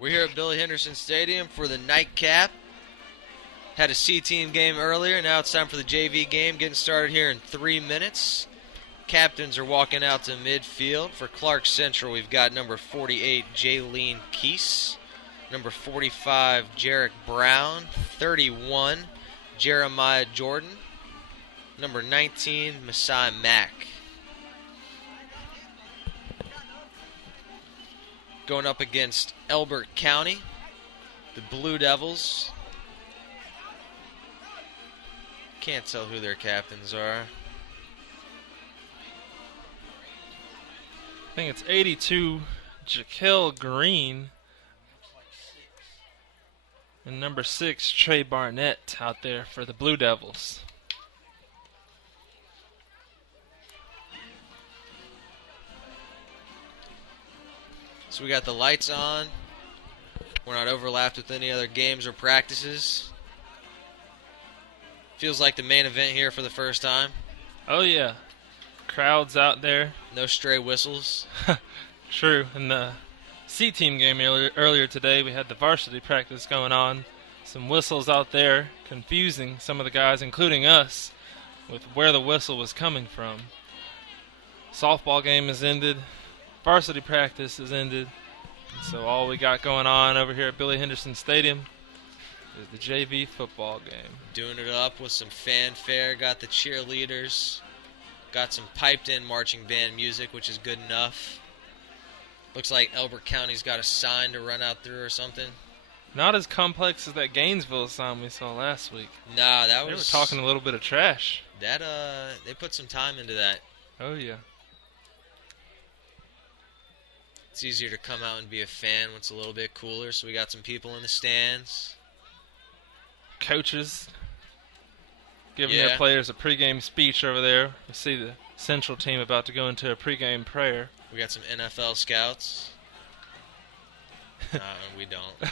We're here at Billy Henderson Stadium for the nightcap. Had a C-team game earlier. Now it's time for the JV game. Getting started here in 3 minutes. Captains are walking out to midfield. For Clarke Central, we've got number 48, Jaylene Keese. Number 45, Jarek Brown. 31, Jeremiah Jordan. Number 19, Masai Mack. Going up against Elbert County, the Blue Devils. Can't tell who their captains are. I think it's 82, Jaquel Green. And number 6, Trey Barnett out there for the Blue Devils. So we got the lights on. We're not overlapped with any other games or practices. Feels like the main event here for the first time. Oh, yeah. Crowds out there. No stray whistles. True. In the C-team game earlier today, we had the varsity practice going on. Some whistles out there confusing some of the guys, including us, with where the whistle was coming from. Softball game has ended. Varsity practice has ended. And so all we got going on over here at Billy Henderson Stadium is the JV football game. Doing it up with some fanfare. Got the cheerleaders. Got some piped-in marching band music, which is good enough. Looks like Elbert County's got a sign to run out through or something. Not as complex as that Gainesville sign we saw last week. Nah, They were talking a little bit of trash. That they put some time into that. Oh, yeah. It's easier to come out and be a fan when it's a little bit cooler, so we got some people in the stands. Coaches giving their players a pregame speech over there. We see the Central team about to go into a pregame prayer. We got some NFL scouts. We don't.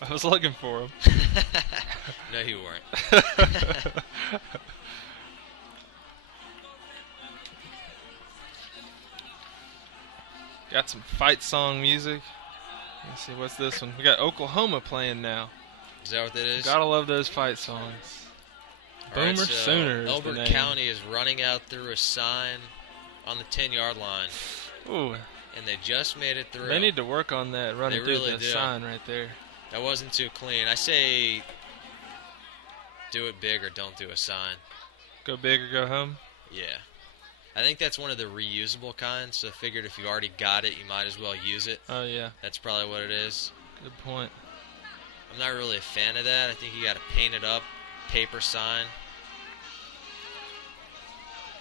I was looking for them. No, you weren't. Got some fight song music. Let's see, what's this one? We got Oklahoma playing now. Is that what that is? Gotta love those fight songs. Boomer Sooner is Elbert the name. County is running out through a sign on the 10-yard line. Ooh. And they just made it through. They need to work on that, running through really that do. sign right there. That wasn't too clean. I say do it big or don't do a sign. Go big or go home? Yeah. I think that's one of the reusable kinds, so I figured if you already got it, you might as well use it. Oh, yeah. That's probably what it is. Good point. I'm not really a fan of that. I think you got to paint it up, paper sign.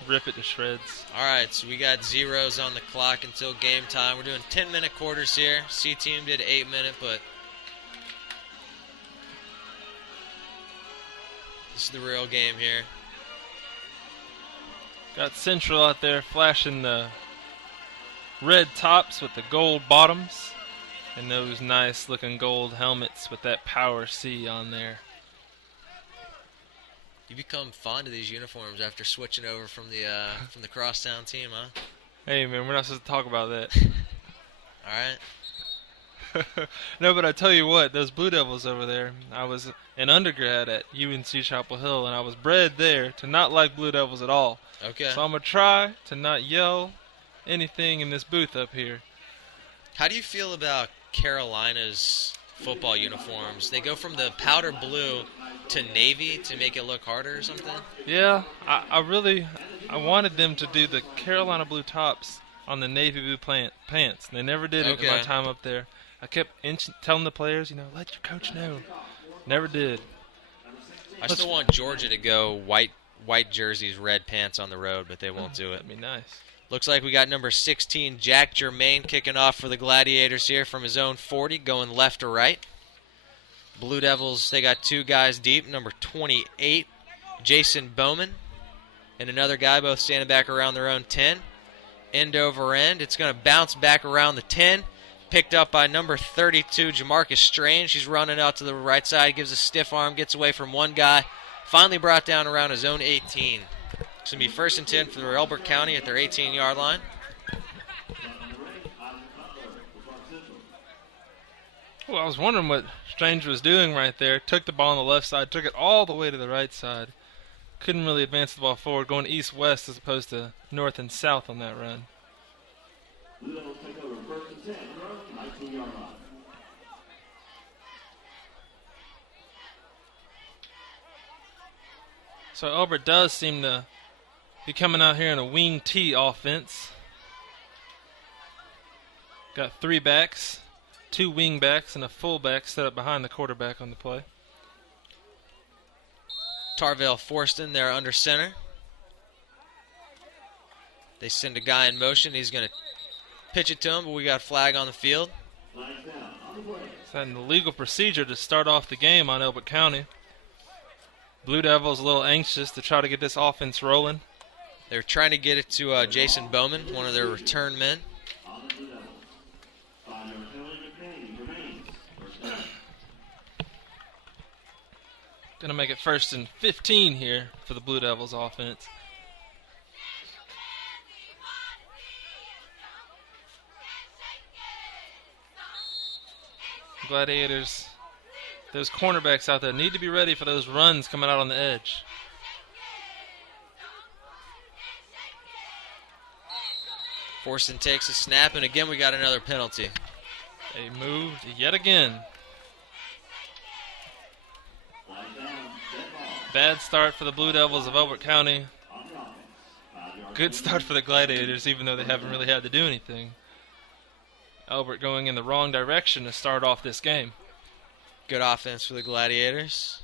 Rip it to shreds. All right, so we got zeros on the clock until game time. We're doing 10-minute quarters here. C-team did 8-minute, but this is the real game here. Got Central out there flashing the red tops with the gold bottoms and those nice looking gold helmets with that Power C on there. You become fond of these uniforms after switching over from the crosstown team, huh? Hey man, we're not supposed to talk about that. All right. No, but I tell you what, those Blue Devils over there, I was an undergrad at UNC Chapel Hill, and I was bred there to not like Blue Devils at all. Okay. So I'm going to try to not yell anything in this booth up here. How do you feel about Carolina's football uniforms? They go from the powder blue to navy to make it look harder or something? Yeah, I wanted them to do the Carolina blue tops on the navy blue pants. They never did it in my time up there. I kept telling the players, let your coach know. Never did. I still want Georgia to go white jerseys, red pants on the road, but they won't do it. That'd be nice. Looks like we got number 16, Jack Germain, kicking off for the Gladiators here from his own 40, going left to right. Blue Devils, they got two guys deep. Number 28, Jason Bowman, and another guy, both standing back around their own 10. End over end. It's going to bounce back around the 10. Picked up by number 32, Jamarcus Strange. He's running out to the right side, gives a stiff arm, gets away from one guy. Finally brought down around his own 18. It's going to be 1st and 10 for Elbert County at their 18-yard line. Well, I was wondering what Strange was doing right there. Took the ball on the left side, took it all the way to the right side. Couldn't really advance the ball forward, going east-west as opposed to north and south on that run. So Elbert does seem to be coming out here in a wing T offense. Got 3 backs, 2 wing backs, and a fullback set up behind the quarterback on the play. Tarvale Forston there under center. They send a guy in motion. He's going to pitch it to him, but we got a flag on the field. Is that an illegal procedure to start off the game on Elbert County? Blue Devils a little anxious to try to get this offense rolling. They're trying to get it to Jason Bowman, one of their return men. Going to make it 1st and 15 here for the Blue Devils offense. Gladiators, those cornerbacks out there need to be ready for those runs coming out on the edge. Forston takes a snap, and again we got another penalty. They moved yet again. Bad start for the Blue Devils of Elbert County. Good start for the Gladiators, even though they haven't really had to do anything. Elbert going in the wrong direction to start off this game. Good offense for the Gladiators.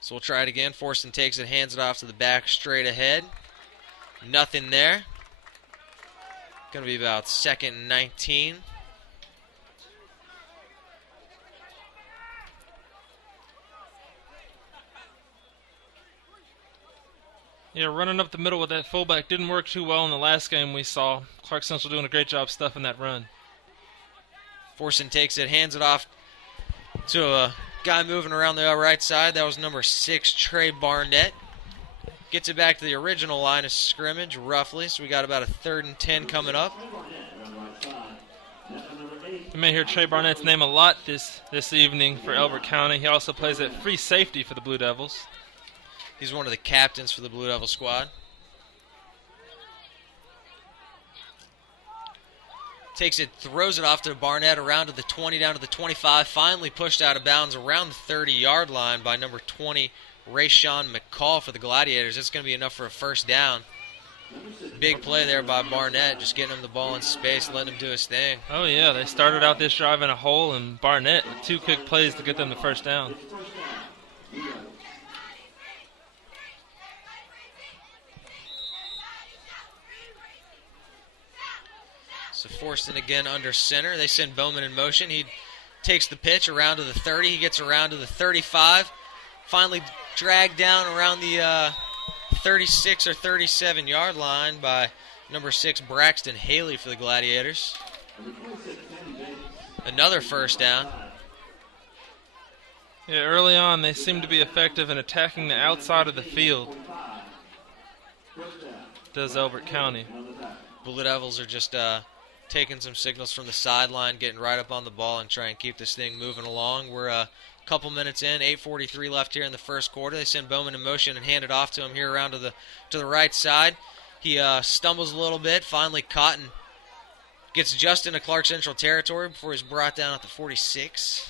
So we'll try it again. Forston takes it, hands it off to the back, straight ahead. Nothing there. Going to be about 2nd and 19. Yeah, running up the middle with that fullback didn't work too well in the last game we saw. Clarke Central doing a great job stuffing that run. Forston takes it, hands it off to a guy moving around the right side. That was number 6, Trey Barnett. Gets it back to the original line of scrimmage, roughly. So we got about a 3rd and 10 coming up. You may hear Trey Barnett's name a lot this evening for Elbert County. He also plays at free safety for the Blue Devils. He's one of the captains for the Blue Devil squad. Takes it, throws it off to Barnett, around to the 20, down to the 25. Finally pushed out of bounds around the 30-yard line by number 20, Rayshawn McCall for the Gladiators. It's going to be enough for a 1st down. Big play there by Barnett, just getting him the ball in space, letting him do his thing. Oh, yeah, they started out this drive in a hole, and Barnett with 2 quick plays to get them the 1st down. So Forston again under center. They send Bowman in motion. He takes the pitch around to the 30. He gets around to the 35. Finally dragged down around the 36 or 37-yard line by number 6, Braxton Haley for the Gladiators. Another 1st down. Yeah, early on they seem to be effective in attacking the outside of the field. Does Elbert County. Blue Devils are just taking some signals from the sideline, getting right up on the ball and trying to keep this thing moving along. We're a couple minutes in, 8:43 left here in the 1st quarter. They send Bowman in motion and hand it off to him here around to the right side. He stumbles a little bit, finally caught and gets just into Clarke Central territory before he's brought down at the 46.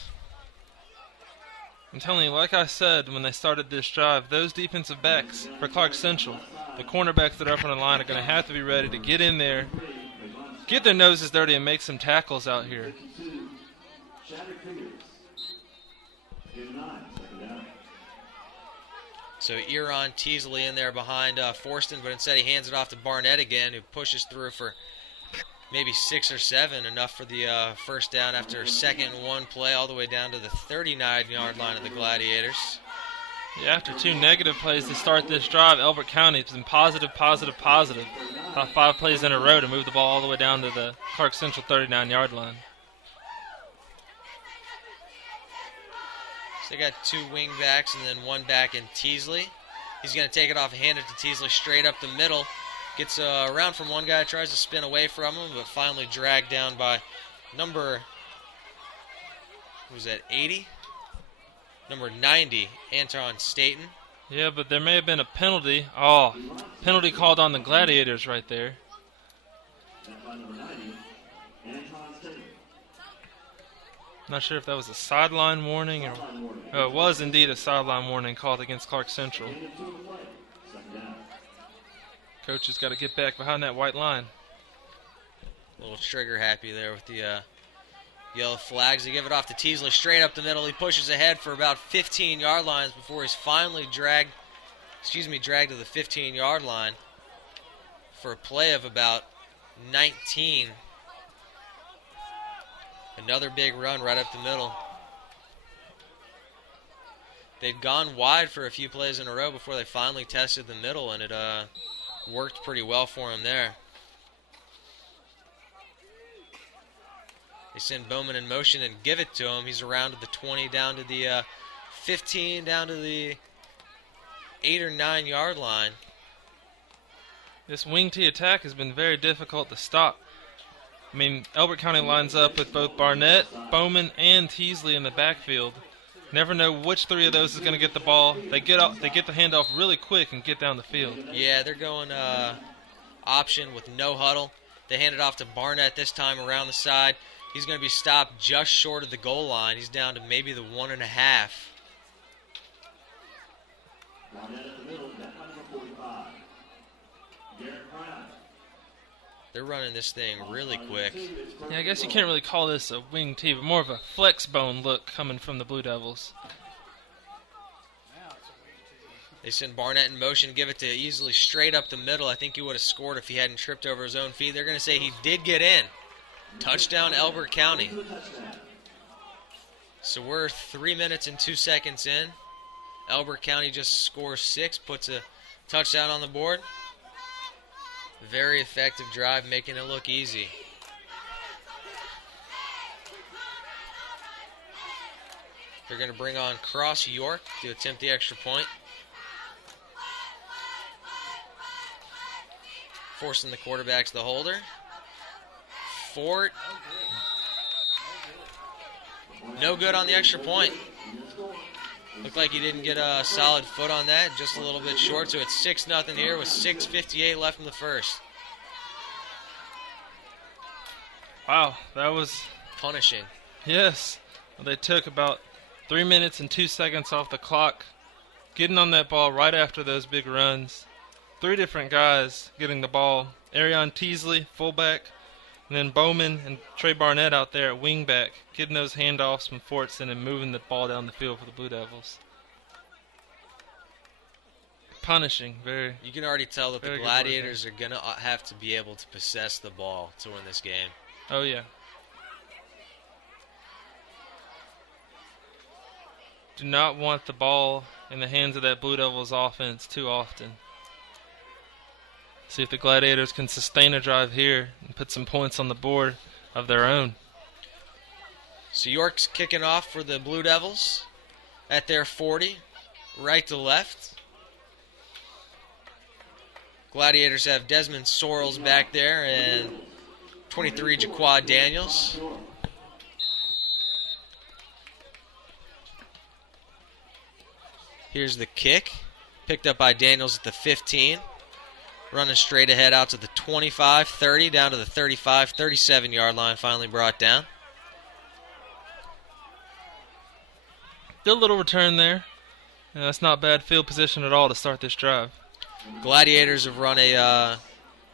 I'm telling you, like I said when they started this drive, those defensive backs for Clarke Central, the cornerbacks that are up on the line, are going to have to be ready to get in there, get their noses dirty, and make some tackles out here. So Eron Teasley in there behind Forston, but instead he hands it off to Barnett again, who pushes through for maybe 6 or 7, enough for the 1st down after a 2nd and 1 play, all the way down to the 39-yard line of the Gladiators. Yeah, after 2 negative plays to start this drive, Elbert County has been positive. About 5 plays in a row to move the ball all the way down to the Clarke Central 39-yard line. So they got 2 wing backs and then 1 back in Teasley. He's going to take it off and hand it to Teasley straight up the middle. Gets around from one guy, tries to spin away from him, but finally dragged down by number, was that 80? Number 90, Anton Staten. Yeah, but there may have been a penalty. Oh, penalty called on the Gladiators right there. Not sure if that was a sideline warning or... Oh, it was indeed a sideline warning called against Clarke Central. Coach has got to get back behind that white line. A little trigger happy there with the yellow flags. They give it off to Teasley straight up the middle. He pushes ahead for about 15-yard lines before he's finally dragged to the 15-yard line for a play of about 19. Another big run right up the middle. They'd gone wide for a few plays in a row before they finally tested the middle, and it worked pretty well for him there. They send Bowman in motion and give it to him. He's around to the 20, down to the 15, down to the 8 or 9 yard line. This wing T attack has been very difficult to stop. I mean, Elbert County lines up with both Barnett, Bowman, and Teasley in the backfield. Never know which 3 of those is going to get the ball. They get the handoff really quick and get down the field. Yeah, they're going option with no huddle. They hand it off to Barnett this time around the side. He's going to be stopped just short of the goal line. He's down to maybe the 1.5. They're running this thing really quick. Yeah, I guess you can't really call this a wing T, but more of a flex bone look coming from the Blue Devils. They send Barnett in motion, give it to easily straight up the middle. I think he would have scored if he hadn't tripped over his own feet. They're going to say he did get in. Touchdown, Elbert County. So we're 3 minutes and 2 seconds in. Elbert County just scores 6, puts a touchdown on the board. Very effective drive, making it look easy. They're going to bring on Cross York to attempt the extra point. Forcing the quarterback to the holder. Fort. No good on the extra point. Looked like he didn't get a solid foot on that, just a little bit short. So it's 6-0 here with 6:58 left in the first. Wow, that was punishing. Yes. Well, they took about 3 minutes and 2 seconds off the clock, getting on that ball right after those big runs. 3 different guys getting the ball. Arion Teasley, fullback, and then Bowman and Trey Barnett out there at wingback, getting those handoffs from Fortson and moving the ball down the field for the Blue Devils. Punishing, very. You can already tell that the Gladiators are going to have to be able to possess the ball to win this game. Oh, yeah. Do not want the ball in the hands of that Blue Devils offense too often. See if the Gladiators can sustain a drive here and put some points on the board of their own. So York's kicking off for the Blue Devils at their 40, right to left. Gladiators have Desmond Sorrells back there and 23 Jaquad Daniels. Here's the kick, picked up by Daniels at the 15. Running straight ahead out to the 25, 30, down to the 35, 37-yard line, finally brought down. Still a little return there. Yeah, that's not bad field position at all to start this drive. Gladiators have run a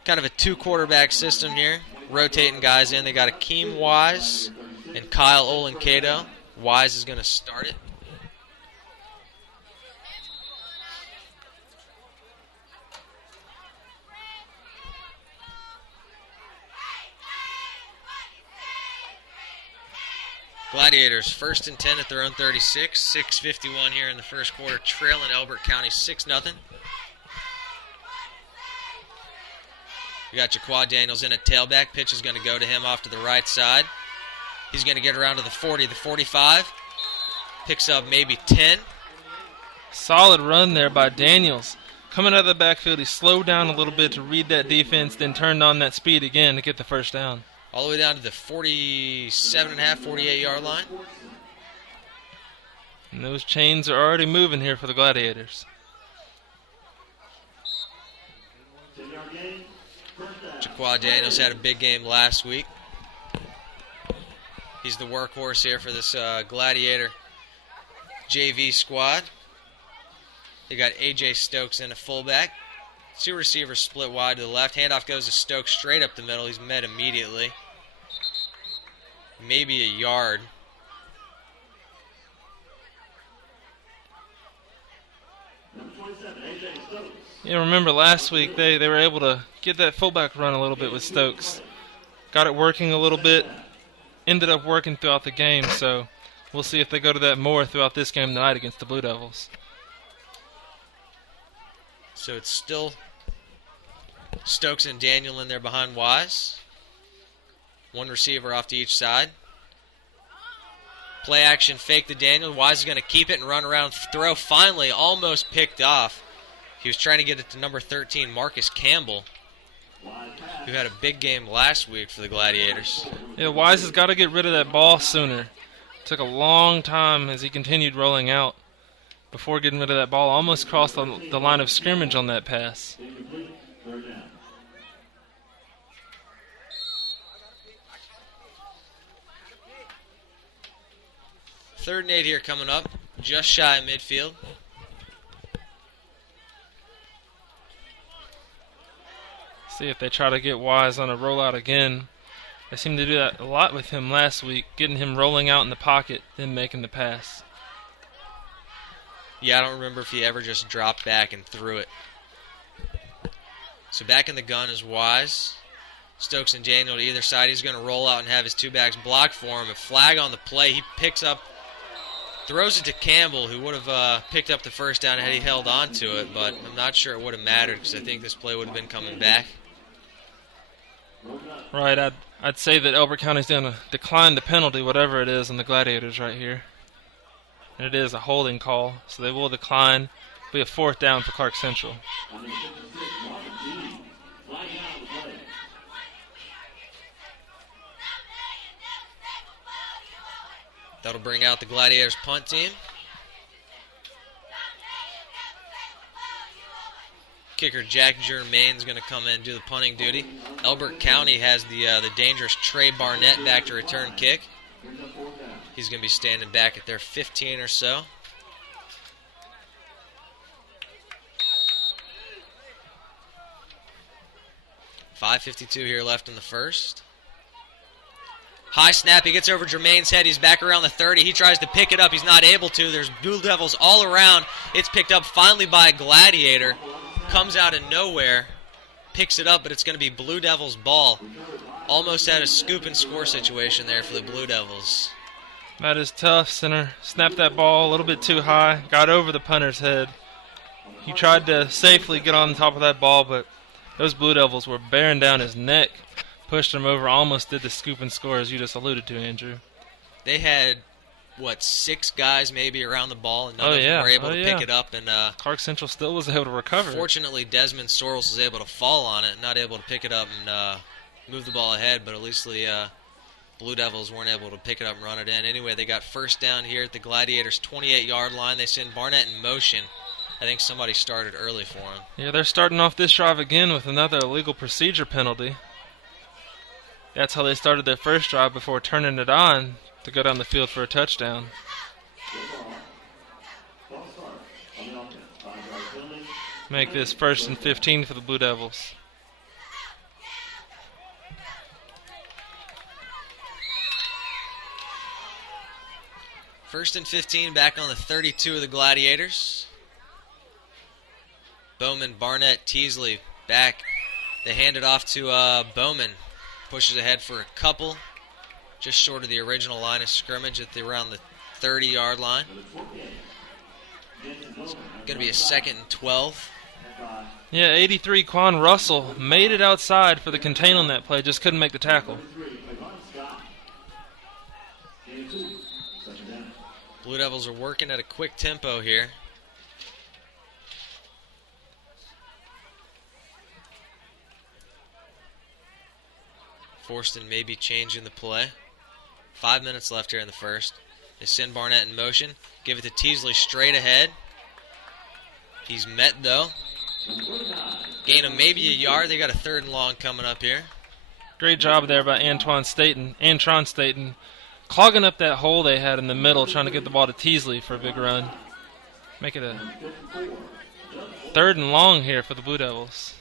kind of a 2-quarterback system here, rotating guys in. They got Akeem Wise and Kyle Olenkato. Wise is going to start it. Gladiators 1st and 10 at their own 36. 6:51 here in the first quarter, trailing Elbert County 6-0. We got Jaquad Daniels in at tailback. Pitch is going to go to him off to the right side. He's going to get around to the 40, the 45. Picks up maybe 10. Solid run there by Daniels. Coming out of the backfield, he slowed down a little bit to read that defense, then turned on that speed again to get the first down. All the way down to the 47.5, 48-yard line. And those chains are already moving here for the Gladiators. Jaquan Daniels had a big game last week. He's the workhorse here for this Gladiator JV squad. They got A.J. Stokes in a fullback. Two receivers split wide to the left. Handoff goes to Stokes straight up the middle. He's met immediately. Maybe a yard. Yeah, remember last week they were able to get that fullback run a little bit with Stokes. Got it working a little bit. Ended up working throughout the game, so we'll see if they go to that more throughout this game tonight against the Blue Devils. So it's still Stokes and Daniel in there behind Wise. One receiver off to each side. Play action fake to Daniel. Wise is going to keep it and run around throw. Finally, almost picked off. He was trying to get it to number 13, Marcus Campbell, who had a big game last week for the Gladiators. Yeah, Wise has got to get rid of that ball sooner. Took a long time as he continued rolling out before getting rid of that ball. Almost crossed the line of scrimmage on that pass. Third and 8 here coming up, just shy of midfield. See if they try to get Wise on a rollout again. They seemed to do that a lot with him last week, getting him rolling out in the pocket, then making the pass. Yeah, I don't remember if he ever just dropped back and threw it. So back in the gun is Wise. Stokes and Daniel to either side. He's going to roll out and have his two backs block for him. A flag on the play. He picks up, throws it to Campbell, who would have picked up the first down had he held on to it, but I'm not sure it would have mattered because I think this play would have been coming back. Right, I'd say that Elbert County's going to decline the penalty, whatever it is, on the Gladiators right here. And it is a holding call, so they will decline. It'll be a fourth down for Clarke Central. That'll bring out the Gladiators punt team. Kicker Jack Germain's going to come in and do the punting duty. Elbert County has the dangerous Trey Barnett back to return kick. He's going to be standing back at their 15 or so. .5:52 here left in the first. High snap, he gets over Germain's head. He's back around the 30. He tries to pick it up. He's not able to. There's Blue Devils all around. It's picked up finally by a Gladiator. Comes out of nowhere. Picks it up, but it's going to be Blue Devils' ball. Almost had a scoop and score situation there for the Blue Devils. That is tough. Center snapped that ball a little bit too high. Got over the punter's head. He tried to safely get on top of that ball, but those Blue Devils were bearing down his neck. Pushed him over, almost did the scoop and score, as you just alluded to, Andrew. They had, 6 guys maybe around the ball, and none of them were able to pick it up. And Clarke Central still was able to recover. Fortunately, Desmond Sorrells was able to fall on it, not able to pick it up and move the ball ahead, but at least the Blue Devils weren't able to pick it up and run it in. Anyway, they got first down here at the Gladiators' 28-yard line. They send Barnett in motion. I think somebody started early for him. Yeah, they're starting off this drive again with another illegal procedure penalty. That's how they started their first drive before turning it on to go down the field for a touchdown. Make this 1st and 15 for the Blue Devils. First and 15 back on the 32 of the Gladiators. Bowman, Barnett, Teasley back. They hand it off to Bowman. Pushes ahead for a couple. Just short of the original line of scrimmage at around the 30-yard line. It's going to be a 2nd and 12. Yeah, 83 Quan Russell made it outside for the contain on that play. Just couldn't make the tackle. Blue Devils are working at a quick tempo here. Forston may be changing the play. 5 minutes left here in the first. They send Barnett in motion. Give it to Teasley straight ahead. He's met, though. Gain of maybe a yard. They got a 3rd and long coming up here. Great job there by Antron Staten, clogging up that hole they had in the middle, trying to get the ball to Teasley for a big run. Make it a 3rd and long here for the Blue Devils.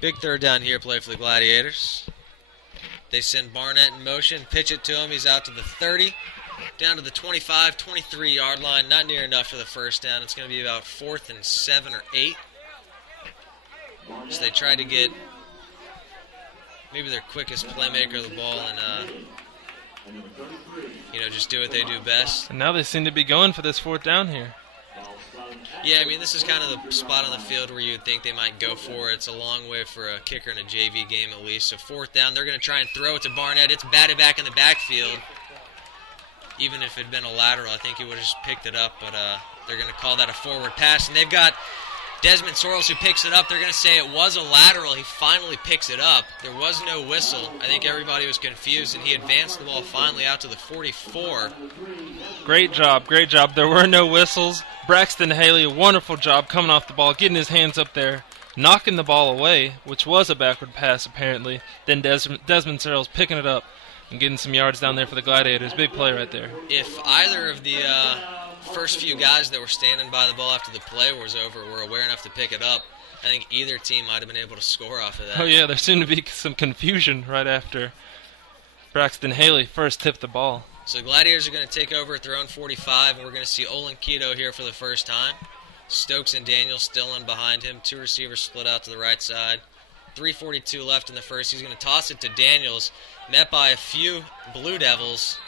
Big 3rd down here play for the Gladiators. They send Barnett in motion, pitch it to him. He's out to the 30, down to the 25, 23-yard line. Not near enough for the first down. It's going to be about 4th and 7 or 8. So they try to get maybe their quickest playmaker of the ball and, just do what they do best. And now they seem to be going for this 4th down here. Yeah, I mean, this is kind of the spot on the field where you would think they might go for it. It's a long way for a kicker in a JV game at least. So 4th down, they're going to try and throw it to Barnett. It's batted back in the backfield. Even if it had been a lateral, I think he would have just picked it up. But they're going to call that a forward pass. And they've got Desmond Sorrells who picks it up. They're going to say it was a lateral. He finally picks it up. There was no whistle. I think everybody was confused, and he advanced the ball finally out to the 44. Great job. There were no whistles. Braxton Haley, a wonderful job coming off the ball, getting his hands up there, knocking the ball away, which was a backward pass apparently. Then Desmond Sorrells picking it up and getting some yards down there for the Gladiators. Big play right there. If either of the first few guys that were standing by the ball after the play was over were aware enough to pick it up, I think either team might have been able to score off of that. Oh yeah, there seemed to be some confusion right after Braxton Haley first tipped the ball. So Gladiators are going to take over at their own 45, and we're going to see Olin Keto here for the first time. Stokes and Daniels still in behind him. 2 receivers split out to the right side. 3:42 left in the first. He's going to toss it to Daniels, met by a few Blue Devils.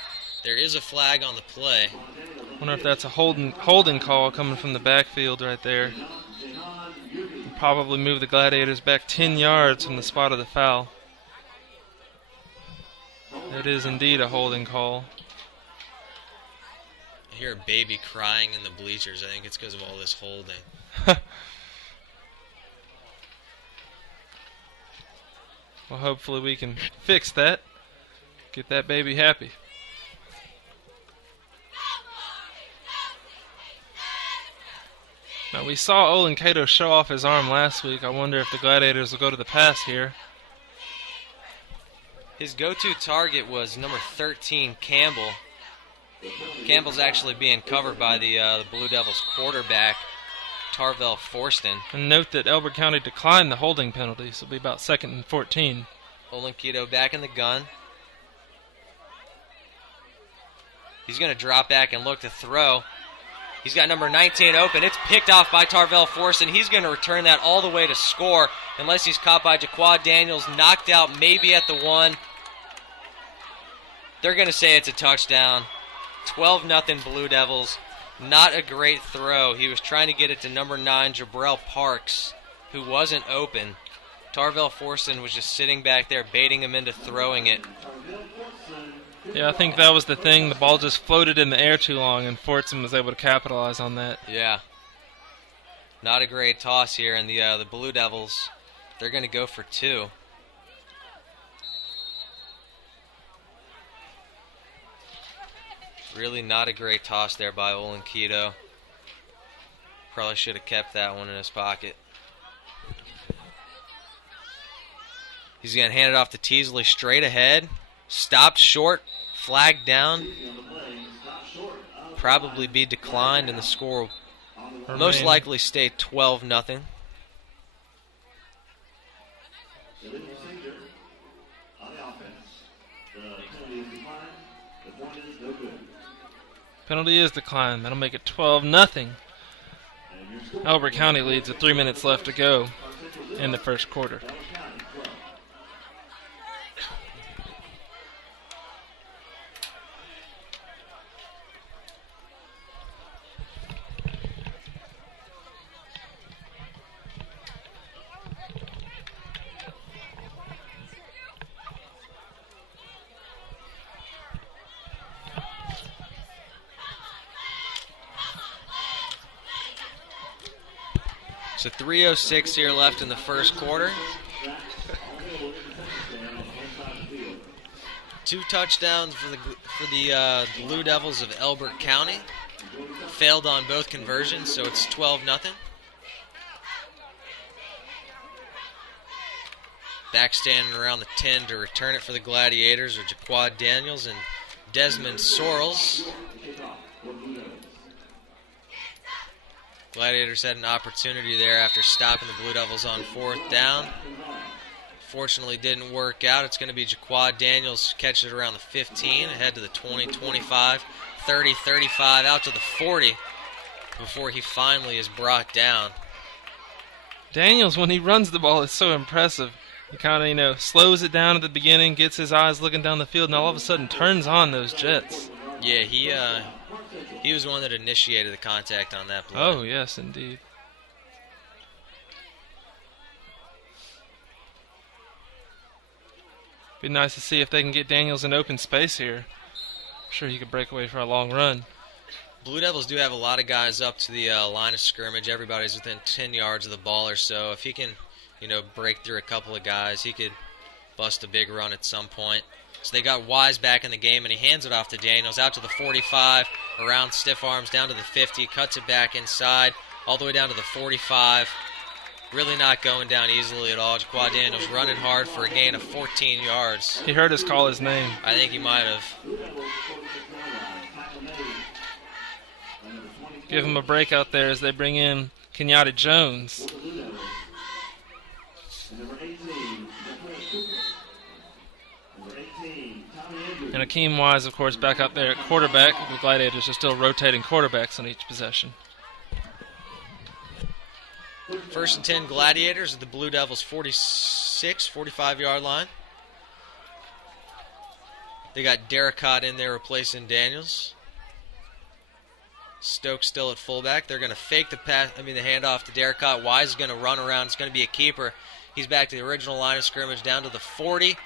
There is a flag on the play. Wonder if that's a holding call coming from the backfield right there. Probably move the Gladiators back 10 yards from the spot of the foul. It is indeed a holding call. I hear a baby crying in the bleachers. I think it's because of all this holding. Well, hopefully we can fix that. Get that baby happy. Now, we saw Olin Cato show off his arm last week. I wonder if the Gladiators will go to the pass here. His go-to target was number 13, Campbell. Campbell's actually being covered by the Blue Devils quarterback, Tarvell Forston. And note that Elbert County declined the holding penalty, so it'll be about 2nd and 14. Olin Keto back in the gun. He's going to drop back and look to throw. He's got number 19 open. It's picked off by Tarvell Forston. He's going to return that all the way to score unless he's caught by Jaquad Daniels, knocked out maybe at the 1. They're going to say it's a touchdown. 12-0 Blue Devils. Not a great throw. He was trying to get it to number 9, Jabrell Parks, who wasn't open. Tarvell Forston was just sitting back there, baiting him into throwing it. Yeah, I think that was the thing. The ball just floated in the air too long, and Forston was able to capitalize on that. Yeah. Not a great toss here, and the Blue Devils, they're going to go for 2. Really not a great toss there by Olin Keto. Probably should have kept that one in his pocket. He's going to hand it off to Teasley straight ahead. Stopped short, flagged down. Probably be declined, and the score will most likely stay 12-0. Penalty is declined. That'll make it 12-0. Elbert County leads with 3 minutes left to go in the first quarter. So 3:06 here left in the first quarter. 2 touchdowns for the Blue Devils of Elbert County. Failed on both conversions, so it's 12-0. Back standing around the 10 to return it for the Gladiators are Jaquad Daniels and Desmond Sorrells. Gladiators had an opportunity there after stopping the Blue Devils on 4th down. Fortunately, didn't work out. It's going to be Jaquad Daniels catch it around the 15, ahead to the 20, 25, 30, 35, out to the 40 before he finally is brought down. Daniels, when he runs the ball, is so impressive. He kind of, slows it down at the beginning, gets his eyes looking down the field, and all of a sudden turns on those jets. Yeah, he was the one that initiated the contact on that play. Oh, yes, indeed. Be nice to see if they can get Daniels in open space here. I'm sure he could break away for a long run. Blue Devils do have a lot of guys up to the line of scrimmage. Everybody's within 10 yards of the ball or so. If he can, break through a couple of guys, he could bust a big run at some point. So they got Wise back in the game, and he hands it off to Daniels, out to the 45, around stiff arms, down to the 50, cuts it back inside, all the way down to the 45. Really not going down easily at all. Jaquad Daniels running hard for a gain of 14 yards. He heard us call his name. I think he might have. Give him a break out there as they bring in Kenyatta Jones. And Akeem Wise, of course, back out there at quarterback. The Gladiators are still rotating quarterbacks on each possession. 1st and 10 Gladiators at the Blue Devils' 45-yard line. They got Derricott in there replacing Daniels. Stokes still at fullback. They're going to fake the handoff to Derricott. Wise is going to run around. It's going to be a keeper. He's back to the original line of scrimmage, down to the 40,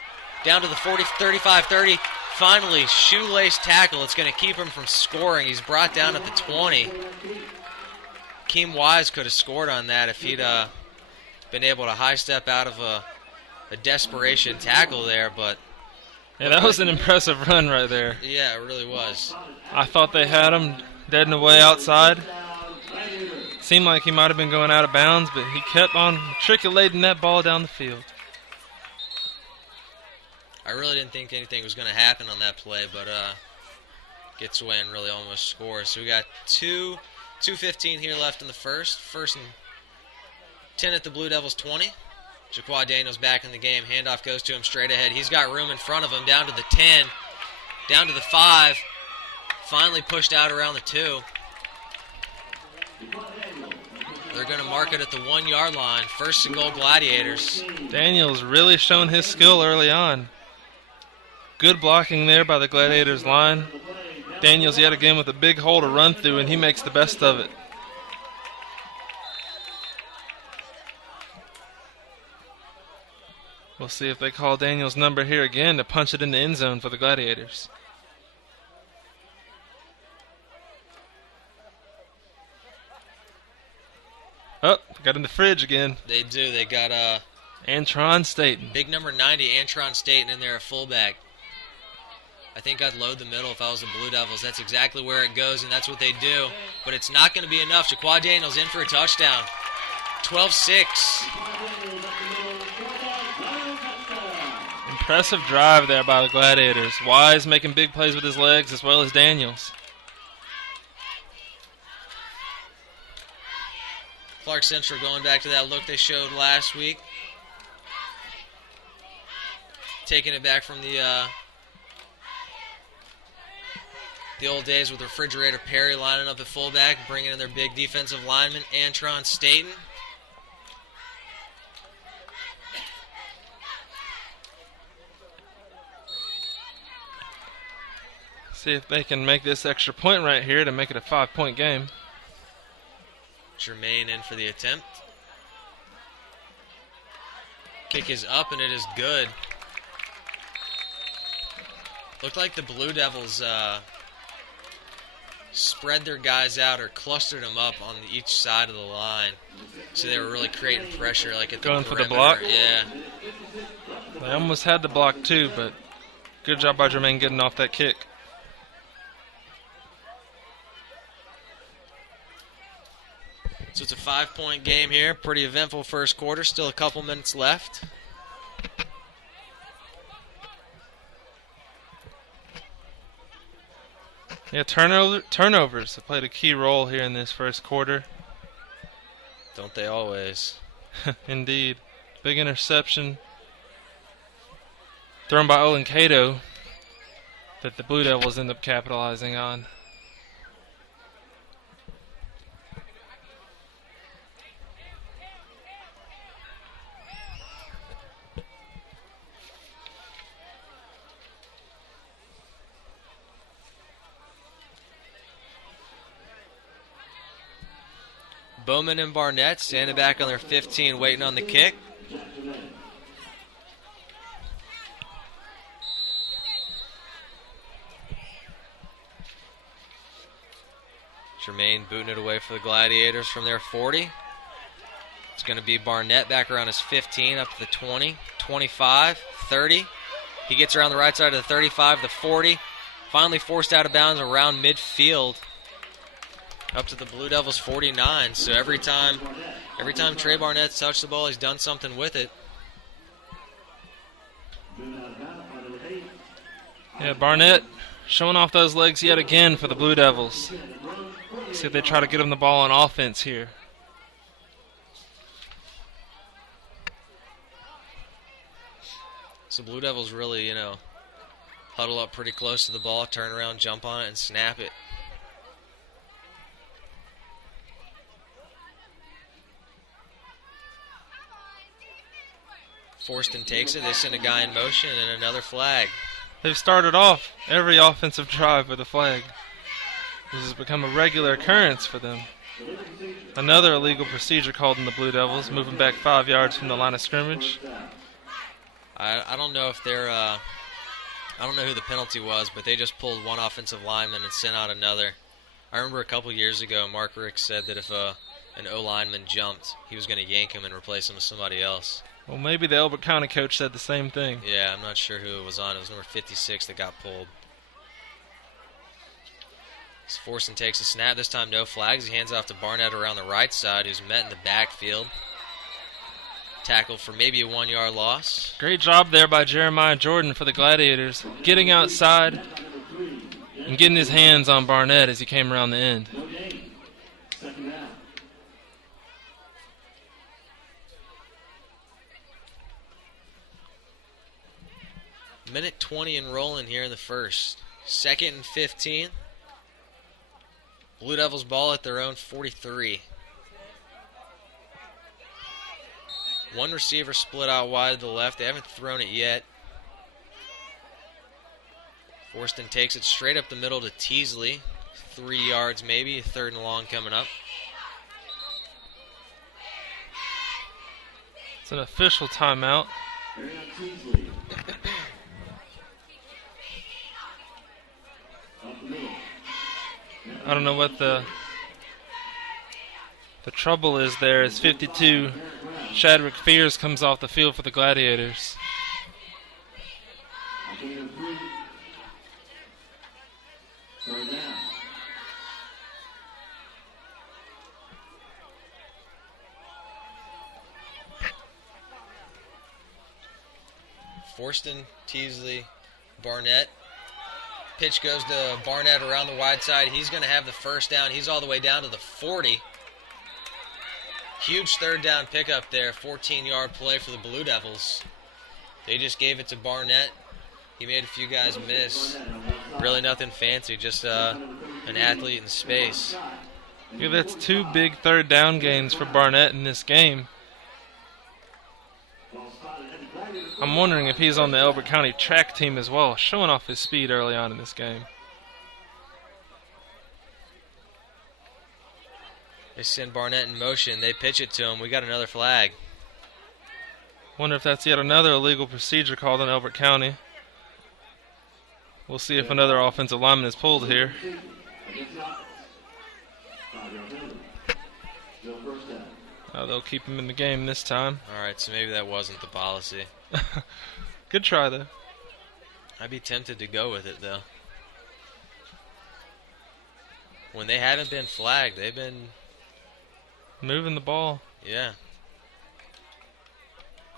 down to the 40, 35, 30. Finally, shoelace tackle. It's going to keep him from scoring. He's brought down at the 20. Keem Wise could have scored on that if he'd been able to high step out of a desperation tackle there, but yeah, that was an impressive run right there. Yeah, it really was. I thought they had him dead and away outside. Seemed like he might have been going out of bounds, but he kept on matriculating that ball down the field. I really didn't think anything was going to happen on that play, but gets away and really almost scores. So we got 2:15 here left in the first. 1st and 10 at the Blue Devils' 20. Jaquad Daniels back in the game. Handoff goes to him straight ahead. He's got room in front of him, down to the 10, down to the 5. Finally pushed out around the 2. They're going to mark it at the 1-yard line. 1st and goal, Gladiators. Daniels really shown his skill early on. Good blocking there by the Gladiators line. Daniels yet again with a big hole to run through, and he makes the best of it. We'll see if they call Daniels' number here again to punch it in the end zone for the Gladiators. Oh, got in the fridge again. They do. They got Antron Staten. big number 90, Antron Staten, in there at fullback. I think I'd load the middle if I was the Blue Devils. That's exactly where it goes, and that's what they do. But it's not going to be enough. Jaquad Daniels in for a touchdown. 12-6. Impressive drive there by the Gladiators. Wise making big plays with his legs as well as Daniels. Clarke Central going back to that look they showed last week. Taking it back from the old days with Refrigerator Perry lining up at fullback, bringing in their big defensive lineman, Antron Staten. See if they can make this extra point right here to make it a 5-point game. Jermaine in for the attempt. Kick is up, and it is good. Looked like the Blue Devils spread their guys out or clustered them up on each side of the line. So they were really creating pressure, like at the Going perimeter. for the block? Yeah. They almost had the block too, but good job by Jermaine getting off that kick. So it's a 5-point game here. Pretty eventful first quarter. Still a couple minutes left. Yeah, turnovers have played a key role here in this first quarter. Don't they always? Indeed. Big interception thrown by Olin Cato that the Blue Devils end up capitalizing on. Bowman and Barnett standing back on their 15, waiting on the kick. Jermaine booting it away for the Gladiators from their 40. It's going to be Barnett back around his 15, up to the 20, 25, 30. He gets around the right side of the 35, the 40. Finally forced out of bounds around midfield, up to the Blue Devils 49. So every time Trey Barnett's touched the ball, he's done something with it. Yeah, Barnett showing off those legs yet again for the Blue Devils. See if they try to get him the ball on offense here. So Blue Devils really, huddle up pretty close to the ball, turn around, jump on it, and snap it. Forston takes it. They send a guy in motion and another flag. They've started off every offensive drive with a flag. This has become a regular occurrence for them. Another illegal procedure called on the Blue Devils, moving back 5 yards from the line of scrimmage. I don't know if they're I don't know who the penalty was, but they just pulled one offensive lineman and sent out another. I remember a couple years ago, Mark Rick said that if an O-lineman jumped, he was going to yank him and replace him with somebody else. Well, maybe the Elbert County coach said the same thing. Yeah, I'm not sure who it was on. It was number 56 that got pulled. So Forston takes a snap. This time no flags. He hands off to Barnett around the right side, who's met in the backfield. Tackled for maybe a 1-yard loss. Great job there by Jeremiah Jordan for the Gladiators, getting outside and getting his hands on Barnett as he came around the end. Minute 20 and rolling here in the first. 2nd and 15. Blue Devils ball at their own 43. One receiver split out wide to the left. They haven't thrown it yet. Forston takes it straight up the middle to Teasley. 3 yards maybe. 3rd and long coming up. It's an official timeout. I don't know what the trouble is there. As 52, Shadrick Fears comes off the field for the Gladiators. Forston, Teasley, Barnett. Pitch goes to Barnett around the wide side. He's going to have the first down. He's all the way down to the 40. Huge 3rd down pickup there. 14-yard play for the Blue Devils. They just gave it to Barnett. He made a few guys miss. Really nothing fancy, just an athlete in space. Yeah, that's 2 big 3rd down gains for Barnett in this game. I'm wondering if he's on the Elbert County track team as well, showing off his speed early on in this game. They send Barnett in motion. They pitch it to him. We got another flag. Wonder if that's yet another illegal procedure called in Elbert County. We'll see if another offensive lineman is pulled here. Oh, they'll keep him in the game this time. All right, so maybe that wasn't the policy. Good try, though. I'd be tempted to go with it, though. When they haven't been flagged, they've been moving the ball. Yeah.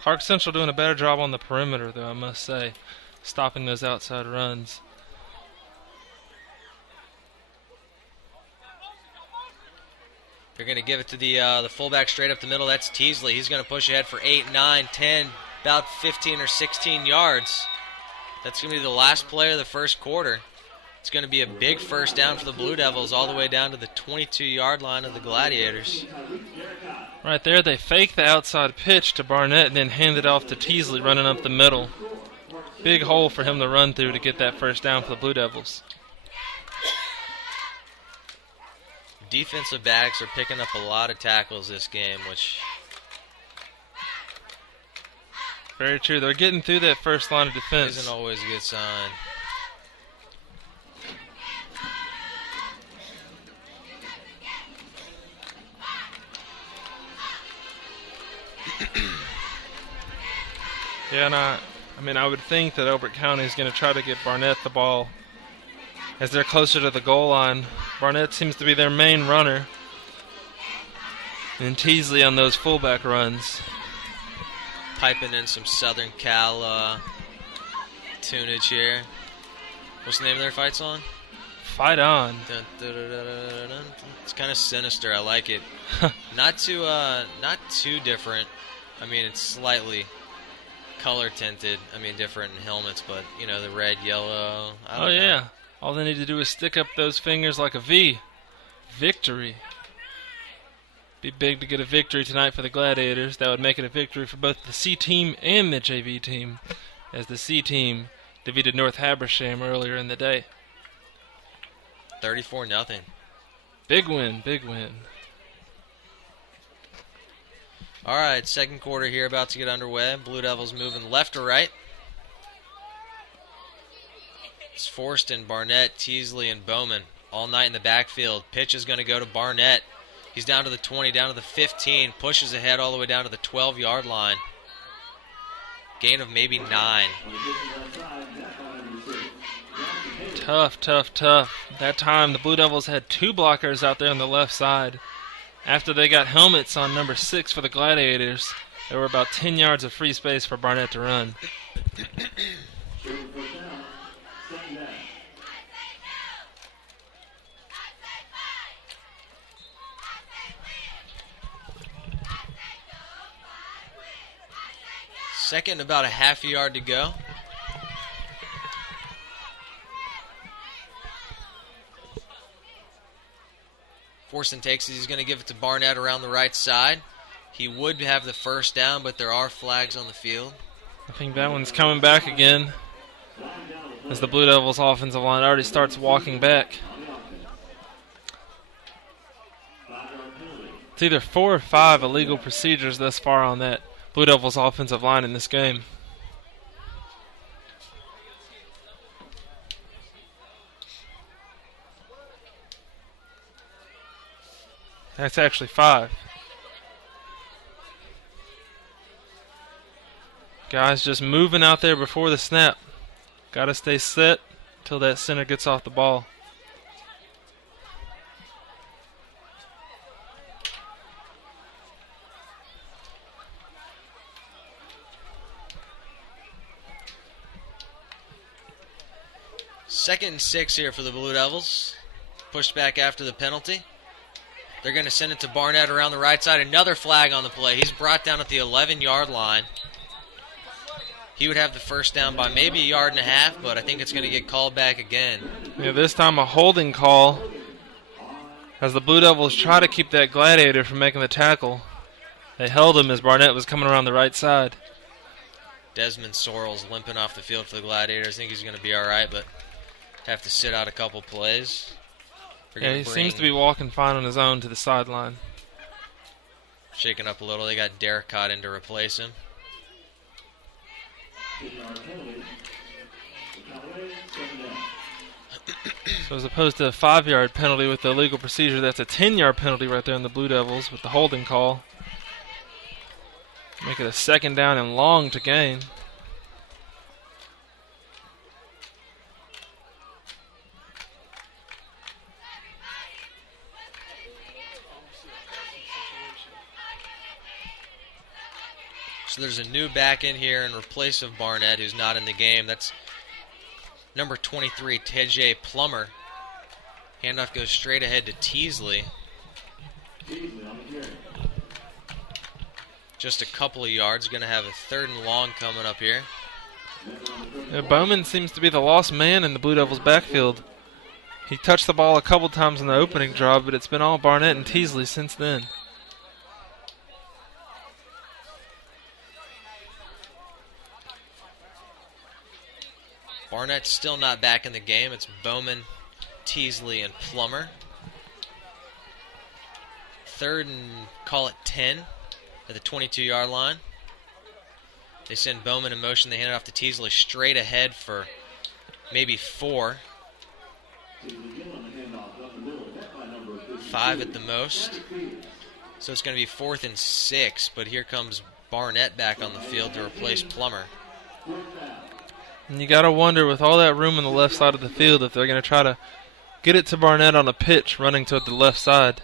Clarke Central doing a better job on the perimeter, though, I must say, stopping those outside runs. They're going to give it to the fullback straight up the middle. That's Teasley. He's going to push ahead for 8, 9, 10, about 15 or 16 yards. That's going to be the last play of the first quarter. It's going to be a big first down for the Blue Devils all the way down to the 22-yard line of the Gladiators. Right there, they fake the outside pitch to Barnett and then hand it off to Teasley running up the middle. Big hole for him to run through to get that first down for the Blue Devils. Defensive backs are picking up a lot of tackles this game, which... Very true. They're getting through that first line of defense. Isn't always a good sign. Yeah, and I would think that Elbert County is going to try to get Barnett the ball as they're closer to the goal line. Barnett seems to be their main runner, and Teasley on those fullback runs. Piping in some Southern Cal tunage here. What's the name of their fight song? Fight On. Dun, dun, dun, dun, dun, dun. It's kind of sinister. I like it. Not too different. I mean, it's slightly color tinted. I mean, different helmets, but you know, the red, yellow. I don't know. Yeah. All they need to do is stick up those fingers like a V. Victory. Be big to get a victory tonight for the Gladiators. That would make it a victory for both the C team and the JV team, as the C team defeated North Habersham earlier in the day. 34-0. Big win, big win. All right, second quarter here about to get underway. Blue Devils moving left to right. It's Forston, Barnett, Teasley, and Bowman all night in the backfield. Pitch is going to go to Barnett. He's down to the 20, down to the 15, pushes ahead all the way down to the 12-yard line. Gain of maybe 9. Tough. That time the Blue Devils had 2 blockers out there on the left side. After they got helmets on number 6 for the Gladiators, there were about 10 yards of free space for Barnett to run. Second, about a half a yard to go. Forston takes it. He's going to give it to Barnett around the right side. He would have the first down, but there are flags on the field. I think that one's coming back again as the Blue Devils offensive line already starts walking back. It's either 4 or 5 illegal procedures thus far on that Blue Devils offensive line in this game. That's actually 5. Guys just moving out there before the snap. Got to stay set until that center gets off the ball. Second and 6 here for the Blue Devils. Pushed back after the penalty. They're going to send it to Barnett around the right side. Another flag on the play. He's brought down at the 11-yard line. He would have the first down by maybe 1.5 yards, but I think it's going to get called back again. Yeah, this time a holding call as the Blue Devils try to keep that Gladiator from making the tackle. They held him as Barnett was coming around the right side. Desmond Sorrell's limping off the field for the Gladiators. I think he's going to be all right, but have to sit out a couple plays. Yeah, he seems to be walking fine on his own to the sideline. Shaking up a little. They got Derek Cott in to replace him. So as opposed to a 5-yard penalty with the illegal procedure, that's a 10-yard penalty right there on the Blue Devils with the holding call. Make it a 2nd down and long to gain. So there's a new back in here in replace of Barnett, who's not in the game. That's number 23, TJ Plummer. Handoff goes straight ahead to Teasley. Just a couple of yards. Going to have a 3rd and long coming up here. Yeah, Bowman seems to be the lost man in the Blue Devils' backfield. He touched the ball a couple times in the opening drive, but it's been all Barnett and Teasley since then. Barnett's still not back in the game. It's Bowman, Teasley, and Plummer. 3rd and call it 10 at the 22-yard line. They send Bowman in motion. They hand it off to Teasley straight ahead for maybe 4. 5 at the most. So it's going to be 4th and 6, but here comes Barnett back on the field to replace Plummer. And you got to wonder, with all that room on the left side of the field, if they're going to try to get it to Barnett on a pitch running to the left side.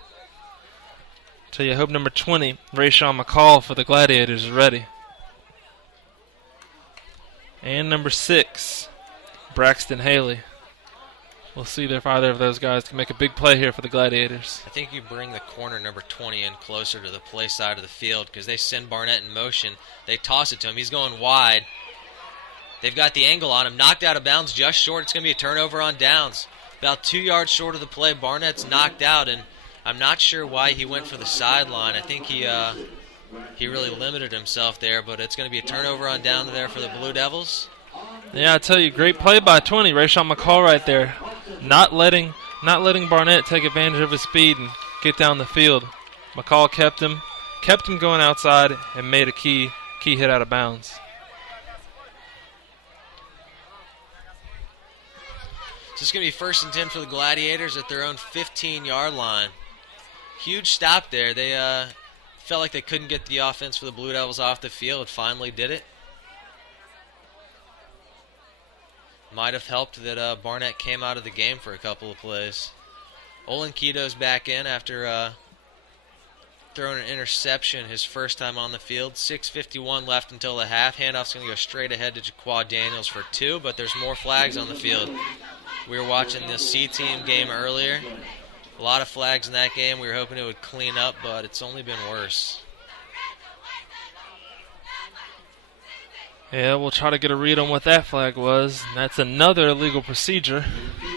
So you hope number 20, Rayshawn McCall for the Gladiators, is ready. And number 6, Braxton Haley. We'll see if either of those guys can make a big play here for the Gladiators. I think you bring the corner number 20 in closer to the play side of the field because they send Barnett in motion. They toss it to him. He's going wide. They've got the angle on him. Knocked out of bounds just short. It's going to be a turnover on downs. About 2 yards short of the play. Barnett's knocked out, and I'm not sure why he went for the sideline. I think he really limited himself there, but it's going to be a turnover on down there for the Blue Devils. Yeah, I tell you, great play by 20, Rayshawn McCall right there. Not letting Barnett take advantage of his speed and get down the field. McCall kept him going outside and made a key hit out of bounds. So it's going to be 1st and 10 for the Gladiators at their own 15-yard line. Huge stop there. They felt like they couldn't get the offense for the Blue Devils off the field. Finally did it. Might have helped that Barnett came out of the game for a couple of plays. Olenkito's back in after throwing an interception his first time on the field. 6:51 left until the half. Handoff's going to go straight ahead to Jaquad Daniels for 2, but there's more flags on the field. We were watching the C-team game earlier. A lot of flags in that game. We were hoping it would clean up, but it's only been worse. Yeah, we'll try to get a read on what that flag was. And that's another illegal procedure,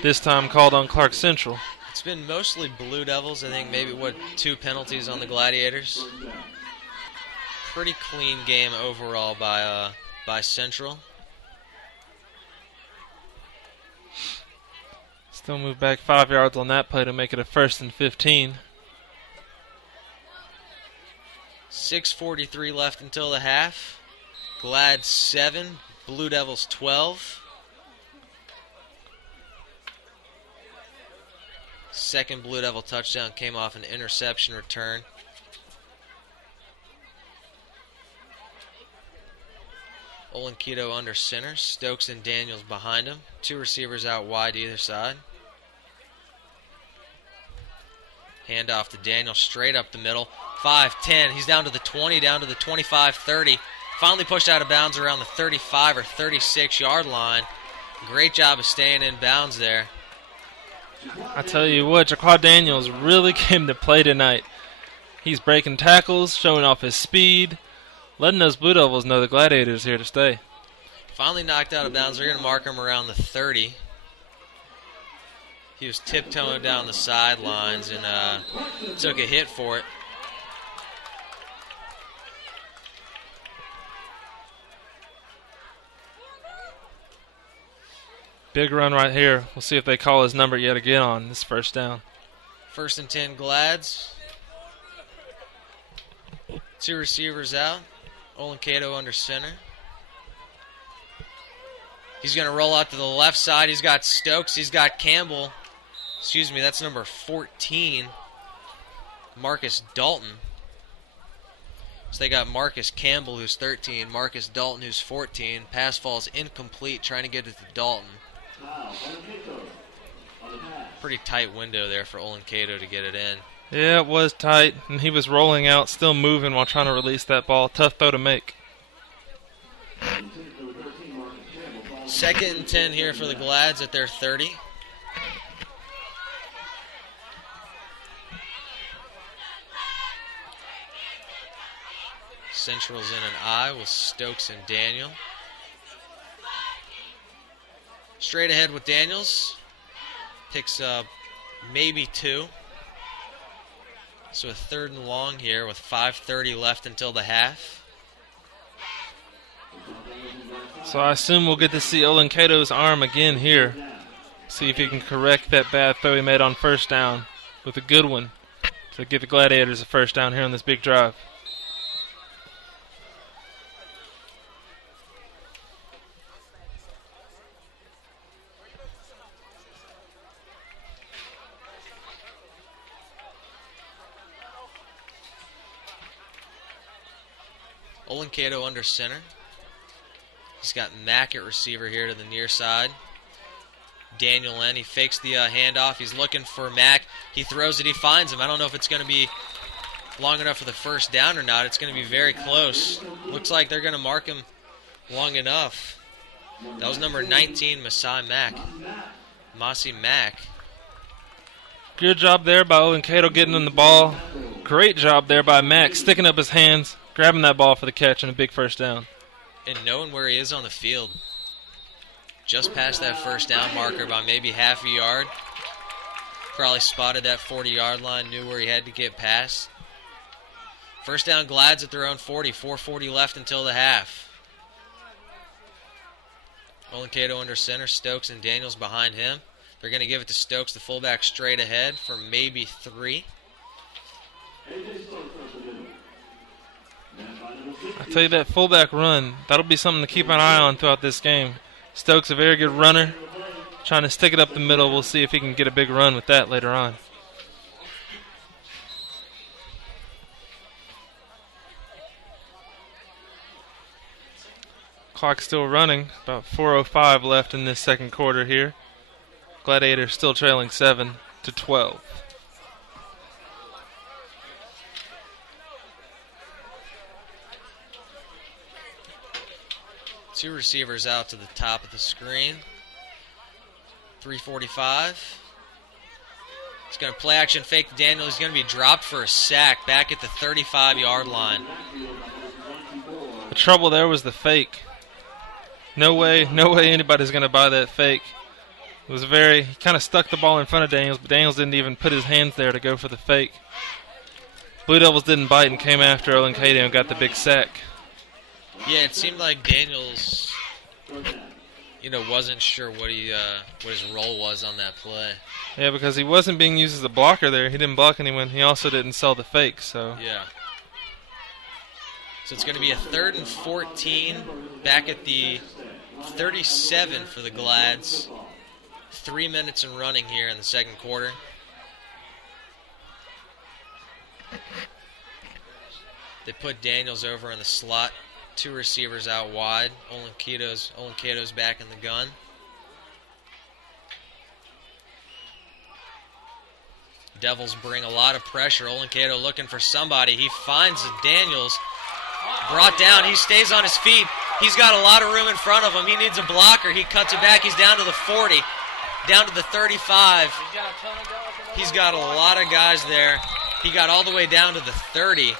this time called on Clarke Central. It's been mostly Blue Devils. I think maybe, 2 penalties on the Gladiators. Pretty clean game overall by Central. Still move back 5 yards on that play to make it a 1st and 15. 6:43 left until the half. Glad 7, Blue Devils 12. Second Blue Devil touchdown came off an interception return. Olenkito under center. Stokes and Daniels behind him. 2 receivers out wide either side. Handoff to Daniels straight up the middle. 5-10. He's down to the 20, down to the 25-30. Finally pushed out of bounds around the 35 or 36-yard line. Great job of staying in bounds there. I tell you what, Jaquad Daniels really came to play tonight. He's breaking tackles, showing off his speed, letting those Blue Devils know the Gladiators here to stay. Finally knocked out of bounds. They're going to mark him around the 30. He was tiptoeing down the sidelines and took a hit for it. Big run right here. We'll see if they call his number yet again on this 1st down. 1st and 10 Glads. 2 receivers out. Olenkito under center. He's going to roll out to the left side. He's got Stokes. He's got Campbell. Excuse me, that's number 14, Marcus Dalton. So they got Marcus Campbell, who's 13, Marcus Dalton, who's 14. Pass falls incomplete, trying to get it to Dalton. Pretty tight window there for Olenkato to get it in. Yeah, it was tight, and he was rolling out, still moving while trying to release that ball. Tough throw to make. 2nd and 10 here for the Glads at their 30. Central's in an I with Stokes and Daniel. Straight ahead with Daniels. Picks up maybe 2. So a 3rd and long here with 5:30 left until the half. So I assume we'll get to see Olenkato's arm again here. See if he can correct that bad throw he made on first down with a good one to give the Gladiators a first down here on this big drive. Olenkato under center. He's got Mack at receiver here to the near side. Daniel in. He fakes the handoff. He's looking for Mack. He throws it. He finds him. I don't know if it's going to be long enough for the first down or not. It's going to be very close. Looks like they're going to mark him long enough. That was number 19, Masai Mack. Masi Mack. Good job there by Olenkato getting in the ball. Great job there by Mack sticking up his hands, grabbing that ball for the catch and a big first down. And knowing where he is on the field. Just past that first down marker by maybe half a yard. Probably spotted that 40-yard line, knew where he had to get past. First down Glads at their own 40. 4:40 left until the half. Olenkato under center, Stokes and Daniels behind him. They're going to give it to Stokes, the fullback, straight ahead for maybe 3. I tell you, that fullback run, that'll be something to keep an eye on throughout this game. Stokes a very good runner, trying to stick it up the middle. We'll see if he can get a big run with that later on. Clock still running, about 4:05 left in this second quarter here. Gladiators still trailing 7-12. Two receivers out to the top of the screen. 3:45. He's going to play action fake to Daniel. He's going to be dropped for a sack back at the 35-yard line. The trouble there was the fake. No way anybody's going to buy that fake. It was he kind of stuck the ball in front of Daniels, but Daniels didn't even put his hands there to go for the fake. Blue Devils didn't bite and came after Olenkato and got the big sack. Yeah, it seemed like Daniels, wasn't sure what his role was on that play. Yeah, because he wasn't being used as a blocker there. He didn't block anyone. He also didn't sell the fake, so. Yeah. So it's going to be a 3rd and 14 back at the 37 for the Glads. 3 minutes and running here in the second quarter. They put Daniels over in the slot. 2 receivers out wide. Olenkato's back in the gun. Devils bring a lot of pressure. Olenkato looking for somebody. He finds Daniels. Brought down. He stays on his feet. He's got a lot of room in front of him. He needs a blocker. He cuts it back. He's down to the 40. Down to the 35. He's got a lot of guys there. He got all the way down to the 30.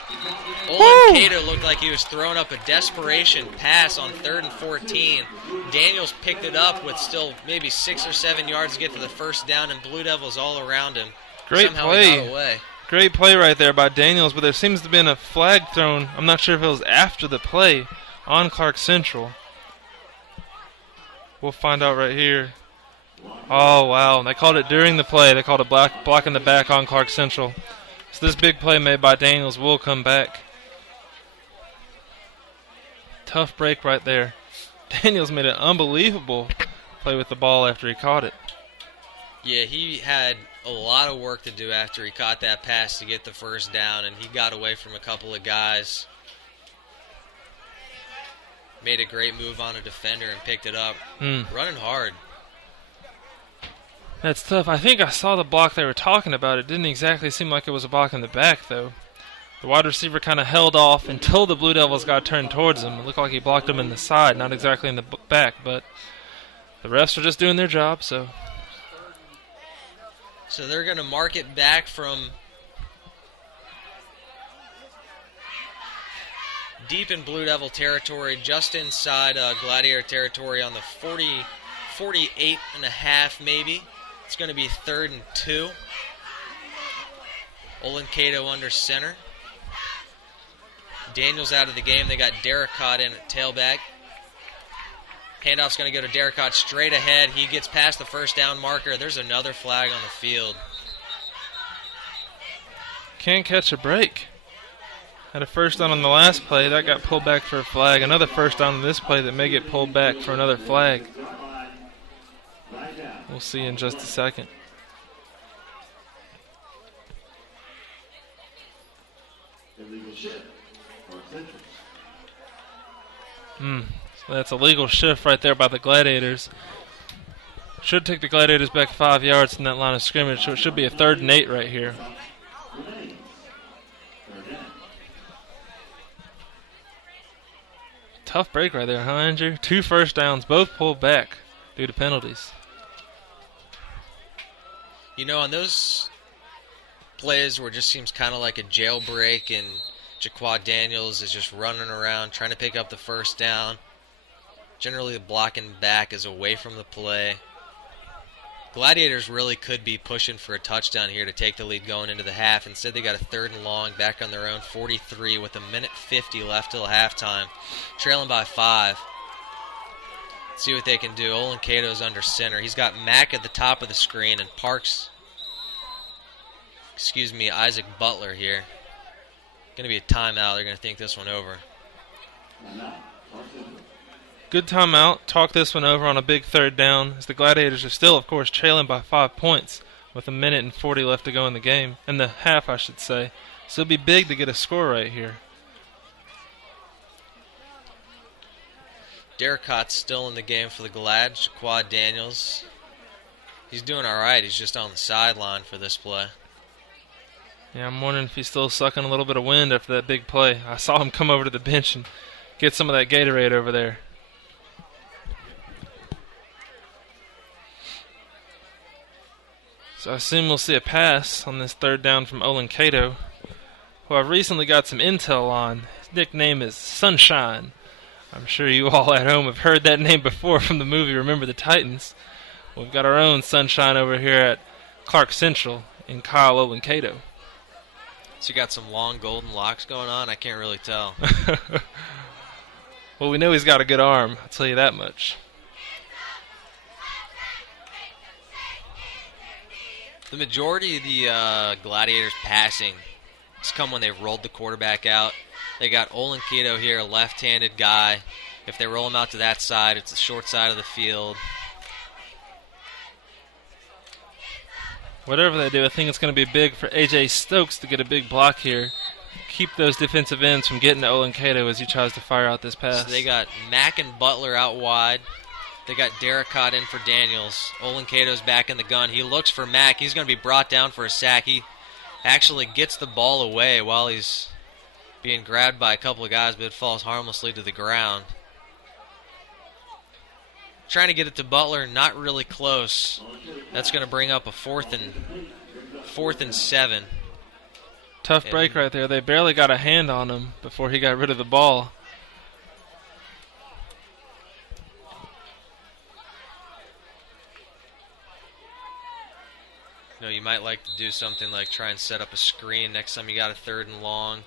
Olenkato looked like he was throwing up a desperation pass on 3rd and 14. Daniels picked it up with still maybe 6 or 7 yards to get to the first down, and Blue Devils all around him. Great Somehow play. He got away. Great play right there by Daniels, but there seems to have been a flag thrown. I'm not sure if it was after the play on Clarke Central. We'll find out right here. Oh, wow. They called it during the play. They called a block in the back on Clarke Central. So this big play made by Daniels will come back. Tough break right there. Daniels made an unbelievable play with the ball after he caught it. Yeah, he had a lot of work to do after he caught that pass to get the first down, and he got away from a couple of guys. Made a great move on a defender and picked it up. Running hard. That's tough. I think I saw the block they were talking about. It didn't exactly seem like it was a block in the back, though. The wide receiver kind of held off until the Blue Devils got turned towards him. It looked like he blocked him in the side, not exactly in the back, but the refs are just doing their job, so. So they're going to mark it back from deep in Blue Devil territory, just inside Gladiator territory on the 48 and a half maybe. It's going to be 3rd and 2. Cato under center. Daniels out of the game. They got Derricott in at tailback. Handoff's going to go to Derricott straight ahead. He gets past the first down marker. There's another flag on the field. Can't catch a break. Had a first down on the last play. That got pulled back for a flag. Another first down on this play that may get pulled back for another flag. We'll see in just a second. So that's a legal shift right there by the Gladiators. Should take the Gladiators back 5 yards from that line of scrimmage, so it should be a 3rd and 8 right here. Tough break right there, huh, Andrew? 2 first downs, both pulled back due to penalties. You know, on those plays where it just seems kind of like a jailbreak and Jaquad Daniels is just running around trying to pick up the first down, generally the blocking back is away from the play. Gladiators really could be pushing for a touchdown here to take the lead going into the half. Instead, they got a 3rd and long back on their own 43 with 1:50 left till halftime, trailing by 5. See what they can do. Cato's under center. He's got Mack at the top of the screen and Isaac Butler here. Going to be a timeout. They're going to think this one over. Good timeout. Talk this one over on a big 3rd down, as the Gladiators are still, of course, trailing by 5 points with 1:40 left to go in the game. In the half, I should say. So it'll be big to get a score right here. Derricott's still in the game for the Glads. Jaquad Daniels. He's doing all right. He's just on the sideline for this play. Yeah, I'm wondering if he's still sucking a little bit of wind after that big play. I saw him come over to the bench and get some of that Gatorade over there. So I assume we'll see a pass on this 3rd down from Cato, who I've recently got some intel on. His nickname is Sunshine. I'm sure you all at home have heard that name before from the movie Remember the Titans. We've got our own Sunshine over here at Clarke Central in Kyle Cato. So you got some long golden locks going on? I can't really tell. Well, we know he's got a good arm, I'll tell you that much. The majority of the Gladiators passing has come when they rolled the quarterback out. They got Cato here, a left-handed guy. If they roll him out to that side, it's the short side of the field. Whatever they do, I think it's going to be big for A.J. Stokes to get a big block here. Keep those defensive ends from getting to Cato as he tries to fire out this pass. So they got Mack and Butler out wide. They got Derricott in for Daniels. Cato's back in the gun. He looks for Mack. He's going to be brought down for a sack. He actually gets the ball away while he's being grabbed by a couple of guys, but it falls harmlessly to the ground. Trying to get it to Butler, not really close. That's going to bring up a 4th and 7. Tough break right there. They barely got a hand on him before he got rid of the ball. You know, you might like to do something like try and set up a screen next time you got a 3rd and long.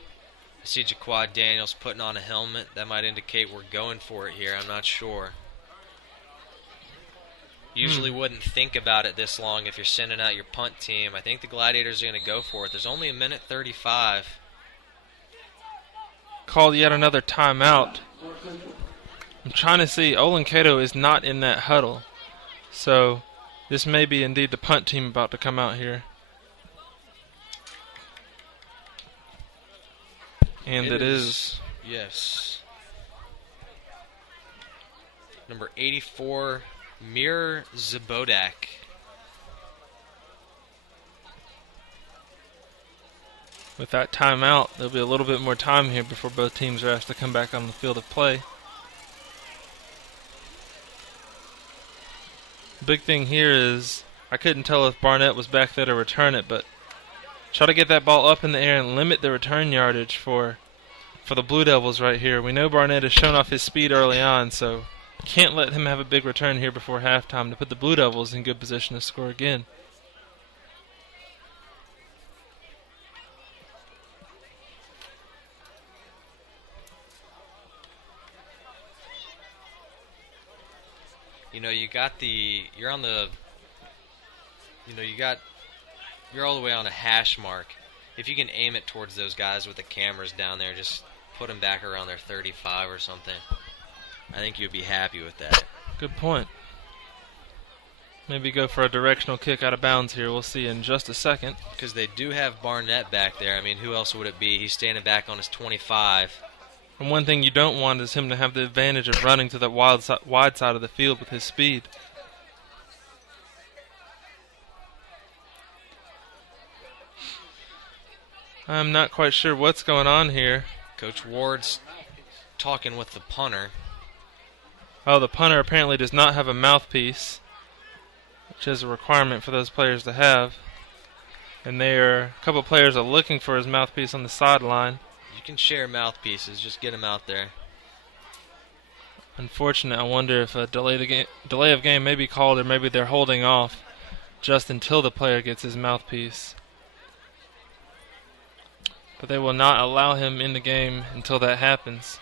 I see Jaquad Daniels putting on a helmet. That might indicate we're going for it here. I'm not sure. Usually wouldn't think about it this long if you're sending out your punt team. I think the Gladiators are going to go for it. There's only 1:35. Called yet another timeout. I'm trying to see. Cato is not in that huddle. So This may be indeed the punt team about to come out here. And it is. Yes. Number 84, Mir Zabodak. With that timeout, there'll be a little bit more time here before both teams are asked to come back on the field of play. The big thing here is I couldn't tell if Barnett was back there to return it, but try to get that ball up in the air and limit the return yardage for the Blue Devils right here. We know Barnett has shown off his speed early on, so can't let him have a big return here before halftime to put the Blue Devils in good position to score again. You know, you're all the way on a hash mark. If you can aim it towards those guys with the cameras down there, just put them back around their 35 or something. I think you'd be happy with that. Good point. Maybe go for a directional kick out of bounds here. We'll see in just a second. Because they do have Barnett back there. I mean, who else would it be? He's standing back on his 25. And one thing you don't want is him to have the advantage of running to the wide side of the field with his speed. I'm not quite sure what's going on here. Coach Ward's talking with the punter. Oh, the punter apparently does not have a mouthpiece, which is a requirement for those players to have. And a couple players are looking for his mouthpiece on the sideline. You can share mouthpieces, just get them out there. Unfortunate. I wonder if a delay of game may be called, or maybe they're holding off just until the player gets his mouthpiece. But they will not allow him in the game until that happens.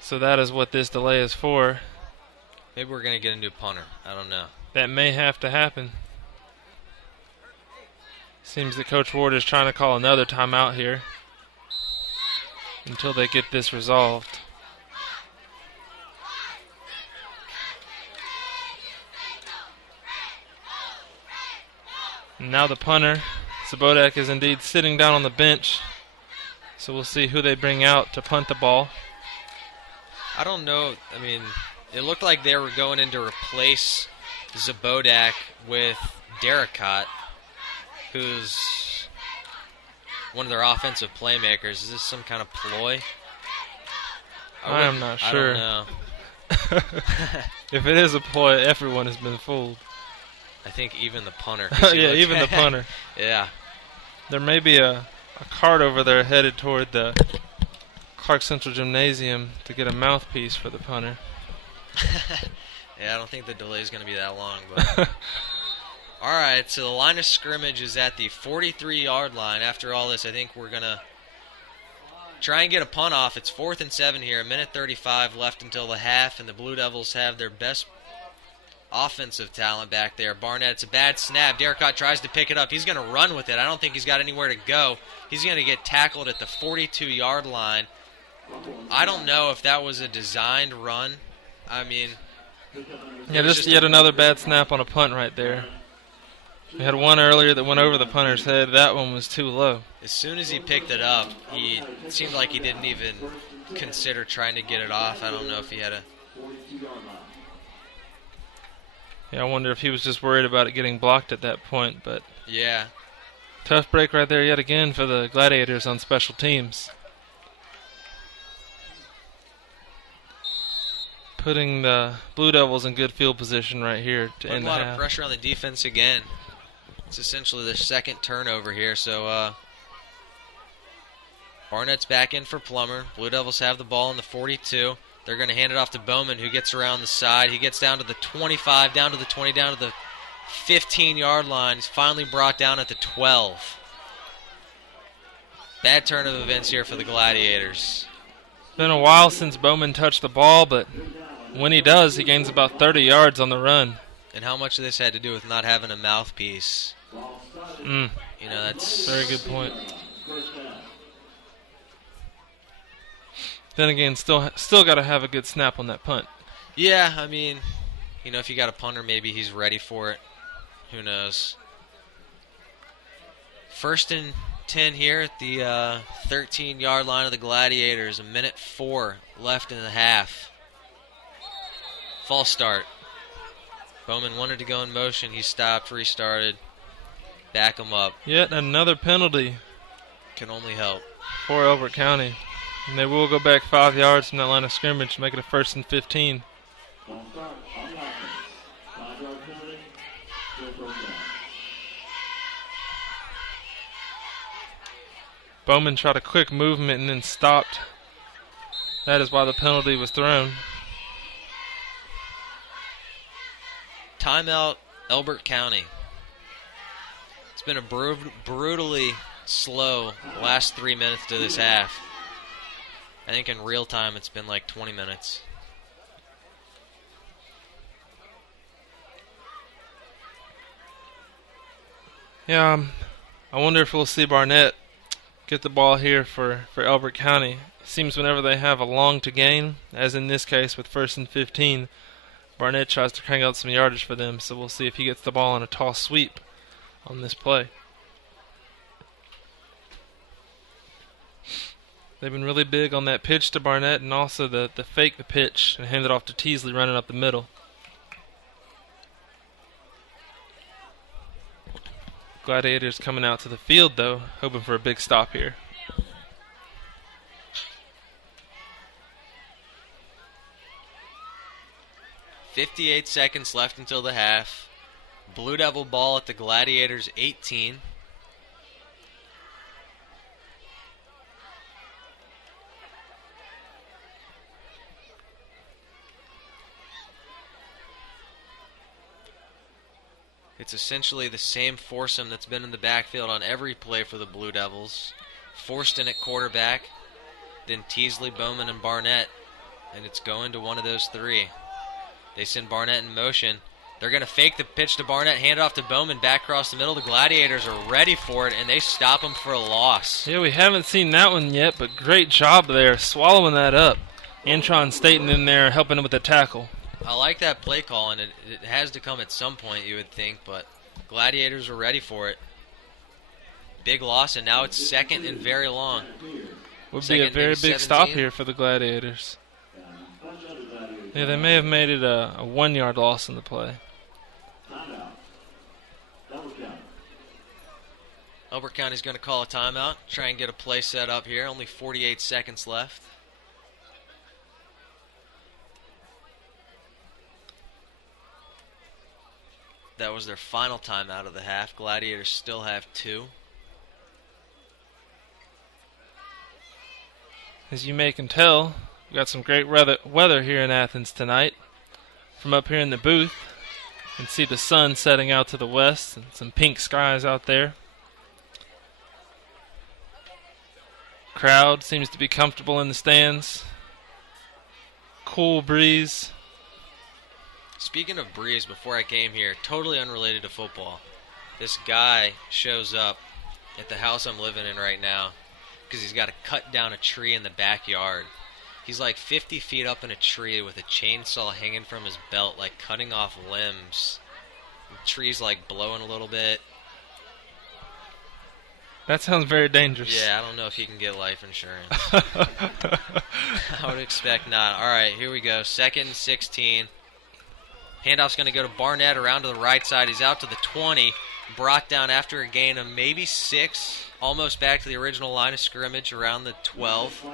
So that is what this delay is for. Maybe we're going to get a new punter. I don't know. That may have to happen. Seems that Coach Ward is trying to call another timeout here until they get this resolved. And now the punter, Zabodak, is indeed sitting down on the bench. So we'll see who they bring out to punt the ball. I don't know. I mean, it looked like they were going in to replace Zabodak with Derricott, who's one of their offensive playmakers. Is this some kind of ploy? I'm not sure. I don't know. If it is a ploy, everyone has been fooled. I think even the punter. Yeah, even the punter. Yeah. There may be a cart over there headed toward the Clarke Central Gymnasium to get a mouthpiece for the punter. Yeah, I don't think the delay is going to be that long. But all right, so the line of scrimmage is at the 43-yard line. After all this, I think we're going to try and get a punt off. It's 4th and 7 here, a minute 35 left until the half, and the Blue Devils have their best offensive talent back there. Barnett, it's a bad snap. Derricott tries to pick it up. He's going to run with it. I don't think he's got anywhere to go. He's going to get tackled at the 42-yard line. I don't know if that was a designed run. I mean, yeah, just yet another bad snap on a punt right there. We had one earlier that went over the punter's head. That one was too low. As soon as he picked it up, it seemed like he didn't even consider trying to get it off. I don't know if he had a... Yeah, I wonder if he was just worried about it getting blocked at that point. But yeah. Tough break right there yet again for the Gladiators on special teams. Putting the Blue Devils in good field position right here to end the half. A lot of pressure on the defense again. It's essentially their second turnover here. So Barnett's back in for Plummer. Blue Devils have the ball in the 42. They're going to hand it off to Bowman, who gets around the side. He gets down to the 25, down to the 20, down to the 15-yard line. He's finally brought down at the 12. Bad turn of events here for the Gladiators. Been a while since Bowman touched the ball, but when he does, he gains about 30 yards on the run. And how much of this had to do with not having a mouthpiece? You know, that's... Very good point. Then again, still got to have a good snap on that punt. Yeah, I mean, if you got a punter, maybe he's ready for it. Who knows? 1st and 10 here at the 13-yard line of the Gladiators. 1:04 left in the half. False start. Bowman wanted to go in motion. He stopped, restarted. Back him up. Yet another penalty Can only help. for Elbert County. And they will go back 5 yards from that line of scrimmage, make it a 1st and 15. Bowman tried a quick movement and then stopped. That is why the penalty was thrown. Timeout, Elbert County. It's been a brutally slow last 3 minutes to this half. I think in real time it's been like 20 minutes. Yeah, I wonder if we'll see Barnett get the ball here for Elbert County. It seems whenever they have a long to gain, as in this case with 1st and 15, Barnett tries to crank out some yardage for them, so we'll see if he gets the ball on a toss sweep on this play. They've been really big on that pitch to Barnett and also the fake the pitch and hand it off to Teasley running up the middle. Gladiators coming out to the field, though, hoping for a big stop here. .58 seconds left until the half. Blue Devil ball at the Gladiators 18. It's essentially the same foursome that's been in the backfield on every play for the Blue Devils. Forston at quarterback, then Teasley, Bowman, and Barnett, and it's going to one of those three. They send Barnett in motion. They're going to fake the pitch to Barnett, hand it off to Bowman, back across the middle. The Gladiators are ready for it, and they stop him for a loss. Yeah, we haven't seen that one yet, but great job there, swallowing that up. Antron Staten in there helping him with the tackle. I like that play call, and it has to come at some point, you would think, but Gladiators are ready for it. Big loss, and now it's 2nd and very long. Would be a very big stop here for the Gladiators. Yeah, they may have made it a 1 yard loss in the play. Elbert County's going to call a timeout, try and get a play set up here. Only 48 seconds left. That was their final timeout of the half. Gladiators still have 2. As you may can tell, we got some great weather here in Athens tonight. From up here in the booth, you can see the sun setting out to the west and some pink skies out there. Crowd seems to be comfortable in the stands. Cool breeze. Speaking of breeze, before I came here, totally unrelated to football, this guy shows up at the house I'm living in right now because he's got to cut down a tree in the backyard. He's like 50 feet up in a tree with a chainsaw hanging from his belt, like cutting off limbs. The tree's like blowing a little bit. That sounds very dangerous. Yeah, I don't know if he can get life insurance. I would expect not. All right, here we go. 2nd and 16. Handoff's going to go to Barnett around to the right side. He's out to the 20. Brought down after a gain of maybe 6. Almost back to the original line of scrimmage around the 12.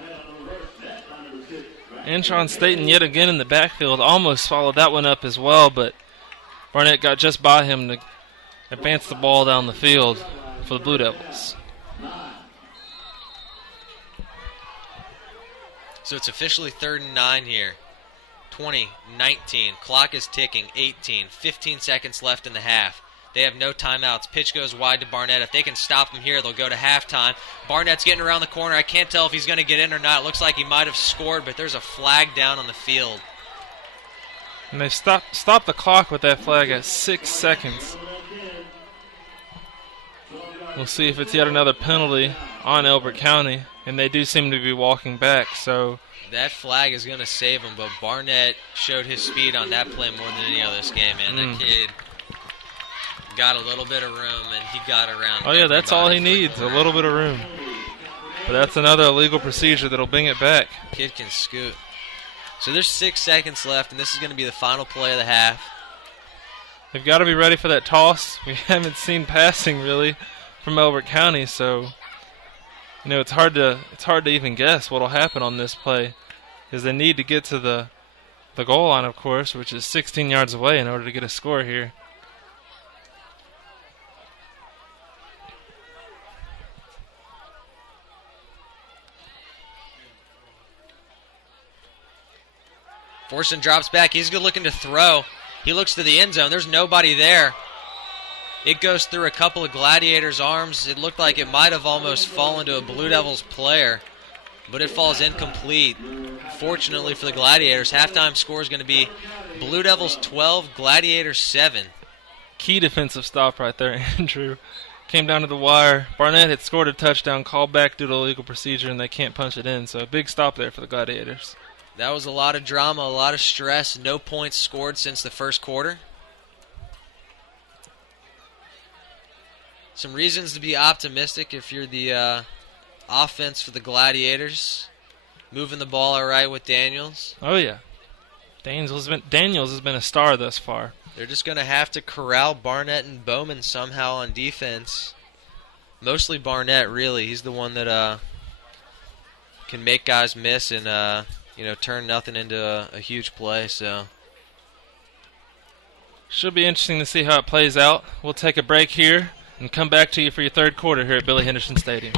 Antron Staten yet again in the backfield. Almost followed that one up as well, but Barnett got just by him to advance the ball down the field for the Blue Devils. So it's officially 3rd and 9 here. 20, 19. Clock is ticking. 18. 15 seconds left in the half. They have no timeouts. Pitch goes wide to Barnett. If they can stop him here, they'll go to halftime. Barnett's getting around the corner. I can't tell if he's going to get in or not. It looks like he might have scored, but there's a flag down on the field. And they stopped the clock with that flag at 6 seconds. We'll see if it's yet another penalty on Elbert County. and they do seem to be walking back. So that flag is going to save him, but Barnett showed his speed on that play more than any other this game, man. That kid got a little bit of room, and he got around. Oh, yeah, that's all he needs, a little bit of room. But that's another illegal procedure that'll bring it back. Kid can scoot. So there's 6 seconds left, and this is going to be the final play of the half. They've got to be ready for that toss. We haven't seen passing, really, from Elbert County, so it's hard to even guess what'll happen on this play, because they need to get to the goal line, of course, which is 16 yards away in order to get a score here. Forson drops back. He's looking to throw. He looks to the end zone. There's nobody there. It goes through a couple of Gladiators' arms. It looked like it might have almost fallen to a Blue Devils player, but it falls incomplete. Fortunately for the Gladiators, halftime score is going to be Blue Devils 12, Gladiators 7. Key defensive stop right there, Andrew. Came down to the wire. Barnett had scored a touchdown, called back due to illegal procedure, and they can't punch it in. So a big stop there for the Gladiators. That was a lot of drama, a lot of stress. No points scored since the first quarter. Some reasons to be optimistic if you're the offense for the Gladiators. Moving the ball all right with Daniels. Oh, yeah. Daniels has been a star thus far. They're just going to have to corral Barnett and Bowman somehow on defense. Mostly Barnett, really. He's the one that can make guys miss and turn nothing into a huge play. So should be interesting to see how it plays out. We'll take a break here and come back to you for your third quarter here at Billy Henderson Stadium.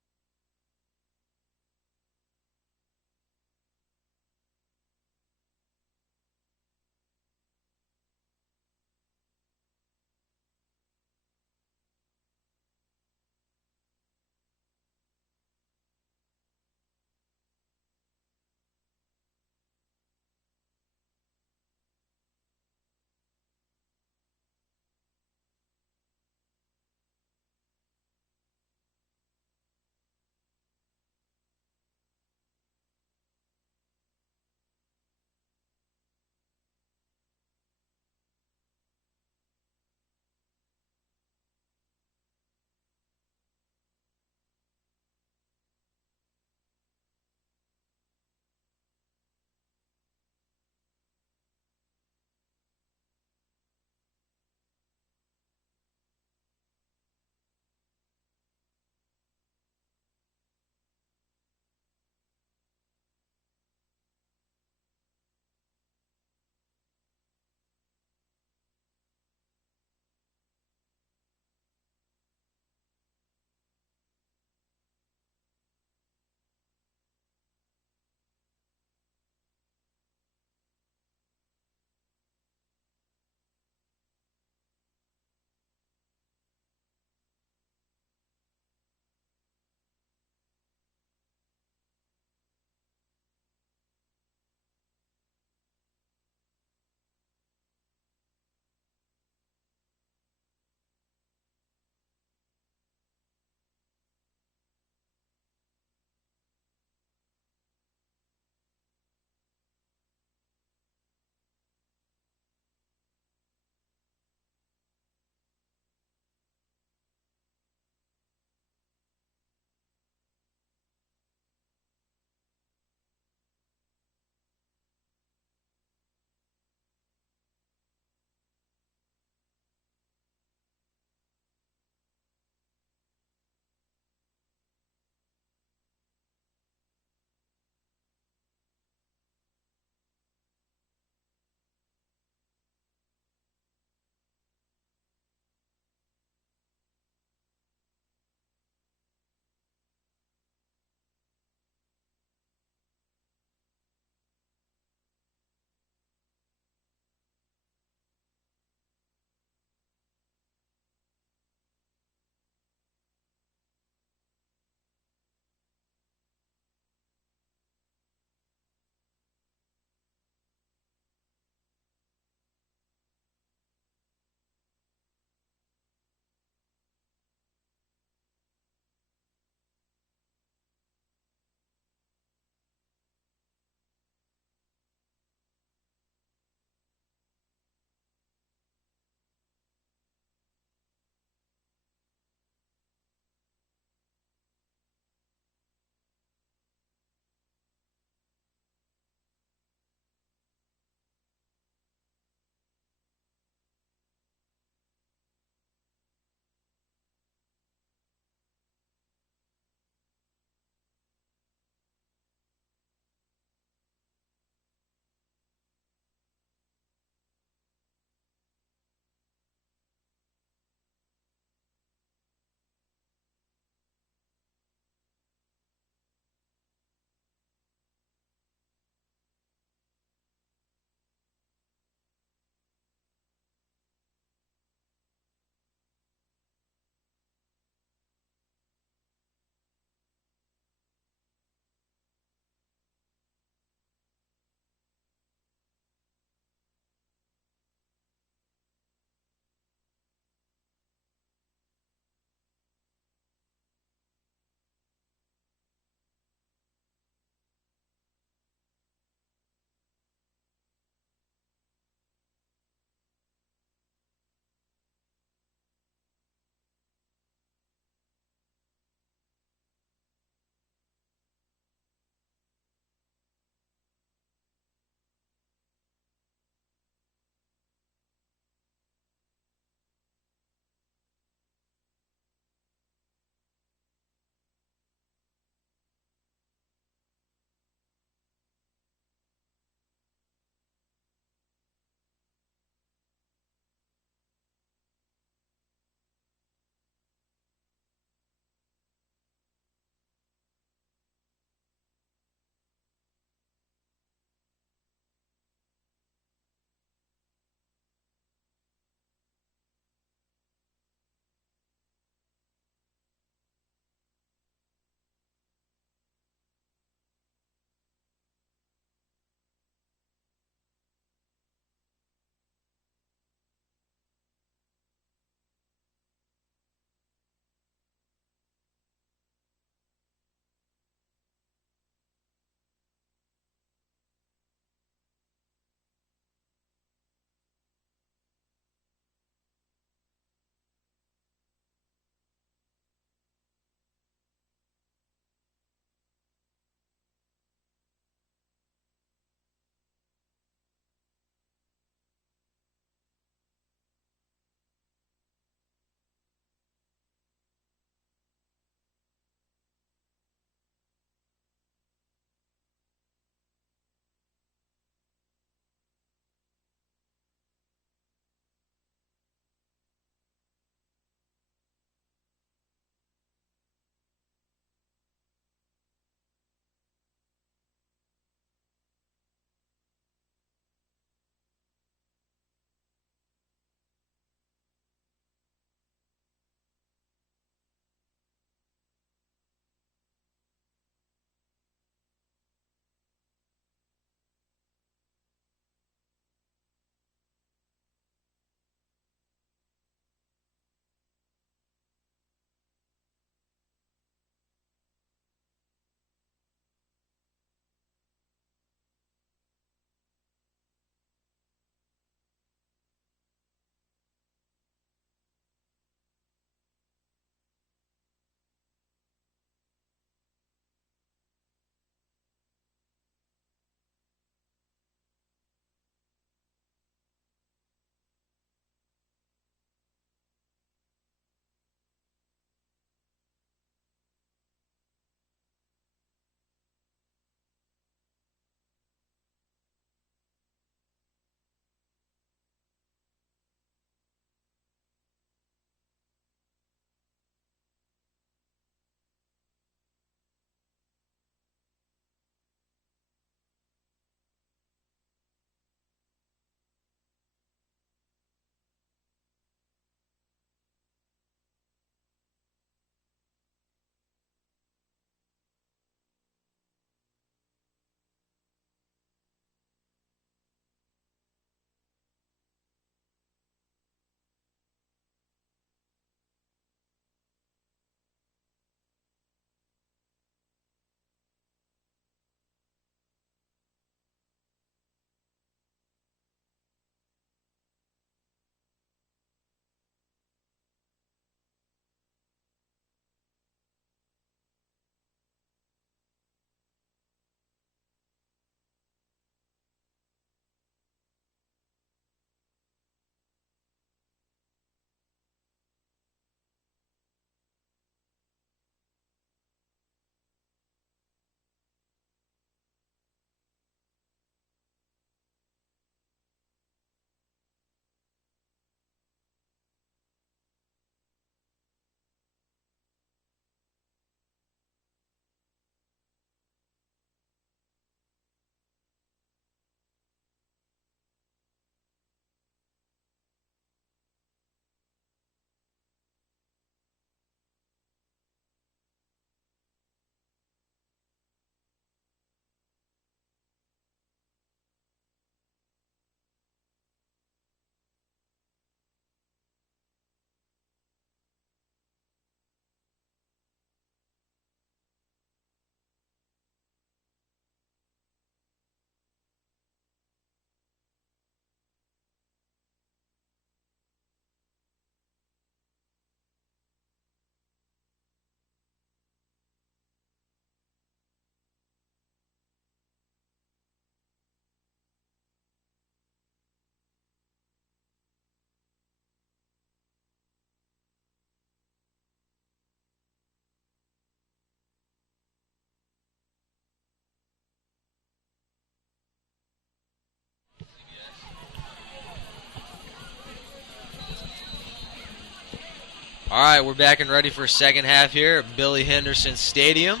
All right, we're back and ready for second half here at Billy Henderson Stadium.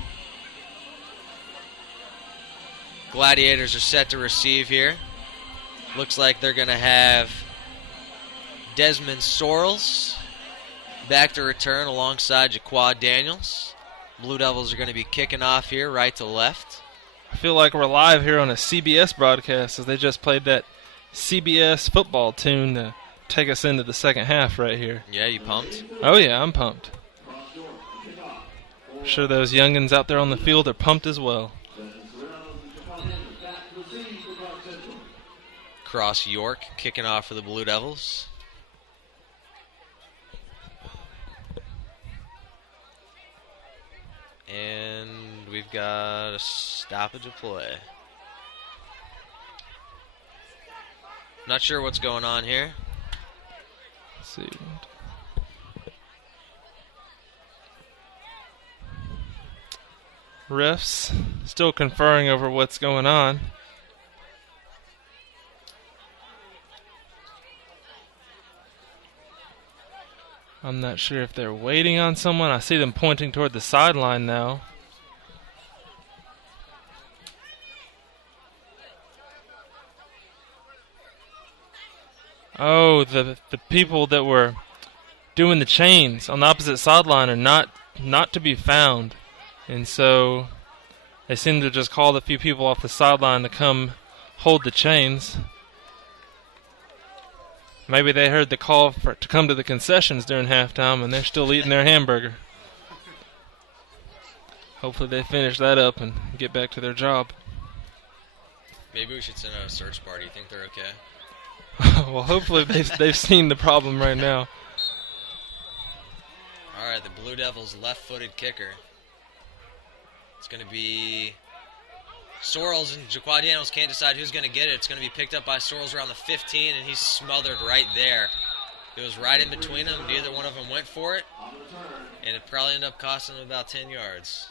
Gladiators are set to receive here. Looks like they're going to have Desmond Sorrells back to return alongside Jaquad Daniels. Blue Devils are going to be kicking off here right to left. I feel like we're live here on a CBS broadcast as they just played that CBS football tune to take us into the second half right here. Yeah, you pumped? Oh, yeah, I'm pumped. I'm sure those youngins out there on the field are pumped as well. Cross York kicking off for the Blue Devils. And we've got a stoppage of play. Not sure what's going on here. Let's see. Refs still conferring over what's going on. I'm not sure if they're waiting on someone. I see them pointing toward the sideline now. Oh, the people that were doing the chains on the opposite sideline are not to be found. And so they seem to just call the few people off the sideline to come hold the chains. Maybe they heard the call to come to the concessions during halftime and they're still eating their hamburger. Hopefully they finish that up and get back to their job. Maybe we should send out a search party. You think they're okay? Well, hopefully they've seen the problem right now. All right, the Blue Devils' left-footed kicker. It's going to be Sorrells, and Jaquad Daniels can't decide who's going to get it. It's going to be picked up by Sorrells around the 15, and he's smothered right there. It was right in between them. Neither one of them went for it, and it probably ended up costing them about 10 yards.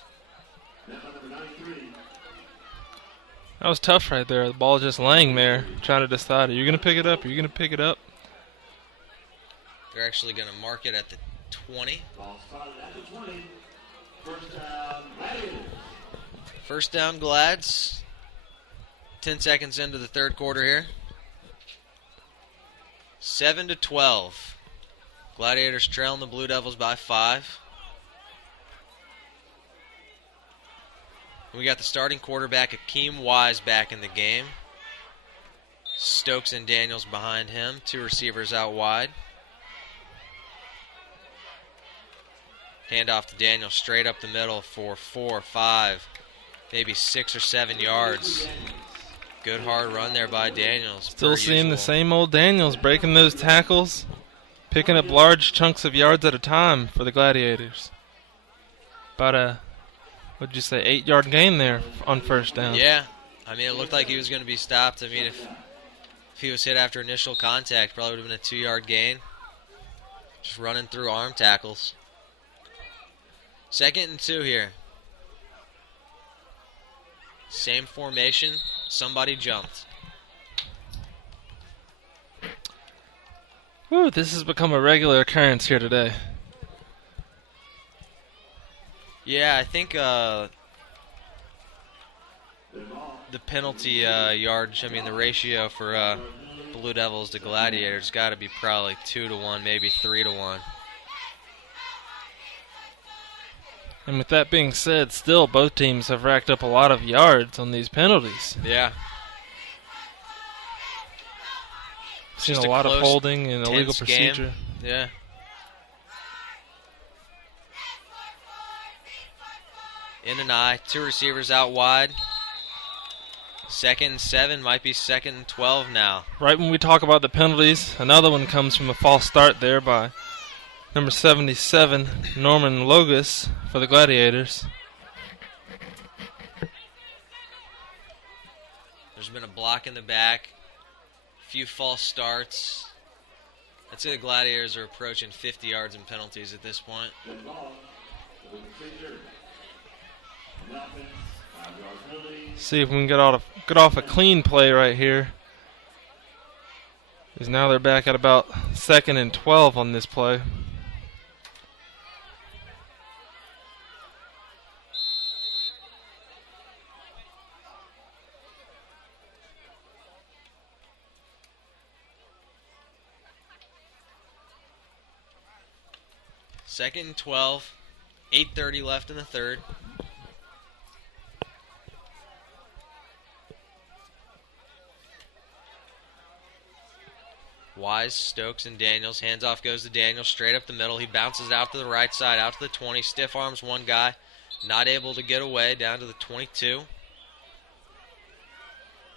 That was tough right there. The ball just laying there, trying to decide, are you going to pick it up? Are you going to pick it up? They're actually going to mark it at the 20. First down, Glads. 10 seconds into the third quarter here. 7-12. Gladiators trailing the Blue Devils by 5. We got the starting quarterback, Akeem Wise, back in the game. Stokes and Daniels behind him. 2 receivers out wide. Handoff to Daniels straight up the middle for 4, 5, maybe 6 or 7 yards. Good hard run there by Daniels. Still seeing the same old Daniels breaking those tackles, picking up large chunks of yards at a time for the Gladiators. About a, what'd you say, 8-yard gain there on first down. Yeah, I mean, it looked like he was going to be stopped. I mean, if he was hit after initial contact, probably would have been a 2-yard gain. Just running through arm tackles. 2nd and 2 here. Same formation. Somebody jumped. Whew, this has become a regular occurrence here today. Yeah, I think the penalty yardage, I mean the ratio for Blue Devils to Gladiators got to be probably 2-1, maybe 3-1. And with that being said, still both teams have racked up a lot of yards on these penalties. Yeah. Seen a lot of holding and illegal procedure. Yeah. In and I, 2 receivers out wide. 2nd and 7, might be 2nd and 12 now. Right when we talk about the penalties, another one comes from a false start there by number 77, Norman Logus for the Gladiators. There's been a block in the back, a few false starts. I'd say the Gladiators are approaching 50 yards in penalties at this point. See if we can get off a clean play right here. Because now they're back at about 2nd and 12 on this play. 2nd and 12. 8:30 left in the third. Wise, Stokes, and Daniels. Hands off goes to Daniels, straight up the middle. He bounces out to the right side, out to the 20. Stiff arms one guy. Not able to get away, down to the 22.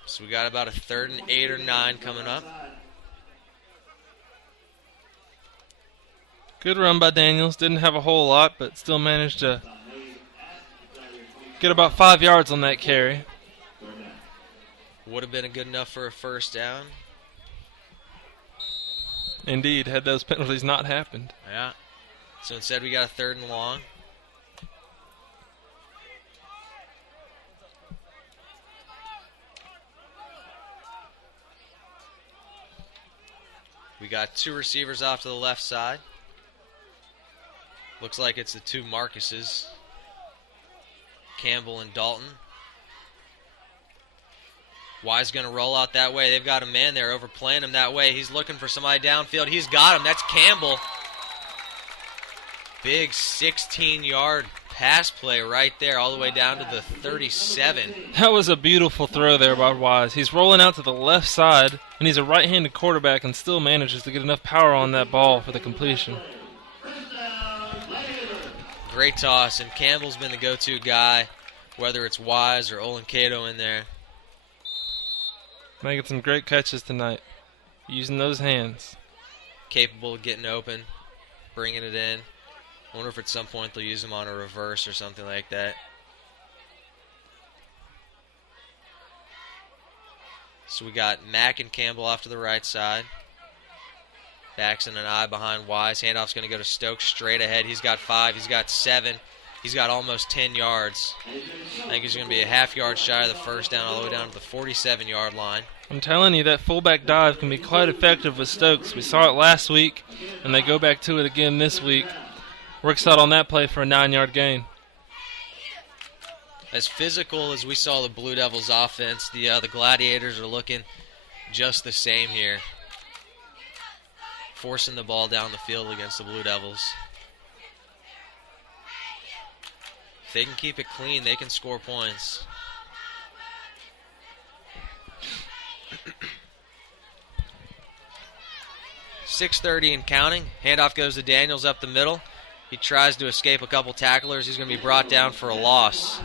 So we got about a 3rd and 8 or 9 coming up. Good run by Daniels. Didn't have a whole lot, but still managed to get about 5 yards on that carry. Would have been good enough for a first down. Indeed, had those penalties not happened. Yeah. So instead we got a 3rd and long. We got 2 receivers off to the left side. Looks like it's the 2 Marcuses, Campbell and Dalton. Wise going to roll out that way. They've got a man there overplaying him that way. He's looking for somebody downfield. He's got him. That's Campbell. Big 16-yard pass play right there all the way down to the 37. That was a beautiful throw there by Wise. He's rolling out to the left side, and he's a right-handed quarterback and still manages to get enough power on that ball for the completion. Great toss, and Campbell's been the go-to guy, whether it's Wise or Olin Cato in there. Making some great catches tonight, using those hands. Capable of getting open, bringing it in. I wonder if at some point they'll use him on a reverse or something like that. So we got Mack and Campbell off to the right side. Backs in an eye behind Wise. Handoff's going to go to Stokes straight ahead. He's got 5. He's got 7. He's got almost 10 yards. I think he's going to be a half-yard shy of the first down all the way down to the 47-yard line. I'm telling you, that fullback dive can be quite effective with Stokes. We saw it last week, and they go back to it again this week. Works out on that play for a 9-yard gain. As physical as we saw the Blue Devils offense, the Gladiators are looking just the same here. Forcing the ball down the field against the Blue Devils. If they can keep it clean, they can score points. .6:30 and counting. Handoff goes to Daniels up the middle. He tries to escape a couple tacklers. He's going to be brought down for a loss.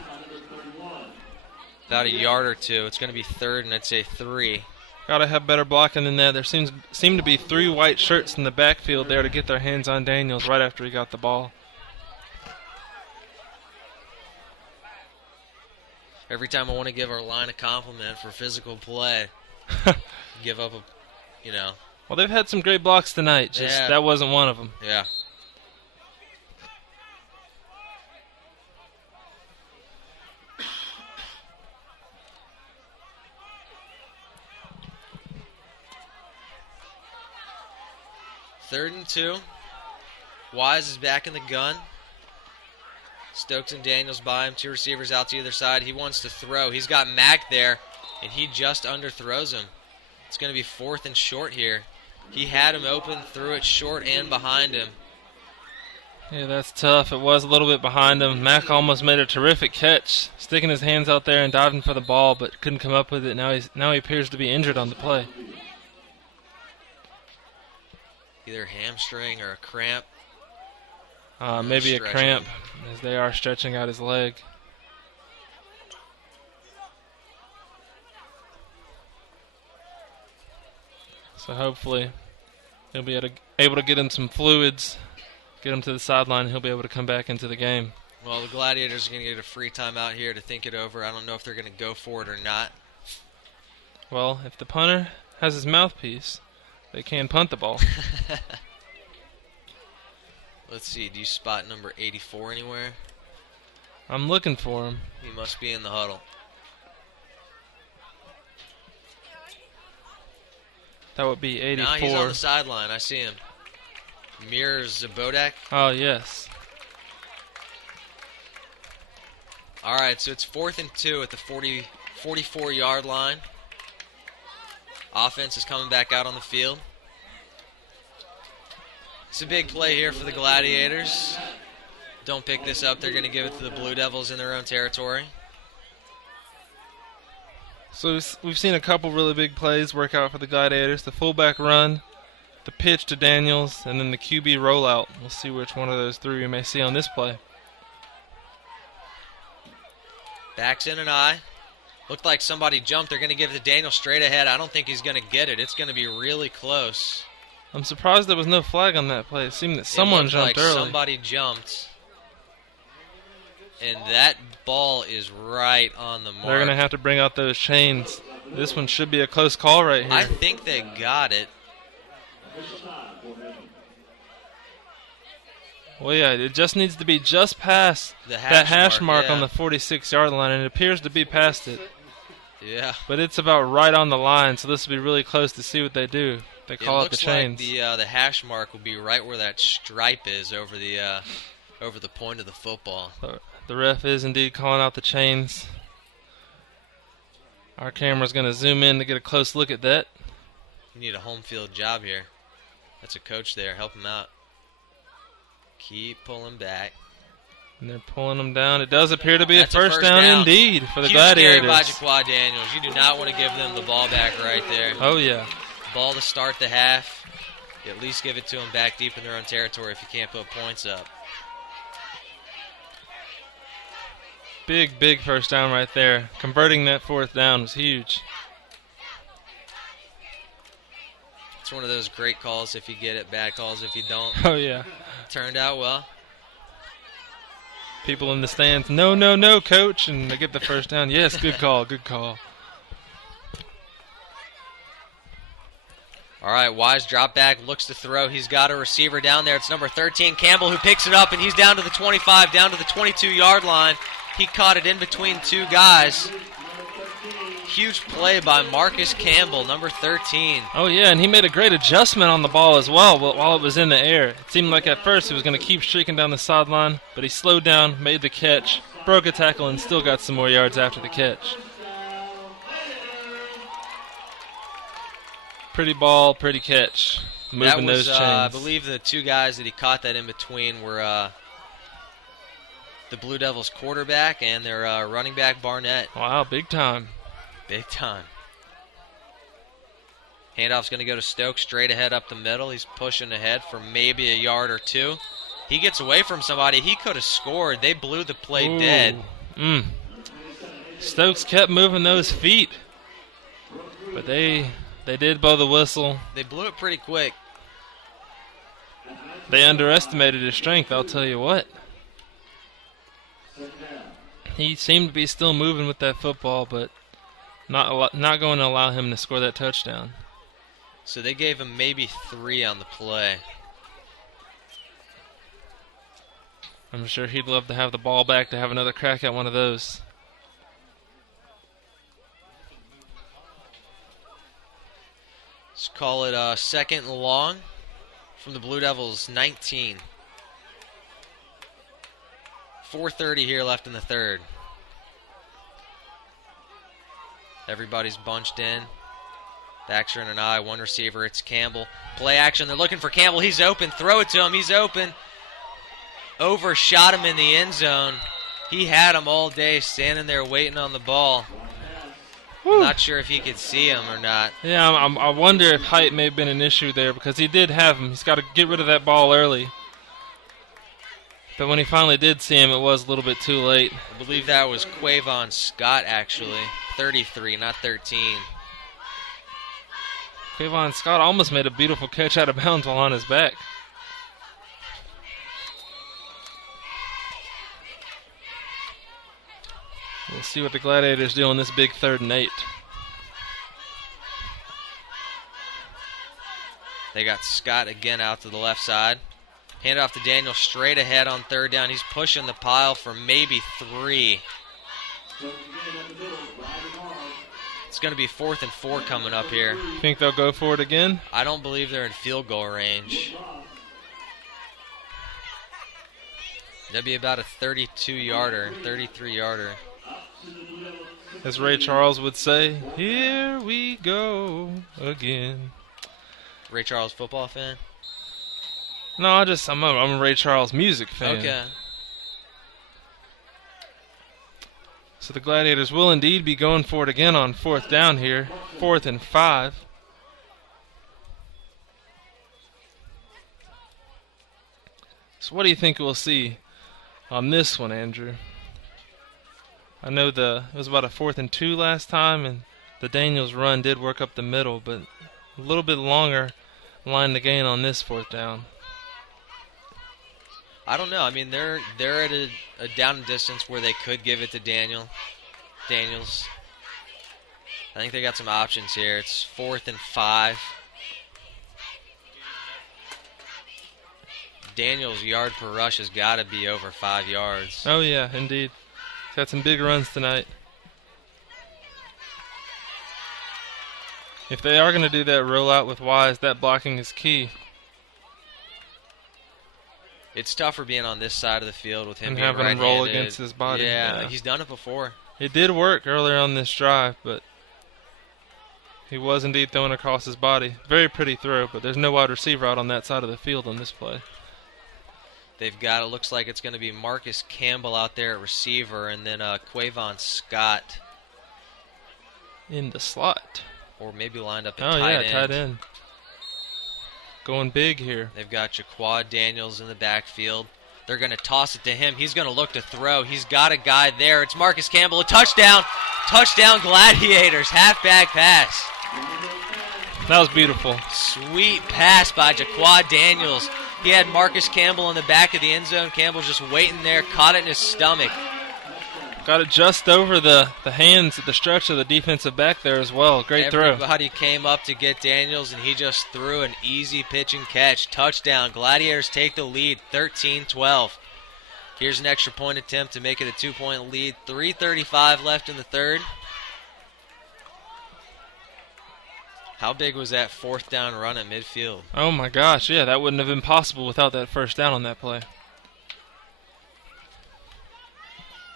About a yard or two. It's going to be 3rd and I'd say 3. Gotta have better blocking than that. There seem to be 3 white shirts in the backfield there to get their hands on Daniels right after he got the ball. Every time I want to give our line a compliment for physical play, give up a. Well, they've had some great blocks tonight. Just Yeah. That wasn't one of them. Yeah. Third and 2. Wise is back in the gun. Stokes and Daniels by him. 2 receivers out to either side. He wants to throw. He's got Mack there, and he just underthrows him. It's going to be 4th and short here. He had him open, threw it short and behind him. Yeah, that's tough. It was a little bit behind him. Mack almost made a terrific catch, sticking his hands out there and diving for the ball, but couldn't come up with it. Now he appears to be injured on the play. Either hamstring or a cramp. Maybe a Stretching cramp, him. as they are stretching out his leg. So hopefully he'll be able to get him some fluids, get him to the sideline, and he'll be able to come back into the game. Well, the Gladiators are going to get a free time out here to think it over. I don't know if they're going to go for it or not. Well, if the punter has his mouthpiece, they can punt the ball. Let's see, do you spot number 84 anywhere? I'm looking for him. He must be in the huddle. That would be 84. No, he's on the sideline. I see him. Mir Zabodak. Oh, yes. All right, so it's 4th and 2 at the 44-yard line. Offense is coming back out on the field. It's a big play here for the Gladiators. Don't pick this up. They're going to give it to the Blue Devils in their own territory. So we've seen a couple really big plays work out for the Gladiators. The fullback run, the pitch to Daniels, and then the QB rollout. We'll see which one of those three we may see on this play. Backs in an eye. Looked like somebody jumped. They're going to give it to Daniels straight ahead. I don't think he's going to get it. It's going to be really close. I'm surprised there was no flag on that play. It seemed that someone jumped early. Somebody jumped. And that ball is right on the mark. They're going to have to bring out those chains. This one should be a close call right here. I think they got it. Well, yeah, it just needs to be just past that hash mark on the 46-yard line, and it appears to be past it. Yeah. But it's about right on the line, so this will be really close to see what they do. They call it the chains. It looks like the hash mark will be right where that stripe is over the point of the football. The ref is indeed calling out the chains. Our camera's going to zoom in to get a close look at that. You need a home field job here. That's a coach there. Help him out. Keep pulling back. And they're pulling them down. It does appear to be a first down indeed for the Gladiators. Huge carry by Jaquan Daniels. You do not want to give them the ball back right there. Oh, yeah. Ball to start the half. You at least give it to them back deep in their own territory if you can't put points up. Big, big first down right there. Converting that fourth down was huge. It's one of those great calls if you get it, bad calls if you don't. Oh, yeah. Turned out well. People in the stands, no, no, no, coach, and they get the first down. Yes, good call, good call. All right, Wise drop back, looks to throw. He's got a receiver down there. It's number 13, Campbell, who picks it up, and he's down to the 25, down to the 22-yard line. He caught it in between two guys. Huge play by Marcus Campbell, number 13. Oh, yeah, and he made a great adjustment on the ball as well while it was in the air. It seemed like at first he was going to keep streaking down the sideline, but he slowed down, made the catch, broke a tackle, and still got some more yards after the catch. Pretty ball, pretty catch. Moving those chains. I believe the two guys that he caught that in between were the Blue Devils quarterback and their running back Barnett. Wow, big time. Big time. Handoff's going to go to Stokes straight ahead up the middle. He's pushing ahead for maybe a yard or two. He gets away from somebody. He could have scored. They blew the play dead. Stokes kept moving those feet, but they did blow the whistle. They blew it pretty quick. They underestimated his strength, I'll tell you what. He seemed to be still moving with that football, but not going to allow him to score that touchdown. So they gave him maybe 3 on the play. I'm sure he'd love to have the ball back to have another crack at one of those. Let's call it second and long from the Blue Devils, 19. 4:30 here left in the third. Everybody's bunched in. Backs are in an eye. One receiver. It's Campbell. Play action. They're looking for Campbell. He's open. Throw it to him. He's open. Overshot him in the end zone. He had him all day standing there waiting on the ball. I'm not sure if he could see him or not. Yeah, I wonder if height may have been an issue there because he did have him. He's got to get rid of that ball early. But when he finally did see him, it was a little bit too late. I believe that was Quavon Scott, actually. 33, not 13. Quavon Scott almost made a beautiful catch out of bounds while on his back. We'll see what the Gladiators do on this big 3rd and 8. They got Scott again out to the left side. Hand off to Daniel straight ahead on 3rd down. He's pushing the pile for maybe 3. It's going to be 4th and 4 coming up here. Think they'll go for it again? I don't believe they're in field goal range. That'd be about a 32-yarder, 33-yarder. As Ray Charles would say, here we go again. Ray Charles, football fan? No, I'm a Ray Charles music fan. Okay. So the Gladiators will indeed be going for it again on 4th down here. 4th and 5. So what do you think we'll see on this one, Andrew? I know it was about a 4th and 2 last time, and the Daniels run did work up the middle, but a little bit longer line to gain on this 4th down. I don't know. I mean, they're at a down and distance where they could give it to Daniels. I think they got some options here. It's 4th and 5. Daniels' yard per rush has got to be over 5 yards. Oh, yeah, indeed. He's had some big runs tonight. If they are going to do that rollout with Wise, that blocking is key. It's tougher being on this side of the field with him and being having him right-handed. roll against his body. Yeah, he's done it before. It did work earlier on this drive, but he was indeed throwing across his body. Very pretty throw, but there's no wide receiver out on that side of the field on this play. They've got, it looks like it's going to be Marcus Campbell out there at receiver, and then Quavon Scott in the slot. Or maybe lined up at tight end. Tight end. Going big here. They've got Jaquad Daniels in the backfield. They're going to toss it to him. He's going to look to throw. He's got a guy there. It's Marcus Campbell. A touchdown. Touchdown Gladiators. Halfback pass. That was beautiful. Sweet pass by Jaquad Daniels. He had Marcus Campbell in the back of the end zone. Campbell just waiting there. Caught it in his stomach. Got it just over the hands at the stretch of the defensive back there as well. Great throw. Everybody came up to get Daniels, and he just threw an easy pitch and catch. Touchdown. Gladiators take the lead, 13-12. Here's an extra point attempt to make it a 2-point lead. 3:35 left in the third. How big was that 4th down run at midfield? Oh, my gosh. Yeah, that wouldn't have been possible without that first down on that play.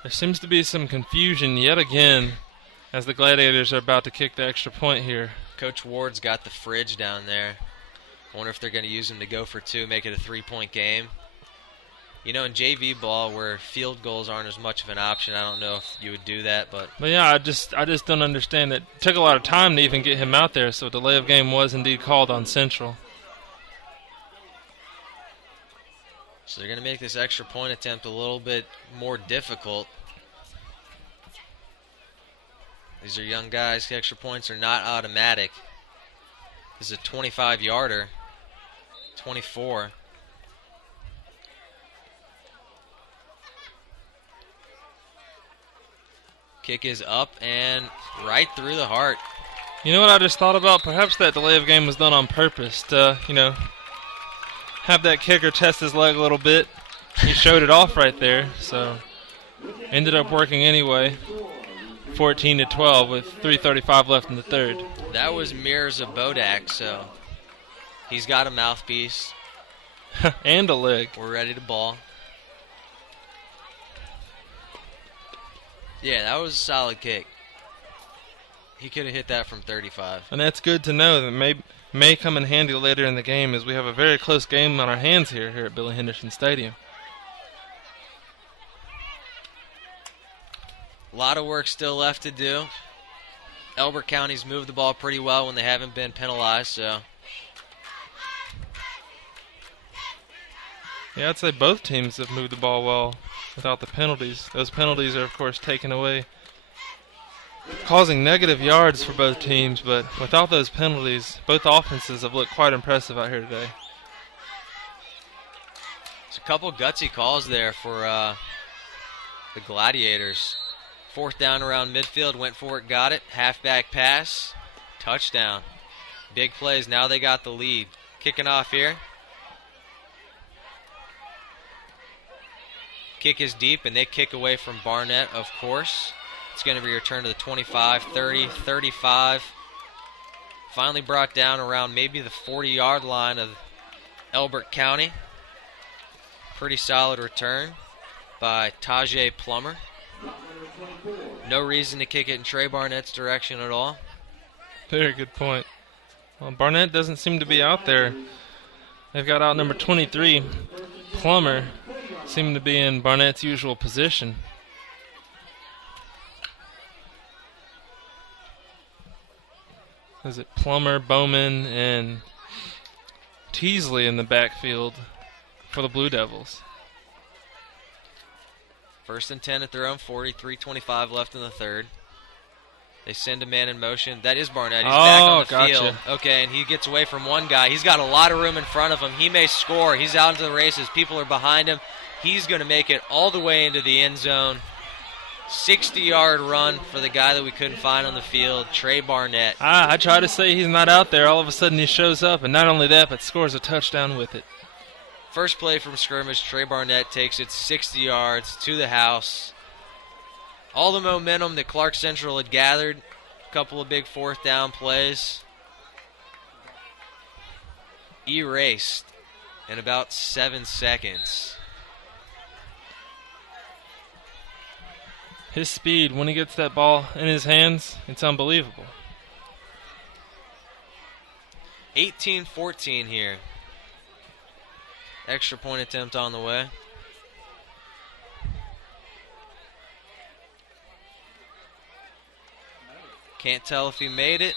There seems to be some confusion yet again as the Gladiators are about to kick the extra point here. Coach Ward's got the fridge down there. I wonder if they're going to use him to go for 2, make it a 3-point game. You know, in JV ball where field goals aren't as much of an option, I don't know if you would do that. But yeah, I just don't understand that. It took a lot of time to even get him out there, so a delay of game was indeed called on Central. So they're going to make this extra point attempt a little bit more difficult. These are young guys. Extra points are not automatic. This is a 25-yarder. 24. Kick is up and right through the heart. You know what I just thought about? Perhaps that delay of game was done on purpose to, have that kicker test his leg a little bit. He showed it off right there, so ended up working anyway. 14-12 with 3:35 left in the third. That was Mirza Bodak, so he's got a mouthpiece. And a leg. We're ready to ball. Yeah, that was a solid kick. He could have hit that from 35. And that's good to know. That may come in handy later in the game as we have a very close game on our hands here at Billy Henderson Stadium. A lot of work still left to do. Elbert County's moved the ball pretty well when they haven't been penalized, so. Yeah, I'd say both teams have moved the ball well without the penalties. Those penalties are, of course, taken away, causing negative yards for both teams, but without those penalties, both offenses have looked quite impressive out here today. It's a couple gutsy calls there for the Gladiators. 4th down around midfield, went for it, got it. Halfback pass, touchdown. Big plays, now they got the lead. Kicking off here. Kick is deep, and they kick away from Barnett, of course. It's going to be returned to the 25, 30, 35. Finally brought down around maybe the 40-yard line of Elbert County. Pretty solid return by Tajay Plummer. No reason to kick it in Trey Barnett's direction at all. Very good point. Well, Barnett doesn't seem to be out there They've got out number 23, Plummer, seeming to be in Barnett's usual position. Is it Plummer, Bowman, and Teasley in the backfield for the Blue Devils? 1st and 10 at their own 40, 3:25 left in the third. They send a man in motion. That is Barnett. He's back on the field. Okay, and he gets away from one guy. He's got a lot of room in front of him. He may score. He's out into the races. People are behind him. He's going to make it all the way into the end zone. 60-yard run for the guy that we couldn't find on the field, Trey Barnett. I try to say he's not out there. All of a sudden he shows up, and not only that, but scores a touchdown with it. First play from scrimmage, Trey Barnett takes it 60 yards to the house. All the momentum that Clarke Central had gathered, a couple of big fourth down plays, erased in about 7 seconds. His speed, when he gets that ball in his hands, it's unbelievable. 18-14 here. Extra point attempt on the way. Can't tell if he made it.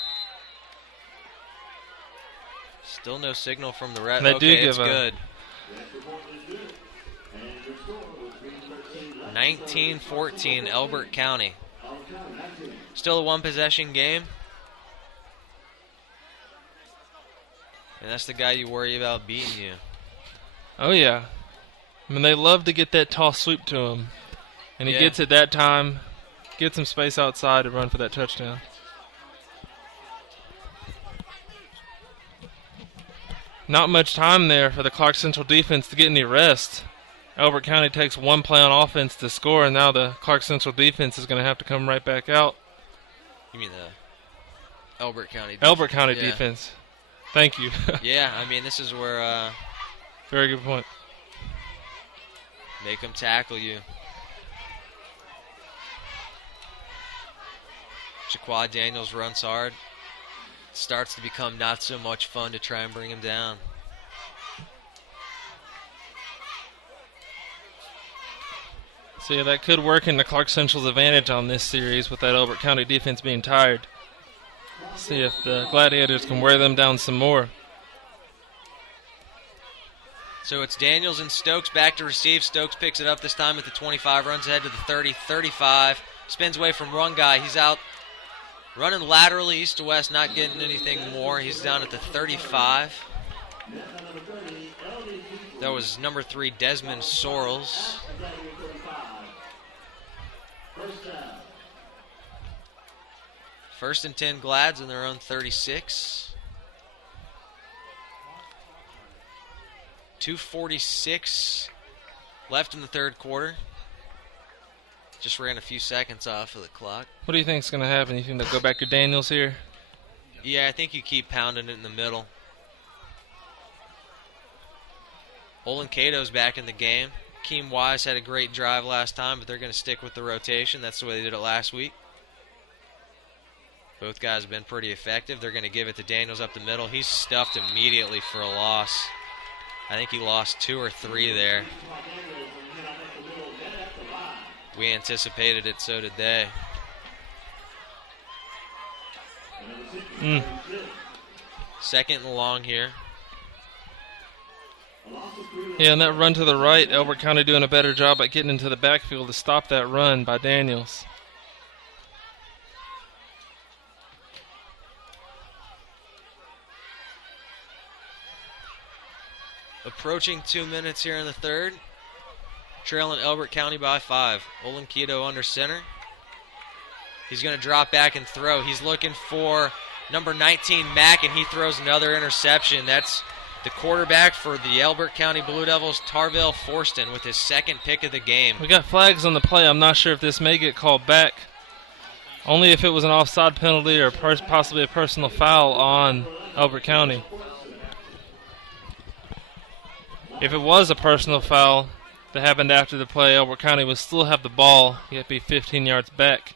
Still no signal from the ref. Okay, it's good. 19-14, Elbert County. Still a one-possession game. And that's the guy you worry about beating you. Oh, yeah. I mean, they love to get that toss sweep to him. And he gets it that time, gets some space outside to run for that touchdown. Not much time there for the Clarke Central defense to get any rest. Elbert County takes one play on offense to score, and now the Clarke Central defense is going to have to come right back out. You mean the Elbert County defense? Elbert County defense. Thank you. Yeah, I mean, this is where... Very good point. Make them tackle you. Jaquad Daniels runs hard. Starts to become not so much fun to try and bring him down. So yeah, that could work in the Clarke Central's advantage on this series with that Elbert County defense being tired. See if the Gladiators can wear them down some more. So it's Daniels and Stokes back to receive. Stokes picks it up this time at the 25, runs ahead to the 30, 35, spins away from one guy. He's out running laterally east to west, not getting anything more. He's down at the 35. That was number 3, Desmond Sorrells. First and 10 Glads in their own 36. 2:46 left in the third quarter. Just ran a few seconds off of the clock. What do you think is going to happen? You think they'll go back to Daniels here? Yeah, I think you keep pounding it in the middle. Olin Cato's back in the game. Keem Wise had a great drive last time, but they're going to stick with the rotation. That's the way they did it last week. Both guys have been pretty effective. They're going to give it to Daniels up the middle. He's stuffed immediately for a loss. I think he lost 2 or 3 there. We anticipated it, so did they. Second and long here. Yeah, and that run to the right, Elbert County doing a better job at getting into the backfield to stop that run by Daniels. Approaching 2 minutes here in the third. Trailing Elbert County by 5. Olin Keto under center. He's going to drop back and throw. He's looking for number 19, Mack, and he throws another interception. That's the quarterback for the Elbert County Blue Devils, Tarvell Forston, with his second pick of the game. We got flags on the play. I'm not sure if this may get called back. Only if it was an offside penalty or possibly a personal foul on Elbert County. If it was a personal foul that happened after the play, Elbert County would still have the ball, yet be 15 yards back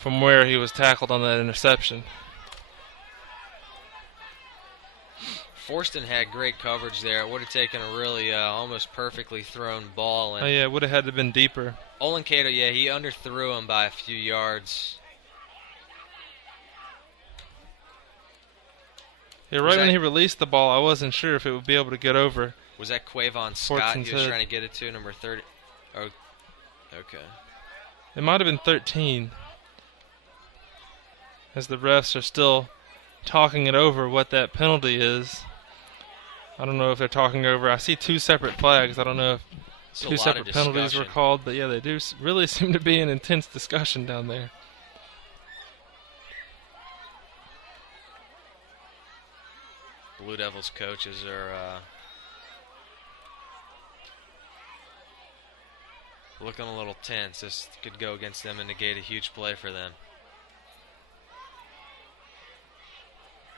from where he was tackled on that interception. Forston had great coverage there. It would have taken a really almost perfectly thrown ball. And Oh, yeah, it would have had to have been deeper. Olenkato, yeah, he underthrew him by a few yards. Yeah, right when he released the ball, I wasn't sure if it would be able to get over. Was that Quavon Scott he was trying to get it to, number 30? Oh, okay. It might have been 13. As the refs are still talking it over what that penalty is. I don't know if they're talking over. I see two separate flags. I don't know if two separate penalties were called, but yeah, they do really seem to be an intense discussion down there. Blue Devils coaches are looking a little tense. This could go against them and negate a huge play for them.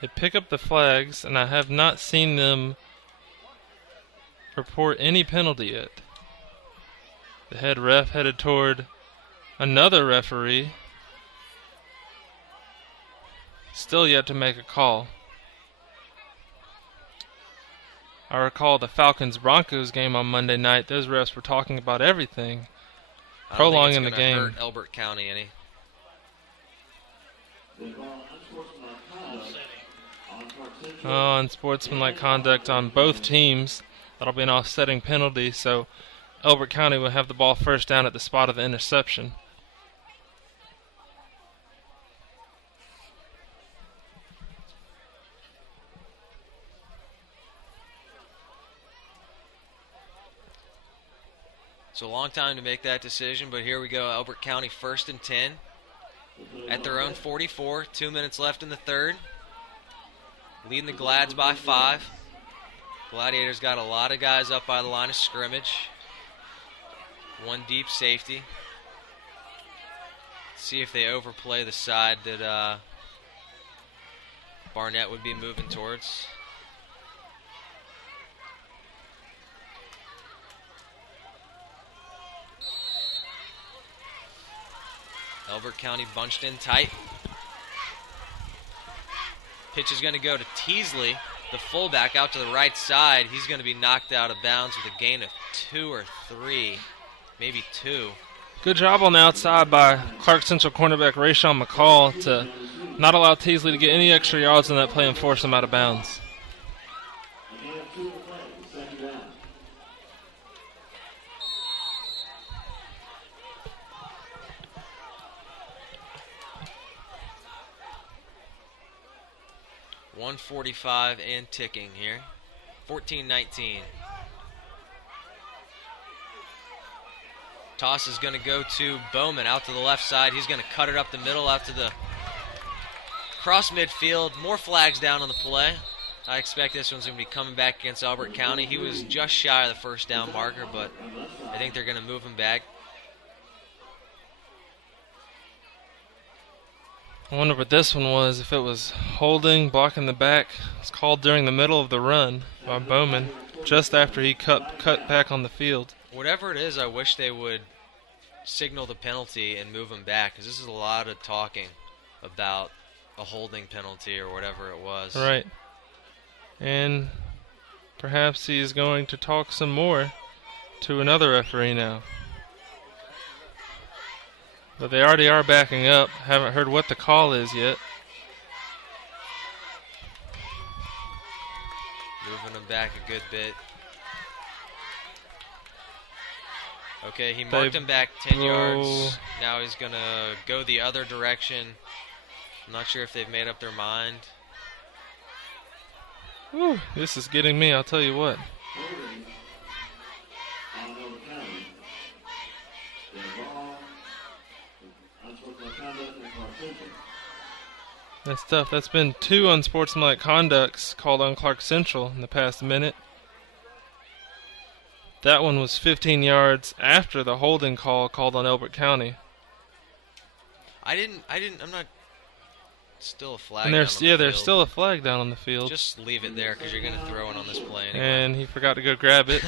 They pick up the flags, and I have not seen them report any penalty yet. The head ref headed toward another referee. Still yet to make a call. I recall the Falcons-Broncos game on Monday night. Those refs were talking about everything, prolonging the game. Hurt Elbert County any. Unsportsmanlike conduct on both teams. That'll be an offsetting penalty, so Elbert County will have the ball first down at the spot of the interception. It's a long time to make that decision, but here we go. Elbert County 1st and 10 at their own 44. 2 minutes left in the third. Leading the Glads by 5. Gladiators got a lot of guys up by the line of scrimmage. One deep safety. See if they overplay the side that Barnett would be moving towards. Elbert County bunched in tight. Pitch is going to go to Teasley, the fullback, out to the right side. He's going to be knocked out of bounds with a gain of 2 or 3, maybe 2. Good job on the outside by Clarke Central cornerback Rayshawn McCall to not allow Teasley to get any extra yards on that play and force him out of bounds. .145 and ticking here. 14-19. Toss is going to go to Bowman out to the left side. He's going to cut it up the middle out to the cross midfield. More flags down on the play. I expect this one's going to be coming back against Elbert County. He was just shy of the first down marker, but I think they're going to move him back. I wonder what this one was, if it was holding, blocking the back. It was called during the middle of the run by Bowman, just after he cut back on the field. Whatever it is, I wish they would signal the penalty and move him back, because this is a lot of talking about a holding penalty or whatever it was. Right. And perhaps he's going to talk some more to another referee now. But they already are backing up. Haven't heard what the call is yet. Moving them back a good bit. Okay, he marked him back 10 yards. Now he's going to go the other direction. I'm not sure if they've made up their mind. Whew, this is getting me, I'll tell you what. That's tough. That's been 2 unsportsmanlike conducts called on Clarke Central in the past minute. That one was 15 yards after the holding call called on Elbert County. I'm not. Still a flag. And there's still a flag down on the field. Just leave it there because you're going to throw it on this play anyway. And he forgot to go grab it.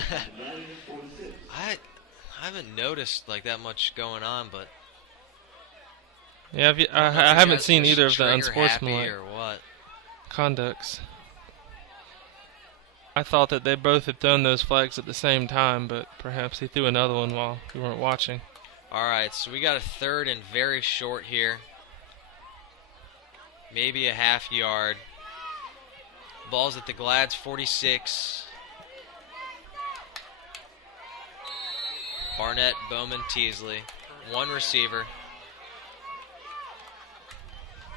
I haven't noticed like that much going on, but yeah, I haven't seen either of the unsportsmanlike or what conducts. I thought that they both had thrown those flags at the same time, but perhaps he threw another one while we weren't watching. All right, so we got a third and very short here. Maybe a half yard. Ball's at the Glad's 46. Barnett, Bowman, Teasley. One receiver.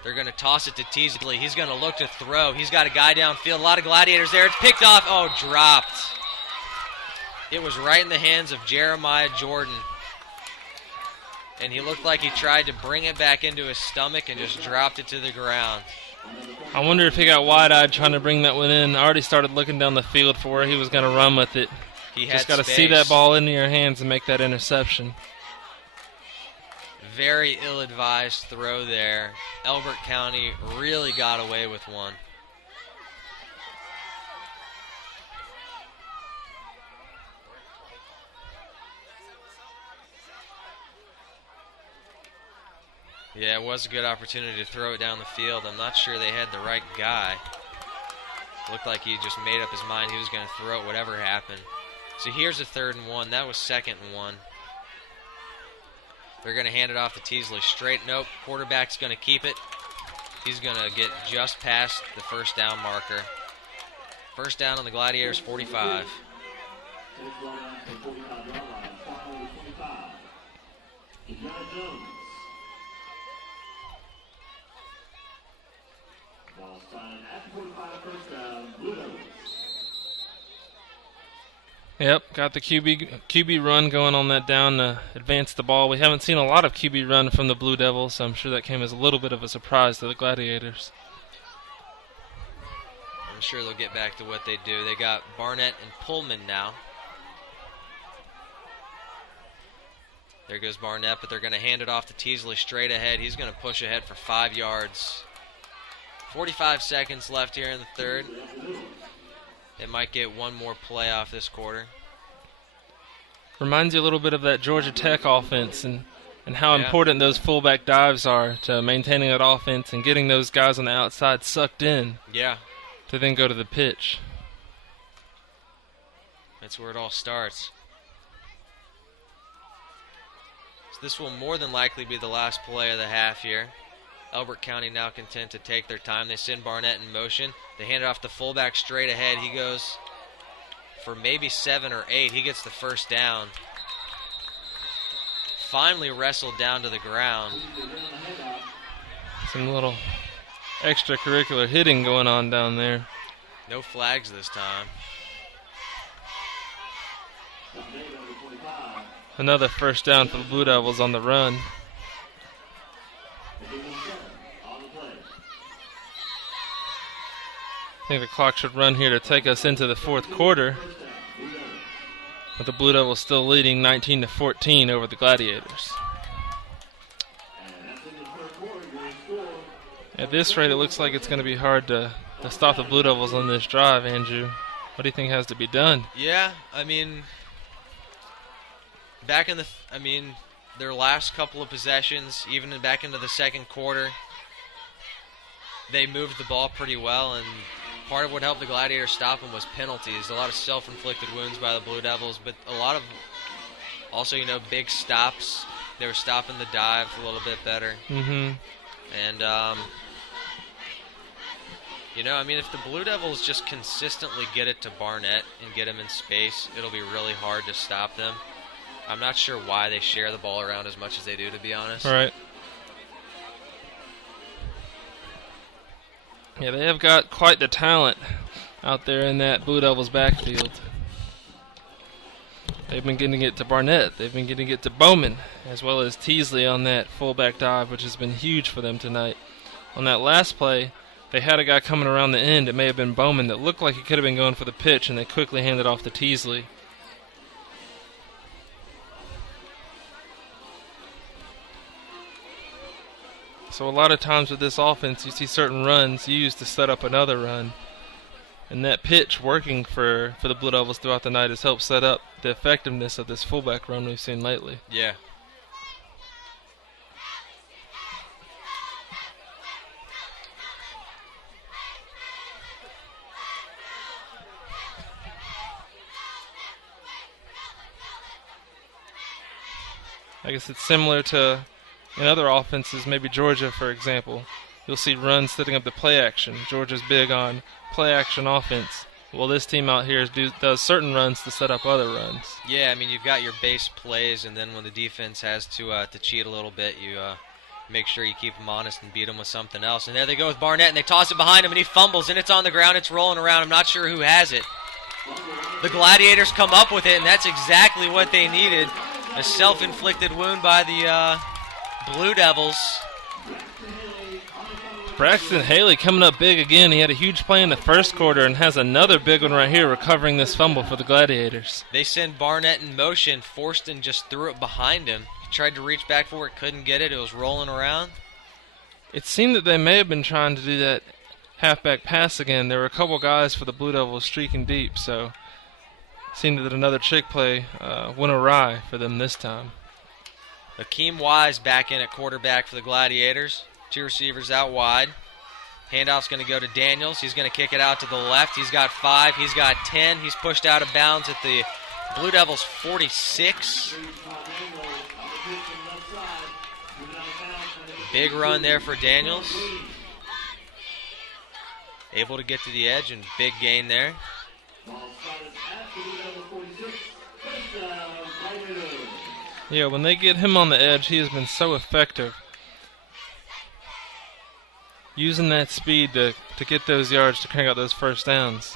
They're going to toss it to Teasley. He's going to look to throw. He's got a guy downfield. A lot of Gladiators there. It's picked off. Oh, dropped. It was right in the hands of Jeremiah Jordan. And he looked like he tried to bring it back into his stomach and just dropped it to the ground. I wonder if he got wide-eyed trying to bring that one in. I already started looking down the field for where he was going to run with it. He just got to see that ball into your hands and make that interception. Very ill-advised throw there. Elbert County really got away with one. Yeah, it was a good opportunity to throw it down the field. I'm not sure they had the right guy. Looked like he just made up his mind he was going to throw it whatever happened. So here's a 3rd and 1. That was 2nd and 1. They're going to hand it off to Teasley straight. Nope, quarterback's going to keep it. He's going to get just past the first down marker. First down on the Gladiators 45. Yep, got the QB run going on that down to advance the ball. We haven't seen a lot of QB run from the Blue Devils, so I'm sure that came as a little bit of a surprise to the Gladiators. I'm sure they'll get back to what they do. They got Barnett and Pullman now. There goes Barnett, but they're going to hand it off to Teasley straight ahead. He's going to push ahead for 5 yards. 45 seconds left here in the third. They might get one more play off this quarter. Reminds you a little bit of that Georgia Tech offense and how important those fullback dives are to maintaining that offense and getting those guys on the outside sucked in. Yeah. To then go to the pitch. That's where it all starts. So this will more than likely be the last play of the half here. Elbert County now content to take their time. They send Barnett in motion. They hand it off to fullback straight ahead. He goes for maybe 7 or 8. He gets the first down. Finally wrestled down to the ground. Some little extracurricular hitting going on down there. No flags this time. Another first down for the Blue Devils on the run. I think the clock should run here to take us into the 4th quarter. With the Blue Devils still leading 19-14 over the Gladiators. At this rate, it looks like it's going to be hard to stop the Blue Devils on this drive, Andrew. What do you think has to be done? Yeah, I mean, their last couple of possessions, even back into the 2nd quarter, they moved the ball pretty well, and part of what helped the Gladiators stop them was penalties. A lot of self-inflicted wounds by the Blue Devils, but a lot of also, big stops. They were stopping the dive a little bit better. Mm-hmm. And, if the Blue Devils just consistently get it to Barnett and get him in space, it'll be really hard to stop them. I'm not sure why they share the ball around as much as they do, to be honest. Right. Yeah, they have got quite the talent out there in that Blue Devils backfield. They've been getting it to Barnett. They've been getting it to Bowman, as well as Teasley on that fullback dive, which has been huge for them tonight. On that last play, they had a guy coming around the end. It may have been Bowman that looked like he could have been going for the pitch, and they quickly handed off to Teasley. So a lot of times with this offense, you see certain runs used to set up another run. And that pitch working for the Blue Devils throughout the night has helped set up the effectiveness of this fullback run we've seen lately. Yeah. I guess it's similar to in other offenses, maybe Georgia, for example. You'll see runs setting up the play action. Georgia's big on play action offense. Well, this team out here does certain runs to set up other runs. Yeah, I mean, you've got your base plays, and then when the defense has to cheat a little bit, you make sure you keep them honest and beat them with something else. And there they go with Barnett, and they toss it behind him, and he fumbles, and it's on the ground. It's rolling around. I'm not sure who has it. The Gladiators come up with it, and that's exactly what they needed. A self-inflicted wound by the Blue Devils. Braxton Haley coming up big again. He had a huge play in the first quarter and has another big one right here, recovering this fumble for the Gladiators. They send Barnett in motion. Forston just threw it behind him. He tried to reach back for it, couldn't get it. It was rolling around. It seemed that they may have been trying to do that halfback pass again. There were a couple guys for the Blue Devils streaking deep, so it seemed that another trick play went awry for them this time. Akeem Wise back in at quarterback for the Gladiators. Two receivers out wide. Handoff's going to go to Daniels. He's going to kick it out to the left. He's got 5. He's got 10. He's pushed out of bounds at the Blue Devils 46. Big run there for Daniels. Able to get to the edge and big gain there. Yeah, when they get him on the edge, he has been so effective. Using that speed to get those yards to crank out those first downs.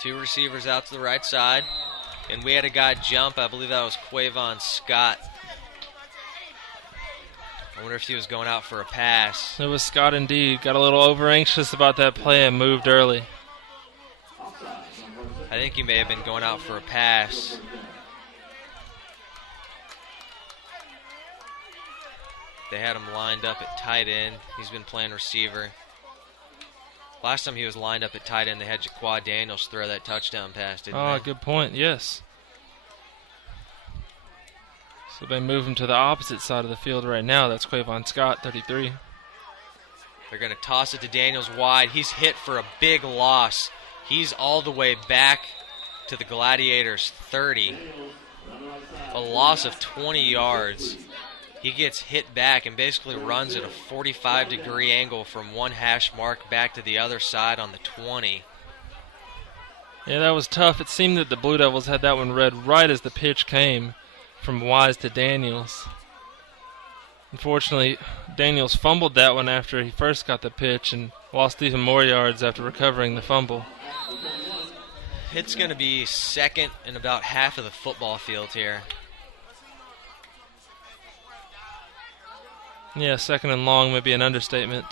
Two receivers out to the right side. And we had a guy jump. I believe that was Quavon Scott. I wonder if he was going out for a pass. It was Scott indeed. Got a little over-anxious about that play and moved early. I think he may have been going out for a pass. They had him lined up at tight end. He's been playing receiver. Last time he was lined up at tight end, they had Jaquad Daniels throw that touchdown pass, didn't they? Oh, good point, yes. So they move him to the opposite side of the field right now. That's Quavon Scott, 33. They're going to toss it to Daniels wide. He's hit for a big loss. He's all the way back to the Gladiators' 30. A loss of 20 yards. He gets hit back and basically runs at a 45-degree angle from one hash mark back to the other side on the 20. Yeah, that was tough. It seemed that the Blue Devils had that one read right as the pitch came from Wise to Daniels. Unfortunately, Daniels fumbled that one after he first got the pitch and lost even more yards after recovering the fumble. It's going to be second and about half of the football field here. Yeah, second and long may be an understatement.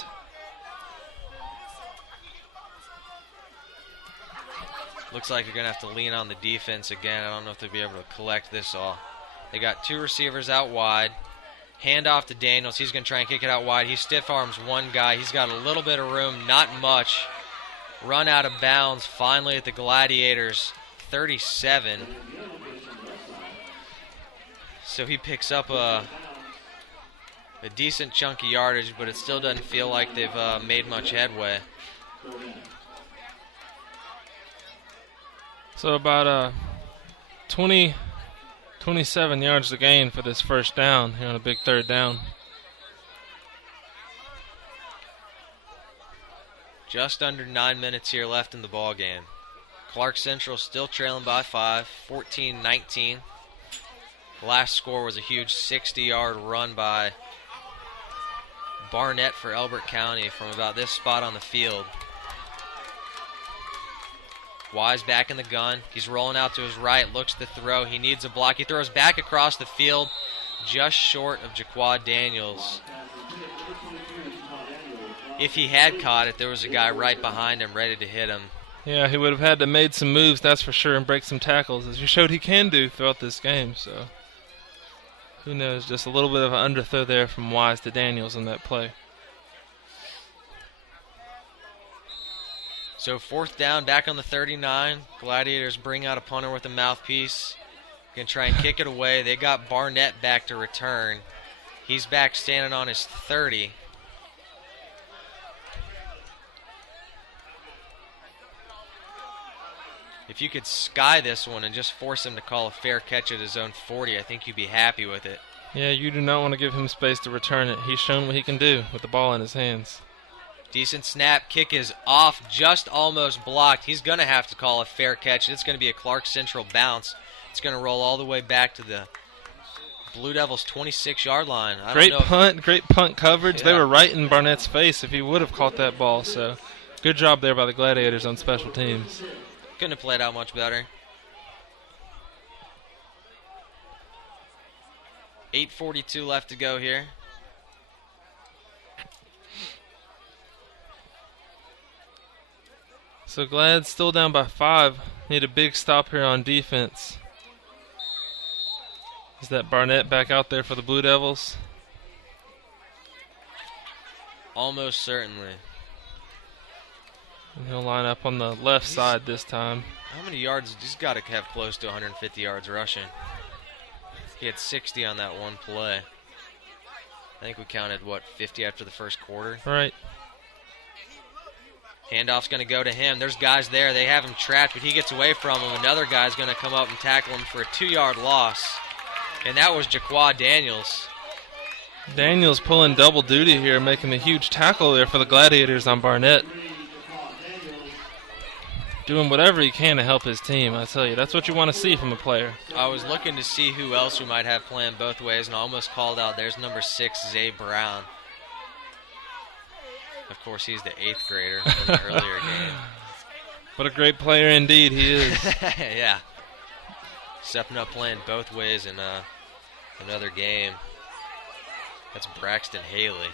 Looks like you're going to have to lean on the defense again. I don't know if they'll be able to collect this all. They got two receivers out wide. Handoff to Daniels. He's going to try and kick it out wide. He stiff arms one guy. He's got a little bit of room, not much. Run out of bounds finally at the Gladiators' 37. So he picks up a decent chunk of yardage, but it still doesn't feel like they've made much headway. So about 27 yards to gain for this first down here on a big third down. Just under 9 minutes here left in the ball game. Clarke Central still trailing by 5, 14-19. Last score was a huge 60-yard run by Barnett for Elbert County from about this spot on the field. Wise back in the gun. He's rolling out to his right, looks to throw. He needs a block. He throws back across the field, just short of Jaquad Daniels. If he had caught it, there was a guy right behind him ready to hit him. Yeah, he would have had to made some moves, that's for sure, and break some tackles, as you showed he can do throughout this game. So who knows, just a little bit of an underthrow there from Wise to Daniels in that play. So fourth down, back on the 39. Gladiators bring out a punter with a mouthpiece. Going to try and kick it away. They got Barnett back to return. He's back standing on his 30. If you could sky this one and just force him to call a fair catch at his own 40, I think you'd be happy with it. Yeah, you do not want to give him space to return it. He's shown what he can do with the ball in his hands. Decent snap. Kick is off, just almost blocked. He's going to have to call a fair catch. It's going to be a Clarke Central bounce. It's going to roll all the way back to the Blue Devils' 26-yard line. Great punt coverage. Yeah. They were right in Barnett's face if he would have caught that ball. So good job there by the Gladiators on special teams. Couldn't have played out much better. 8:42 left to go here. So Glad still down by 5. Need a big stop here on defense. Is that Barnett back out there for the Blue Devils? Almost certainly. And he'll line up on the left side this time. How many yards? He's got to have close to 150 yards rushing. He had 60 on that one play. I think we counted, 50 after the first quarter? Right. Handoff's going to go to him. There's guys there. They have him trapped, but he gets away from him. Another guy's going to come up and tackle him for a 2-yard loss. And that was Jaquan Daniels. Daniels pulling double duty here, making a huge tackle there for the Gladiators on Barnett. Doing whatever he can to help his team, I tell you. That's what you want to see from a player. I was looking to see who else we might have playing both ways, and I almost called out. There's number 6, Zay Brown. Of course, he's the 8th grader from the earlier game. What a great player indeed he is. Yeah. Stepping up playing both ways in another game. That's Braxton Haley.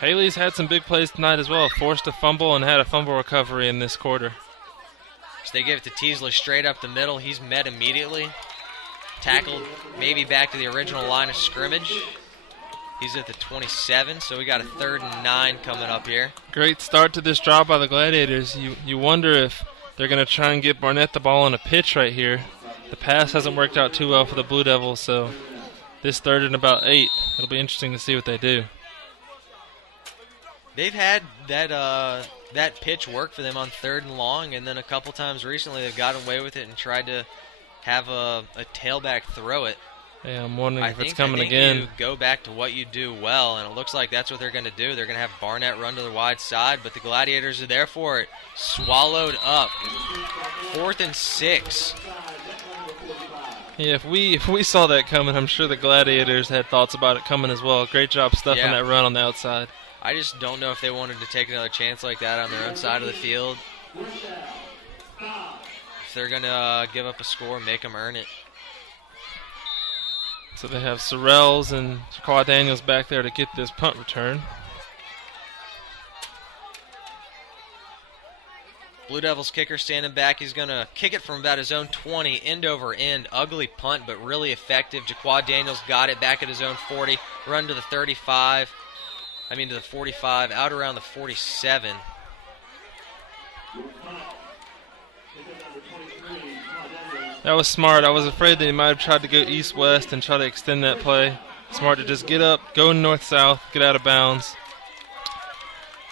Haley's had some big plays tonight as well. Forced a fumble and had a fumble recovery in this quarter. So they give it to Teasley straight up the middle. He's met immediately. Tackled maybe back to the original line of scrimmage. He's at the 27, so we got a 3rd and 9 coming up here. Great start to this drive by the Gladiators. You wonder if they're going to try and get Barnett the ball on a pitch right here. The pass hasn't worked out too well for the Blue Devils, so this 3rd and about 8, it'll be interesting to see what they do. They've had that pitch work for them on 3rd and long, and then a couple times recently they've gotten away with it and tried to have a tailback throw it. Yeah, I'm wondering if it's coming again. You go back to what you do well, and it looks like that's what they're going to do. They're going to have Barnett run to the wide side, but the Gladiators are there for it. Swallowed up. 4th and 6. Yeah, if we saw that coming, I'm sure the Gladiators had thoughts about it coming as well. Great job stuffing that run on the outside. I just don't know if they wanted to take another chance like that on their own side of the field. If they're going to give up a score, make them earn it. So they have Sorrells and Jaquan Daniels back there to get this punt return. Blue Devils kicker standing back. He's going to kick it from about his own 20, end over end. Ugly punt, but really effective. Jaquan Daniels got it back at his own 40, run to the 35. To the 45, out around the 47. That was smart. I was afraid that he might have tried to go east-west and try to extend that play. Smart to just get up, go north-south, get out of bounds.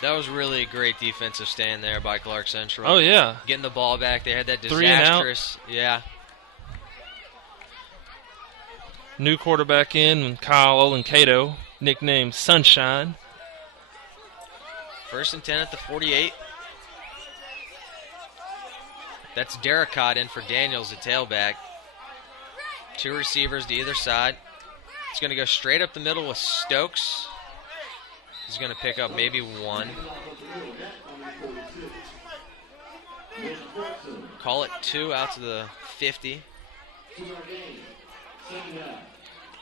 That was really a great defensive stand there by Clarke Central. Oh, yeah. Getting the ball back. They had that 3 and out. disastrous. Yeah. New quarterback in, Kyle Olenkato, nicknamed Sunshine. 1st and 10 at the 48. That's Derricott in for Daniels at tailback. 2 receivers to either side. It's going to go straight up the middle with Stokes. He's going to pick up maybe 1. Call it 2 out to the 50.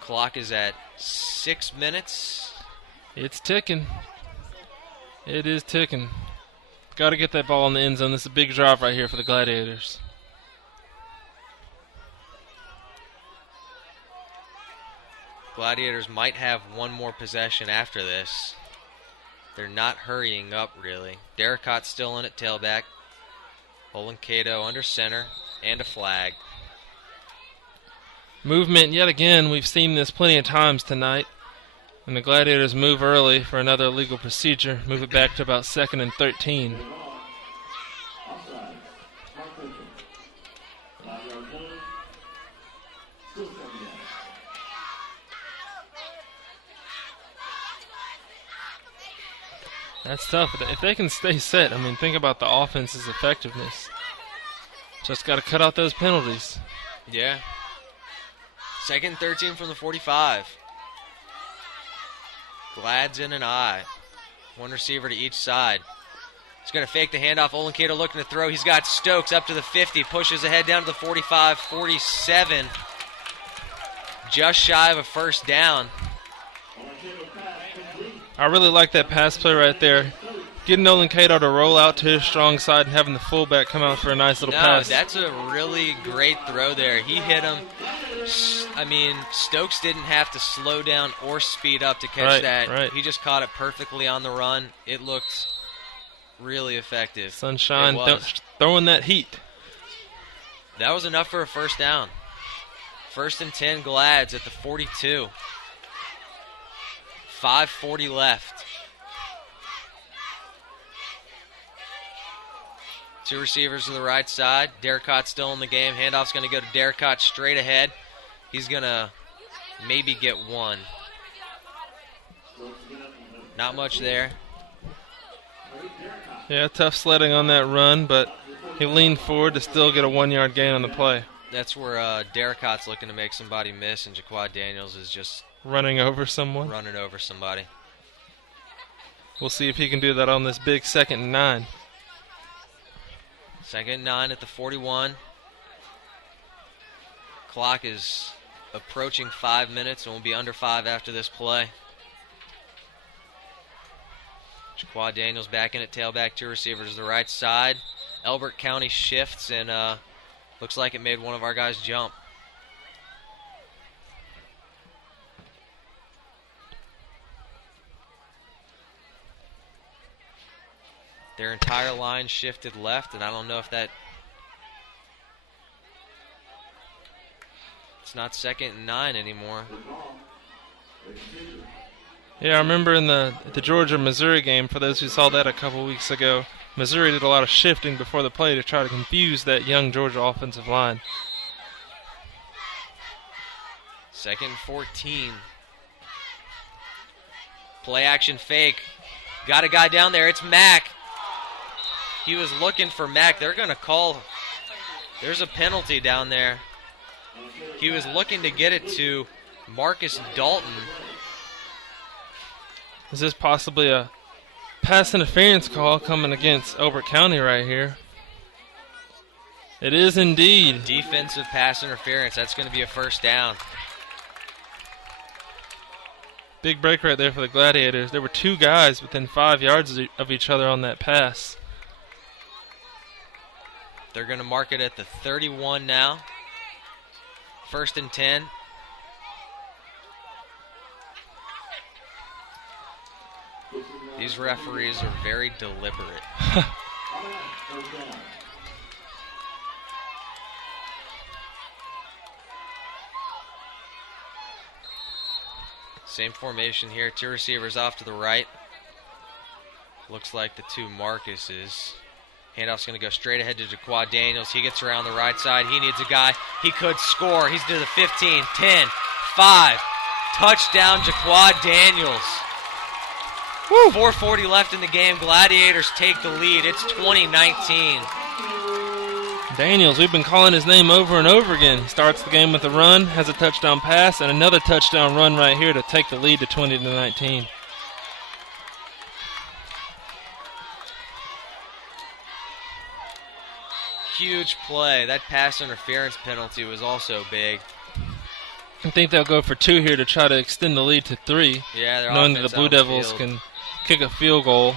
Clock is at 6 minutes. It's ticking. It is ticking. Got to get that ball in the end zone. This is a big drive right here for the Gladiators. Gladiators might have one more possession after this. They're not hurrying up, really. Derricott's still in at tailback. Olenkato under center, and a flag. Movement yet again. We've seen this plenty of times tonight. And the Gladiators move early for another legal procedure. Move it back to about 2nd and 13. That's tough. If they can stay set, I mean, think about the offense's effectiveness. Just got to cut out those penalties. Yeah. 2nd and 13 from the 45. Glad's in an eye. One receiver to each side. He's going to fake the handoff. Olenkato looking to throw. He's got Stokes up to the 50. Pushes ahead down to the 45, 47. Just shy of a first down. I really like that pass play right there. Getting Olenkato to roll out to his strong side and having the fullback come out for a nice little pass. That's a really great throw there. He hit him. I mean, Stokes didn't have to slow down or speed up to catch that. Right. He just caught it perfectly on the run. It looked really effective. Sunshine throwing that heat. That was enough for a first down. 1st and 10 Glads at the 42. 5:40 left. 2 receivers to the right side. Derricott's still in the game. Handoff's going to go to Derricott straight ahead. He's going to maybe get one. Not much there. Yeah, tough sledding on that run, but he leaned forward to still get a 1-yard gain on the play. That's where Derricott's looking to make somebody miss, and Jaquad Daniels is just running over someone. Running over somebody. We'll see if he can do that on this big 2nd and 9. 2nd and 9 at the 41. Clock is approaching 5 minutes, and we'll be under 5 after this play. Jaquad Daniels back in at tailback, 2 receivers to the right side. Elbert County shifts, and looks like it made one of our guys jump. Their entire line shifted left, and I don't know if that... It's not 2nd and 9 anymore. Yeah, I remember in the Georgia-Missouri game, for those who saw that a couple weeks ago, Missouri did a lot of shifting before the play to try to confuse that young Georgia offensive line. 2nd and 14. Play action fake. Got a guy down there. It's Mack. He was looking for Mack. They're going to call. There's a penalty down there. He was looking to get it to Marcus Dalton. Is this possibly a pass interference call coming against Elbert County right here? It is indeed. Defensive pass interference. That's going to be a first down. Big break right there for the Gladiators. There were 2 guys within 5 yards of each other on that pass. They're going to mark it at the 31 now. 1st and 10. These referees are very deliberate. Same formation here. 2 receivers off to the right. Looks like the 2 Marcuses. Handoff's going to go straight ahead to Jaquad Daniels. He gets around the right side. He needs a guy. He could score. He's to the 15, 10, 5. Touchdown, Jaquad Daniels. Woo. 4:40 left in the game. Gladiators take the lead. It's 2019. Daniels, we've been calling his name over and over again. He starts the game with a run, has a touchdown pass, and another touchdown run right here to take the lead to 20-19. Huge play. That pass interference penalty was also big. I think they'll go for 2 here to try to extend the lead to 3. Yeah, they're knowing that the Blue Devils can kick a field goal.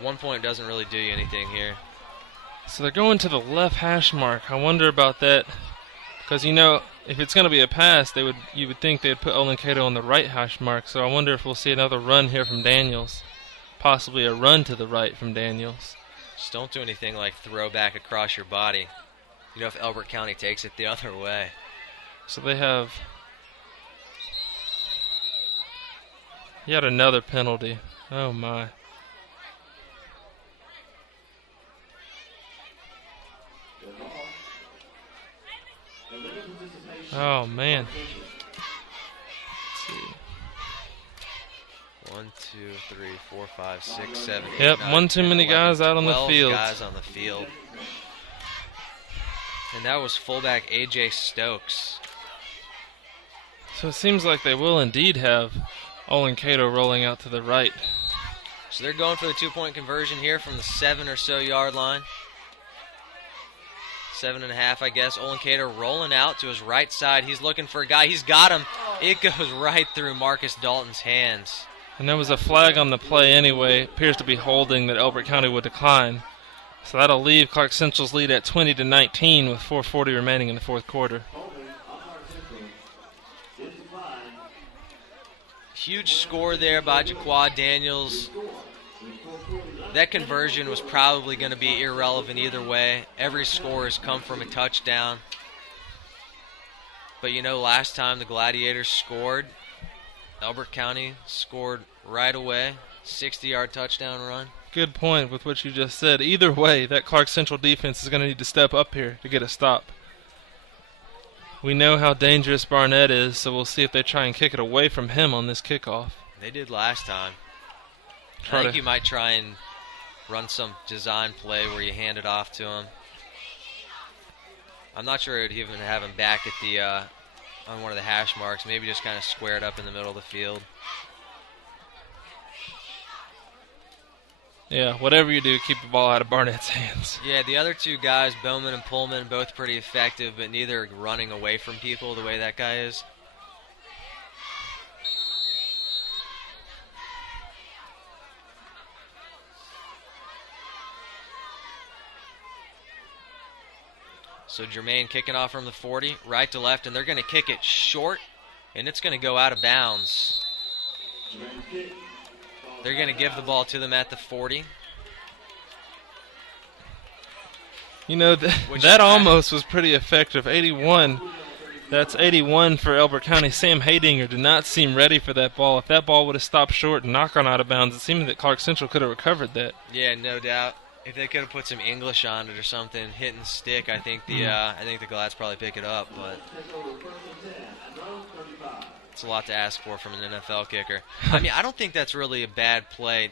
1 point doesn't really do you anything here. So they're going to the left hash mark. I wonder about that, because if it's going to be a pass, you would think they'd put Olenkato on the right hash mark. So I wonder if we'll see another run here from Daniels, possibly a run to the right from Daniels. Just don't do anything like throw back across your body. If Elbert County takes it the other way. So they have yet another penalty. Oh my. Oh man. Let's see. 1, 2, 3, 4, 5, 6, 7, 8, Yep, 9, one too 10, many 11, guys out on the 12 field. guys on the field. And that was fullback A.J. Stokes. So it seems like they will indeed have Olin Cato rolling out to the right. So they're going for the 2-point conversion here from the 7 or so yard line. 7.5, I guess. Olin Cato rolling out to his right side. He's looking for a guy. He's got him. It goes right through Marcus Dalton's hands. And there was a flag on the play anyway. It appears to be holding that Elbert County would decline. So that'll leave Clarke Central's lead at 20-19 with 4:40 remaining in the fourth quarter. Huge score there by Jaquad Daniels. That conversion was probably going to be irrelevant either way. Every score has come from a touchdown. But you know, last time the Gladiators scored, Elbert County scored right away. 60-yard touchdown run. Good point with what you just said. Either way, that Clarke Central defense is going to need to step up here to get a stop. We know how dangerous Barnett is, so we'll see if they try and kick it away from him on this kickoff. They did last time. I think you might try and run some design play where you hand it off to him. I'm not sure it would even have him back at the on one of the hash marks. Maybe just kind of square it up in the middle of the field. Yeah, whatever you do, keep the ball out of Barnett's hands. Yeah, the other two guys, Bowman and Pullman, both pretty effective, but neither running away from people the way that guy is. So Jermaine kicking off from the 40, right to left, and they're going to kick it short, and it's going to go out of bounds. They're going to give the ball to them at the 40. You know, that almost was pretty effective. 81. That's 81 for Elbert County. Sam Haydinger did not seem ready for that ball. If that ball would have stopped short and knocked on out of bounds, it seemed that Clarke Central could have recovered that. Yeah, no doubt. If they could have put some English on it or something, hitting stick, I think the Glads probably pick it up, but it's a lot to ask for from an NFL kicker. I mean, I don't think that's really a bad play.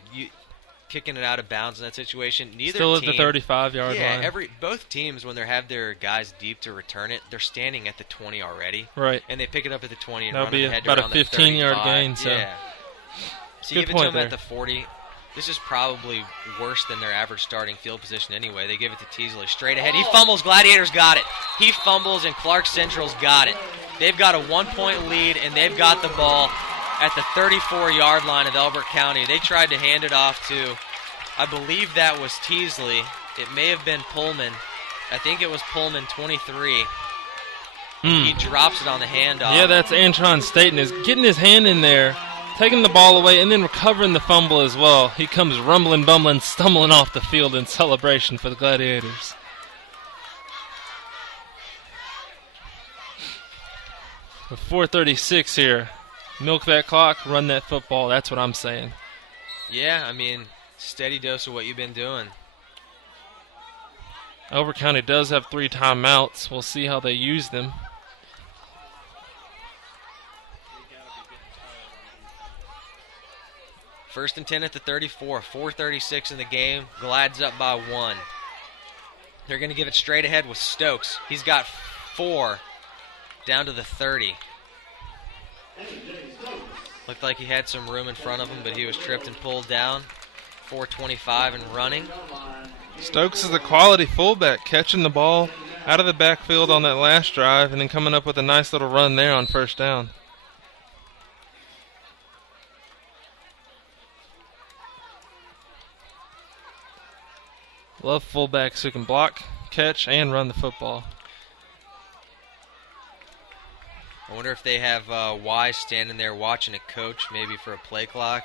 Kicking it out of bounds in that situation. Neither Still team, at the 35-yard line. Yeah, both teams, when they have their guys deep to return it, they're standing at the 20 already. Right. And they pick it up at the 20 and That'll run be ahead about around a 15-yard gain. So. Yeah. So you give it to them at the 40. This is probably worse than their average starting field position anyway. They give it to Teasley straight ahead. He fumbles. Gladiators got it. He fumbles, and Clarke Central's got it. They've got a 1-point lead, and they've got the ball at the 34-yard line of Elbert County. They tried to hand it off to, I believe that was Teasley. It may have been Pullman. I think it was Pullman, 23. He drops it on the handoff. Yeah, that's Antron Staten is getting his hand in there, taking the ball away, and then recovering the fumble as well. He comes rumbling, bumbling, stumbling off the field in celebration for the Gladiators. With 4:36 here, milk that clock, run that football. That's what I'm saying. Yeah, I mean, steady dose of what you've been doing. Elbert County does have 3 timeouts. We'll see how they use them. First and 10 at the 34. 4:36 in the game. Glad's up by 1. They're going to give it straight ahead with Stokes. He's got 4 down to the 30. Looked like he had some room in front of him, but he was tripped and pulled down. 4:25 and running. Stokes is a quality fullback, catching the ball out of the backfield on that last drive and then coming up with a nice little run there on first down. Love fullbacks who can block, catch, and run the football. I wonder if they have Wise standing there watching a coach, maybe for a play clock.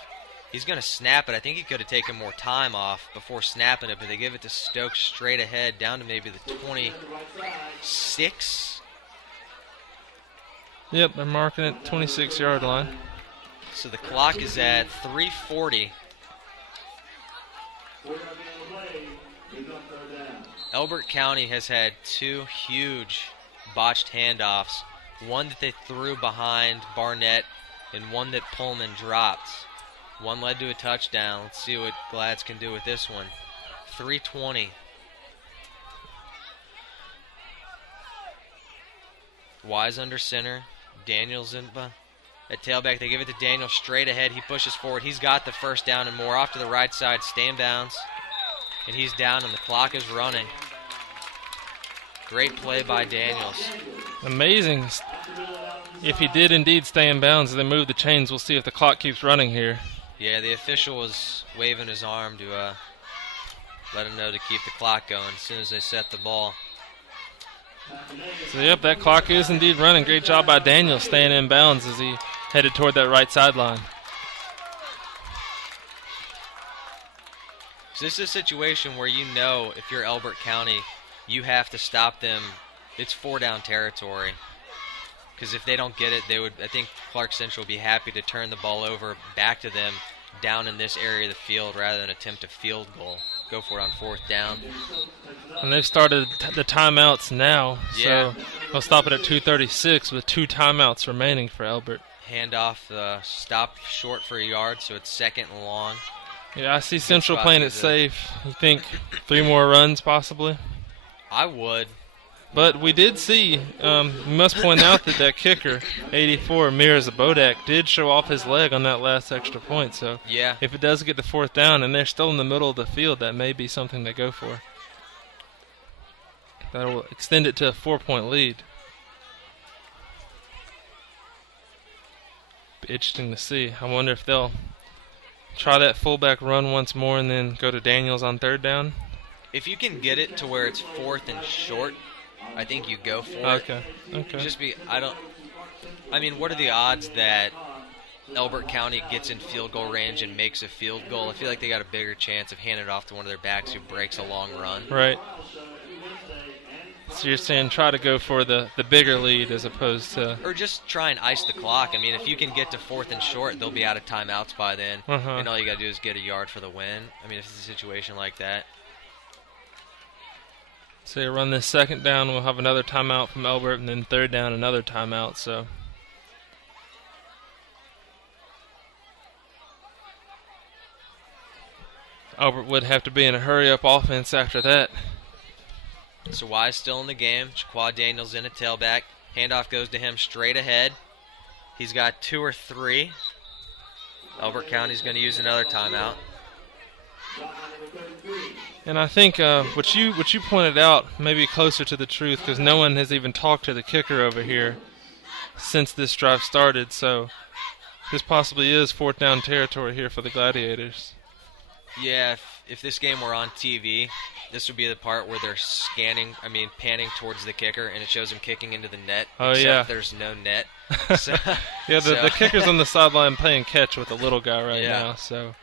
He's going to snap it. I think he could have taken more time off before snapping it, but they give it to Stokes straight ahead down to maybe the 26. Yep, they're marking it 26-yard line. So the clock is at 3:40. Elbert County has had 2 huge botched handoffs. One that they threw behind Barnett and one that Pullman dropped. One led to a touchdown. Let's see what Glads can do with this one. 3:20. Wise under center. Daniels at tailback. They give it to Daniels straight ahead. He pushes forward. He's got the first down and more. Off to the right side. Stay in bounds. And he's down, and the clock is running. Great play by Daniels. Amazing. If he did indeed stay in bounds and then move the chains, we'll see if the clock keeps running here. Yeah, the official was waving his arm to let him know to keep the clock going as soon as they set the ball. So, yep, that clock is indeed running. Great job by Daniel staying in bounds as he headed toward that right sideline. So this is a situation where you know if you're Elbert County, you have to stop them. It's 4-down territory. Because if they don't get it, I think Clarke Central would be happy to turn the ball over back to them down in this area of the field rather than attempt a field goal. Go for it on 4th down. And they've started the timeouts now, Yeah. so they'll stop it at 2:36 with 2 timeouts remaining for Elbert. Handoff, stop short for a yard, so it's 2nd and long. Yeah, I see Central playing it safe. You think 3 more runs possibly? I would. But we did see, we must point out that kicker, 84, Mirza Bodak, did show off his leg on that last extra point. So yeah, if it does get to 4th down and they're still in the middle of the field, that may be something to go for. That will extend it to a 4-point lead. Be interesting to see. I wonder if they'll try that fullback run once more and then go to Daniels on 3rd down. If you can get it to where it's 4th and short, I think you go for it. Okay. What are the odds that Elbert County gets in field goal range and makes a field goal? I feel like they got a bigger chance of handing it off to one of their backs who breaks a long run. Right. So you're saying try to go for the bigger lead as opposed to... Or just try and ice the clock. I mean, if you can get to 4th and short, they'll be out of timeouts by then. And all you got to do is get a yard for the win. I mean, if it's a situation like that. So you run this 2nd down, we'll have another timeout from Elbert, and then 3rd down, another timeout. So Elbert would have to be in a hurry-up offense after that. So Wise still in the game. Jaquad Daniels in at tailback. Handoff goes to him straight ahead. He's got 2 or 3. Elbert County's going to use another timeout. And I think what you pointed out may be closer to the truth because no one has even talked to the kicker over here since this drive started. So this possibly is 4th down territory here for the Gladiators. Yeah, if this game were on TV, this would be the part where they're panning towards the kicker, and it shows him kicking into the net. Oh, except yeah. There's no net. So, yeah, the kicker's on the sideline playing catch with the little guy right now. So.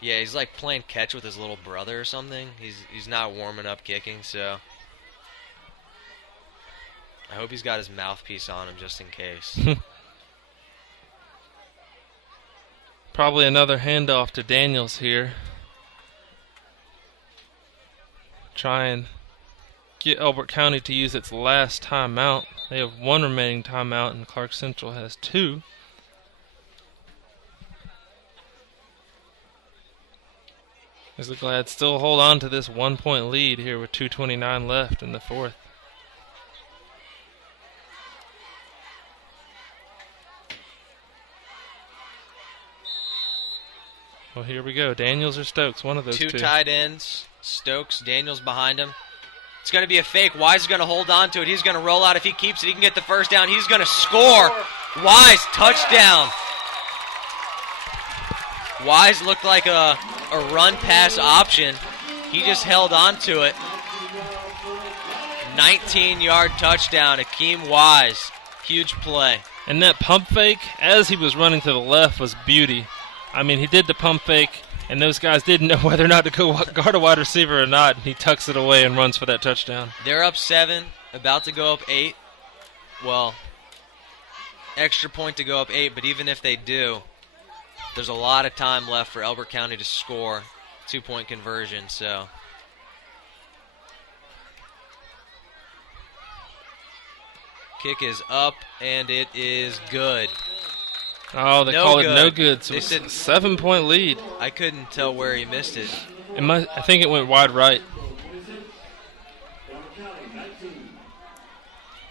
Yeah, he's like playing catch with his little brother or something. He's not warming up kicking, so I hope he's got his mouthpiece on him just in case. Probably another handoff to Daniels here. Try and get Elbert County to use its last timeout. They have 1 remaining timeout, and Clarke Central has 2. As the Glads still hold on to this 1-point lead here with 2:29 left in the 4th. Well, here we go. Daniels or Stokes, one of those two. 2 tight ends. Stokes, Daniels behind him. It's going to be a fake. Wise is going to hold on to it. He's going to roll out. If he keeps it, he can get the first down. He's going to score. Wise, touchdown. Wise looked like a run-pass option. He just held on to it. 19-yard touchdown, Akeem Wise. Huge play. And that pump fake, as he was running to the left, was beauty. I mean, he did the pump fake, and those guys didn't know whether or not to go guard a wide receiver or not. He tucks it away and runs for that touchdown. They're up 7, about to go up 8. Well, extra point to go up 8, but even if they do, there's a lot of time left for Elbert County to score. 2-point conversion, so. Kick is up, and it is good. Oh, they called it no good. So they it's said a 7-point lead. I couldn't tell where he missed it. I think it went wide right.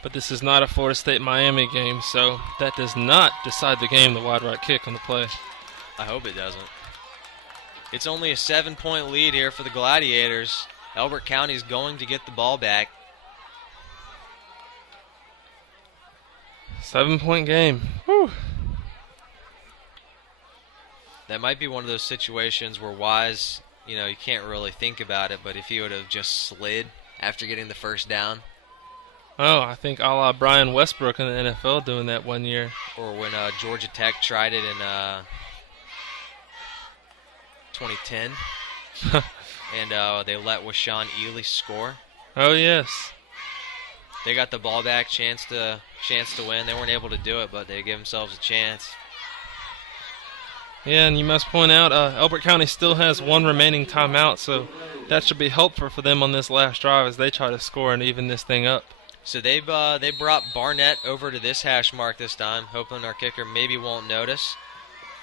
But this is not a Florida State-Miami game, so that does not decide the game, the wide right kick on the play. I hope it doesn't. It's only a 7-point lead here for the Gladiators. Elbert County is going to get the ball back. 7-point game. Whew. That might be one of those situations where Wise, you can't really think about it, but if he would have just slid after getting the first down. Oh, I think a la Brian Westbrook in the NFL doing that one year. Or when Georgia Tech tried it in 2010. And they let Washawn Ely score. Oh, yes. They got the ball back, chance to win. They weren't able to do it, but they gave themselves a chance. Yeah, and you must point out Elbert County still has one remaining timeout, so that should be helpful for them on this last drive as they try to score and even this thing up. So they brought Barnett over to this hash mark this time, hoping our kicker maybe won't notice.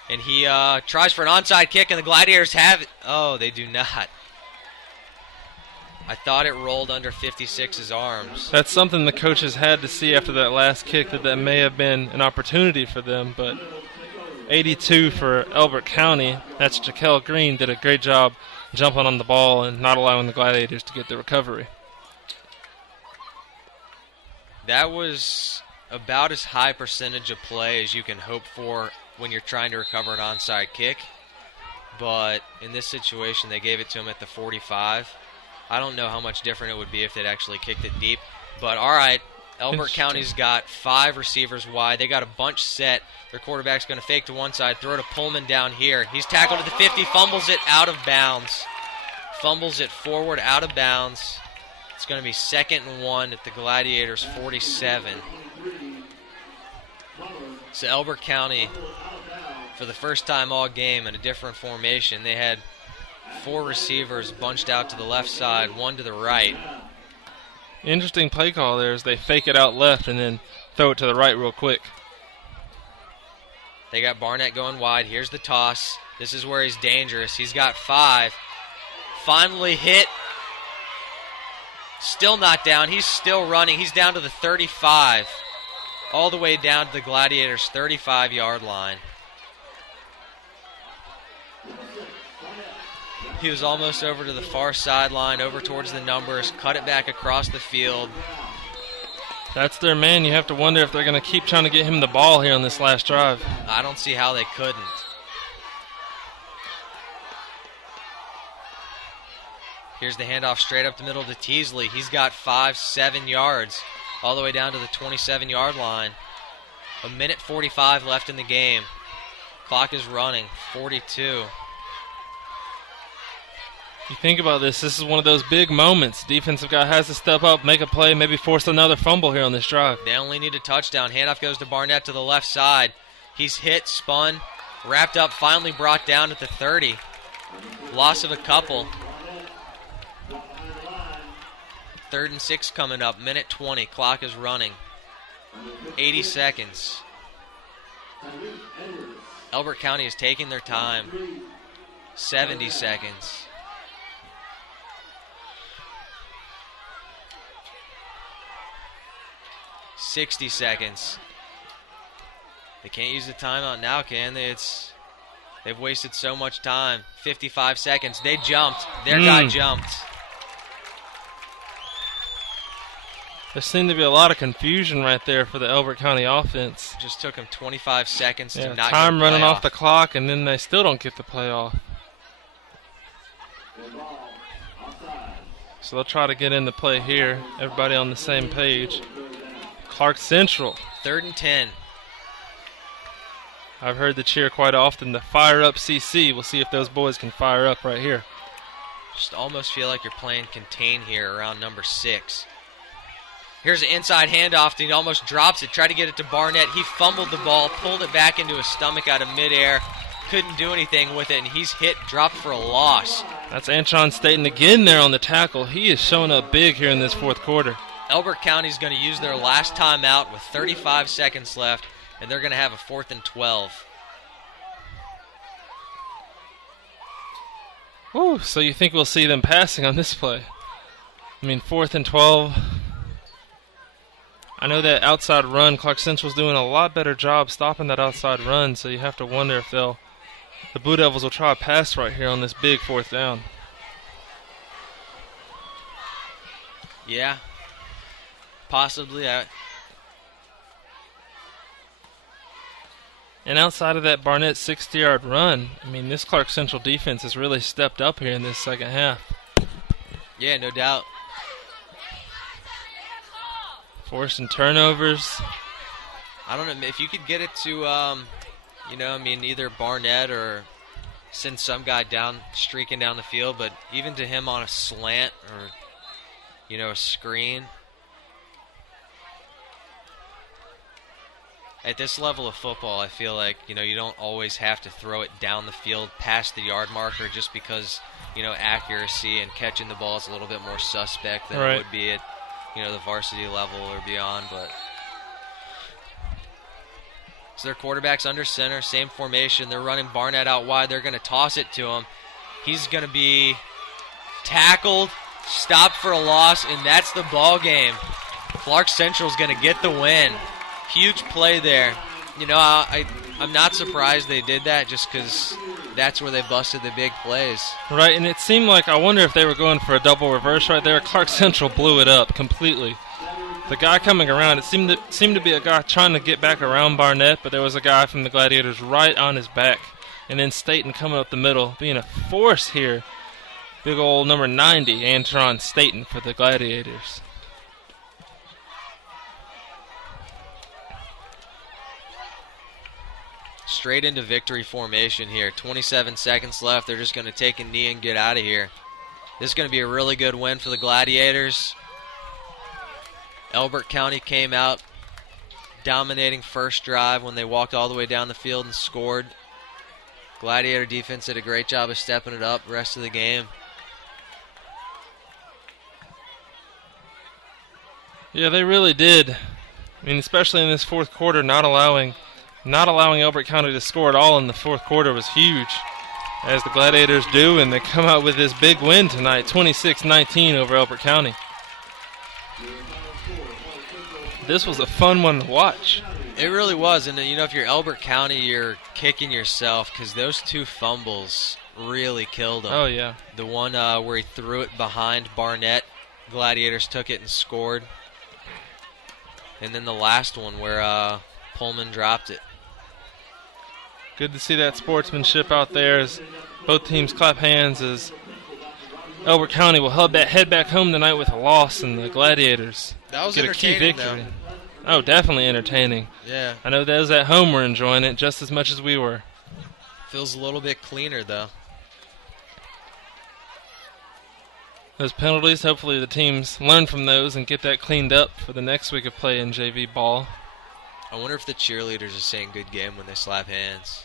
And he tries for an onside kick, and the Gladiators have it. Oh, they do not. I thought it rolled under 56's arms. That's something the coaches had to see after that last kick, that may have been an opportunity for them, but 82 for Elbert County. That's Jaquel Green did a great job jumping on the ball and not allowing the Gladiators to get the recovery. That was about as high percentage of play as you can hope for when you're trying to recover an onside kick. But in this situation, they gave it to him at the 45. I don't know how much different it would be if they'd actually kicked it deep. But all right, Elbert County's got 5 receivers wide. They got a bunch set. Their quarterback's going to fake to one side, throw to Pullman down here. He's tackled at the 50, fumbles it out of bounds. Fumbles it forward out of bounds. It's going to be 2nd and 1 at the Gladiators' 47. So Elbert County, for the first time all game in a different formation, they had 4 receivers bunched out to the left side, 1 to the right. Interesting play call there as they fake it out left and then throw it to the right real quick. They got Barnett going wide. Here's the toss. This is where he's dangerous. He's got 5. Finally hit. Still not down. He's still running. He's down to the 35. All the way down to the Gladiators' 35-yard line. He was almost over to the far sideline, over towards the numbers, cut it back across the field. That's their man. You have to wonder if they're going to keep trying to get him the ball here on this last drive. I don't see how they couldn't. Here's the handoff straight up the middle to Teasley. He's got 5-7 yards all the way down to the 27-yard line. 1:45 left in the game. Clock is running, 42. You think about this is one of those big moments. Defensive guy has to step up, make a play, maybe force another fumble here on this drive. They only need a touchdown. Handoff goes to Barnett to the left side. He's hit, spun, wrapped up, finally brought down at the 30. Loss of a couple. 3rd and 6 coming up, 1:20. Clock is running. 80 seconds. Elbert County is taking their time. 70 seconds. $60 seconds. They can't use the timeout now, can they? They've wasted so much time. 55 seconds. They jumped. Their guy jumped. There seemed to be a lot of confusion right there for the Elbert County offense. Just took them 25 seconds to not get time running off the clock, and then they still don't get the play off. So they'll try to get in the play here. Everybody on the same page. Clarke Central. 3rd and 10. I've heard the cheer quite often, the Fire Up CC. We'll see if those boys can fire up right here. Just almost feel like you're playing contain here around number 6. Here's an inside handoff. He almost drops it. Tried to get it to Barnett. He fumbled the ball, pulled it back into his stomach out of midair. Couldn't do anything with it, and he's hit, dropped for a loss. That's Antron Staten again there on the tackle. He is showing up big here in this 4th quarter. Elbert County's going to use their last timeout with 35 seconds left, and they're going to have a 4th and 12. Ooh, so you think we'll see them passing on this play? I mean, 4th and 12. I know that outside run, Clarke Central's doing a lot better job stopping that outside run, so you have to wonder if the Blue Devils will try a pass right here on this big 4th down. Yeah, possibly. And outside of that Barnett 60-yard run, I mean, this Clarke Central defense has really stepped up here in this second half. Yeah, no doubt. Forcing turnovers. I don't know if you could get it to, either Barnett or send some guy down, streaking down the field, but even to him on a slant or, a screen. At this level of football, I feel like, you don't always have to throw it down the field past the yard marker just because, accuracy and catching the ball is a little bit more suspect than it would be at, the varsity level or beyond. But so their quarterback's under center, same formation. They're running Barnett out wide. They're going to toss it to him. He's going to be tackled, stopped for a loss, and that's the ball game. Clarke Central's going to get the win. Huge play there. I'm not surprised they did that just because that's where they busted the big plays. Right, and it seemed like, I wonder if they were going for a double reverse right there. Clarke Central blew it up completely. The guy coming around, it seemed to be a guy trying to get back around Barnett, but there was a guy from the Gladiators right on his back. And then Staten coming up the middle, being a force here. Big old number 90, Antron Staten for the Gladiators. Straight into victory formation here. 27 seconds left. They're just going to take a knee and get out of here. This is going to be a really good win for the Gladiators. Elbert County came out dominating first drive when they walked all the way down the field and scored. Gladiator defense did a great job of stepping it up the rest of the game. Yeah, they really did. I mean, especially in this fourth quarter, not allowing Elbert County to score at all in the fourth quarter was huge, as the Gladiators do, and they come out with this big win tonight, 26-19 over Elbert County. This was a fun one to watch. It really was, and if you're Elbert County, you're kicking yourself because those two fumbles really killed him. Oh, yeah. The one where he threw it behind Barnett, Gladiators took it and scored. And then the last one where Pullman dropped it. Good to see that sportsmanship out there as both teams clap hands as Elbert County will head back home tonight with a loss, and the Gladiators get a key victory. Though. Oh, definitely entertaining. Yeah. I know those at home were enjoying it just as much as we were. Feels a little bit cleaner, though. Those penalties, hopefully the teams learn from those and get that cleaned up for the next week of play in JV ball. I wonder if the cheerleaders are saying good game when they slap hands.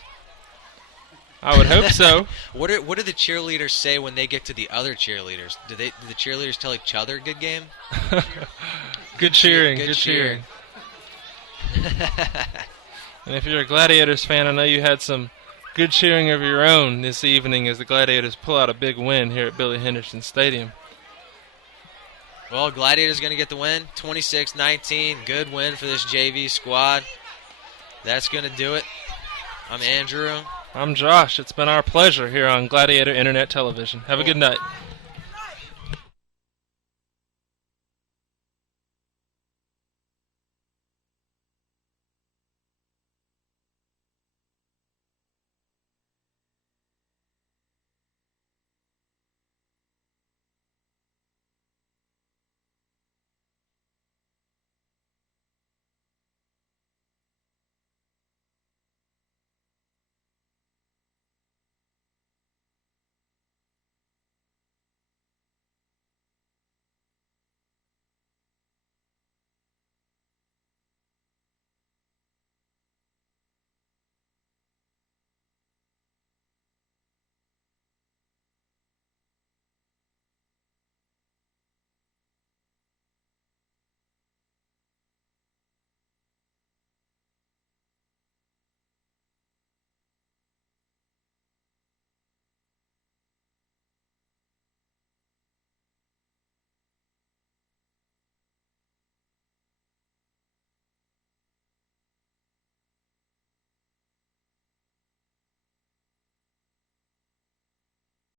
I would hope so. What do the cheerleaders say when they get to the other cheerleaders? Do the cheerleaders tell each other good game? Good cheering. Good cheering. And if you're a Gladiators fan, I know you had some good cheering of your own this evening as the Gladiators pull out a big win here at Billy Henderson Stadium. Well, Gladiators going to get the win, 26-19. Good win for this JV squad. That's going to do it. I'm Andrew. I'm Josh. It's been our pleasure here on Gladiator Internet Television. Have a good night.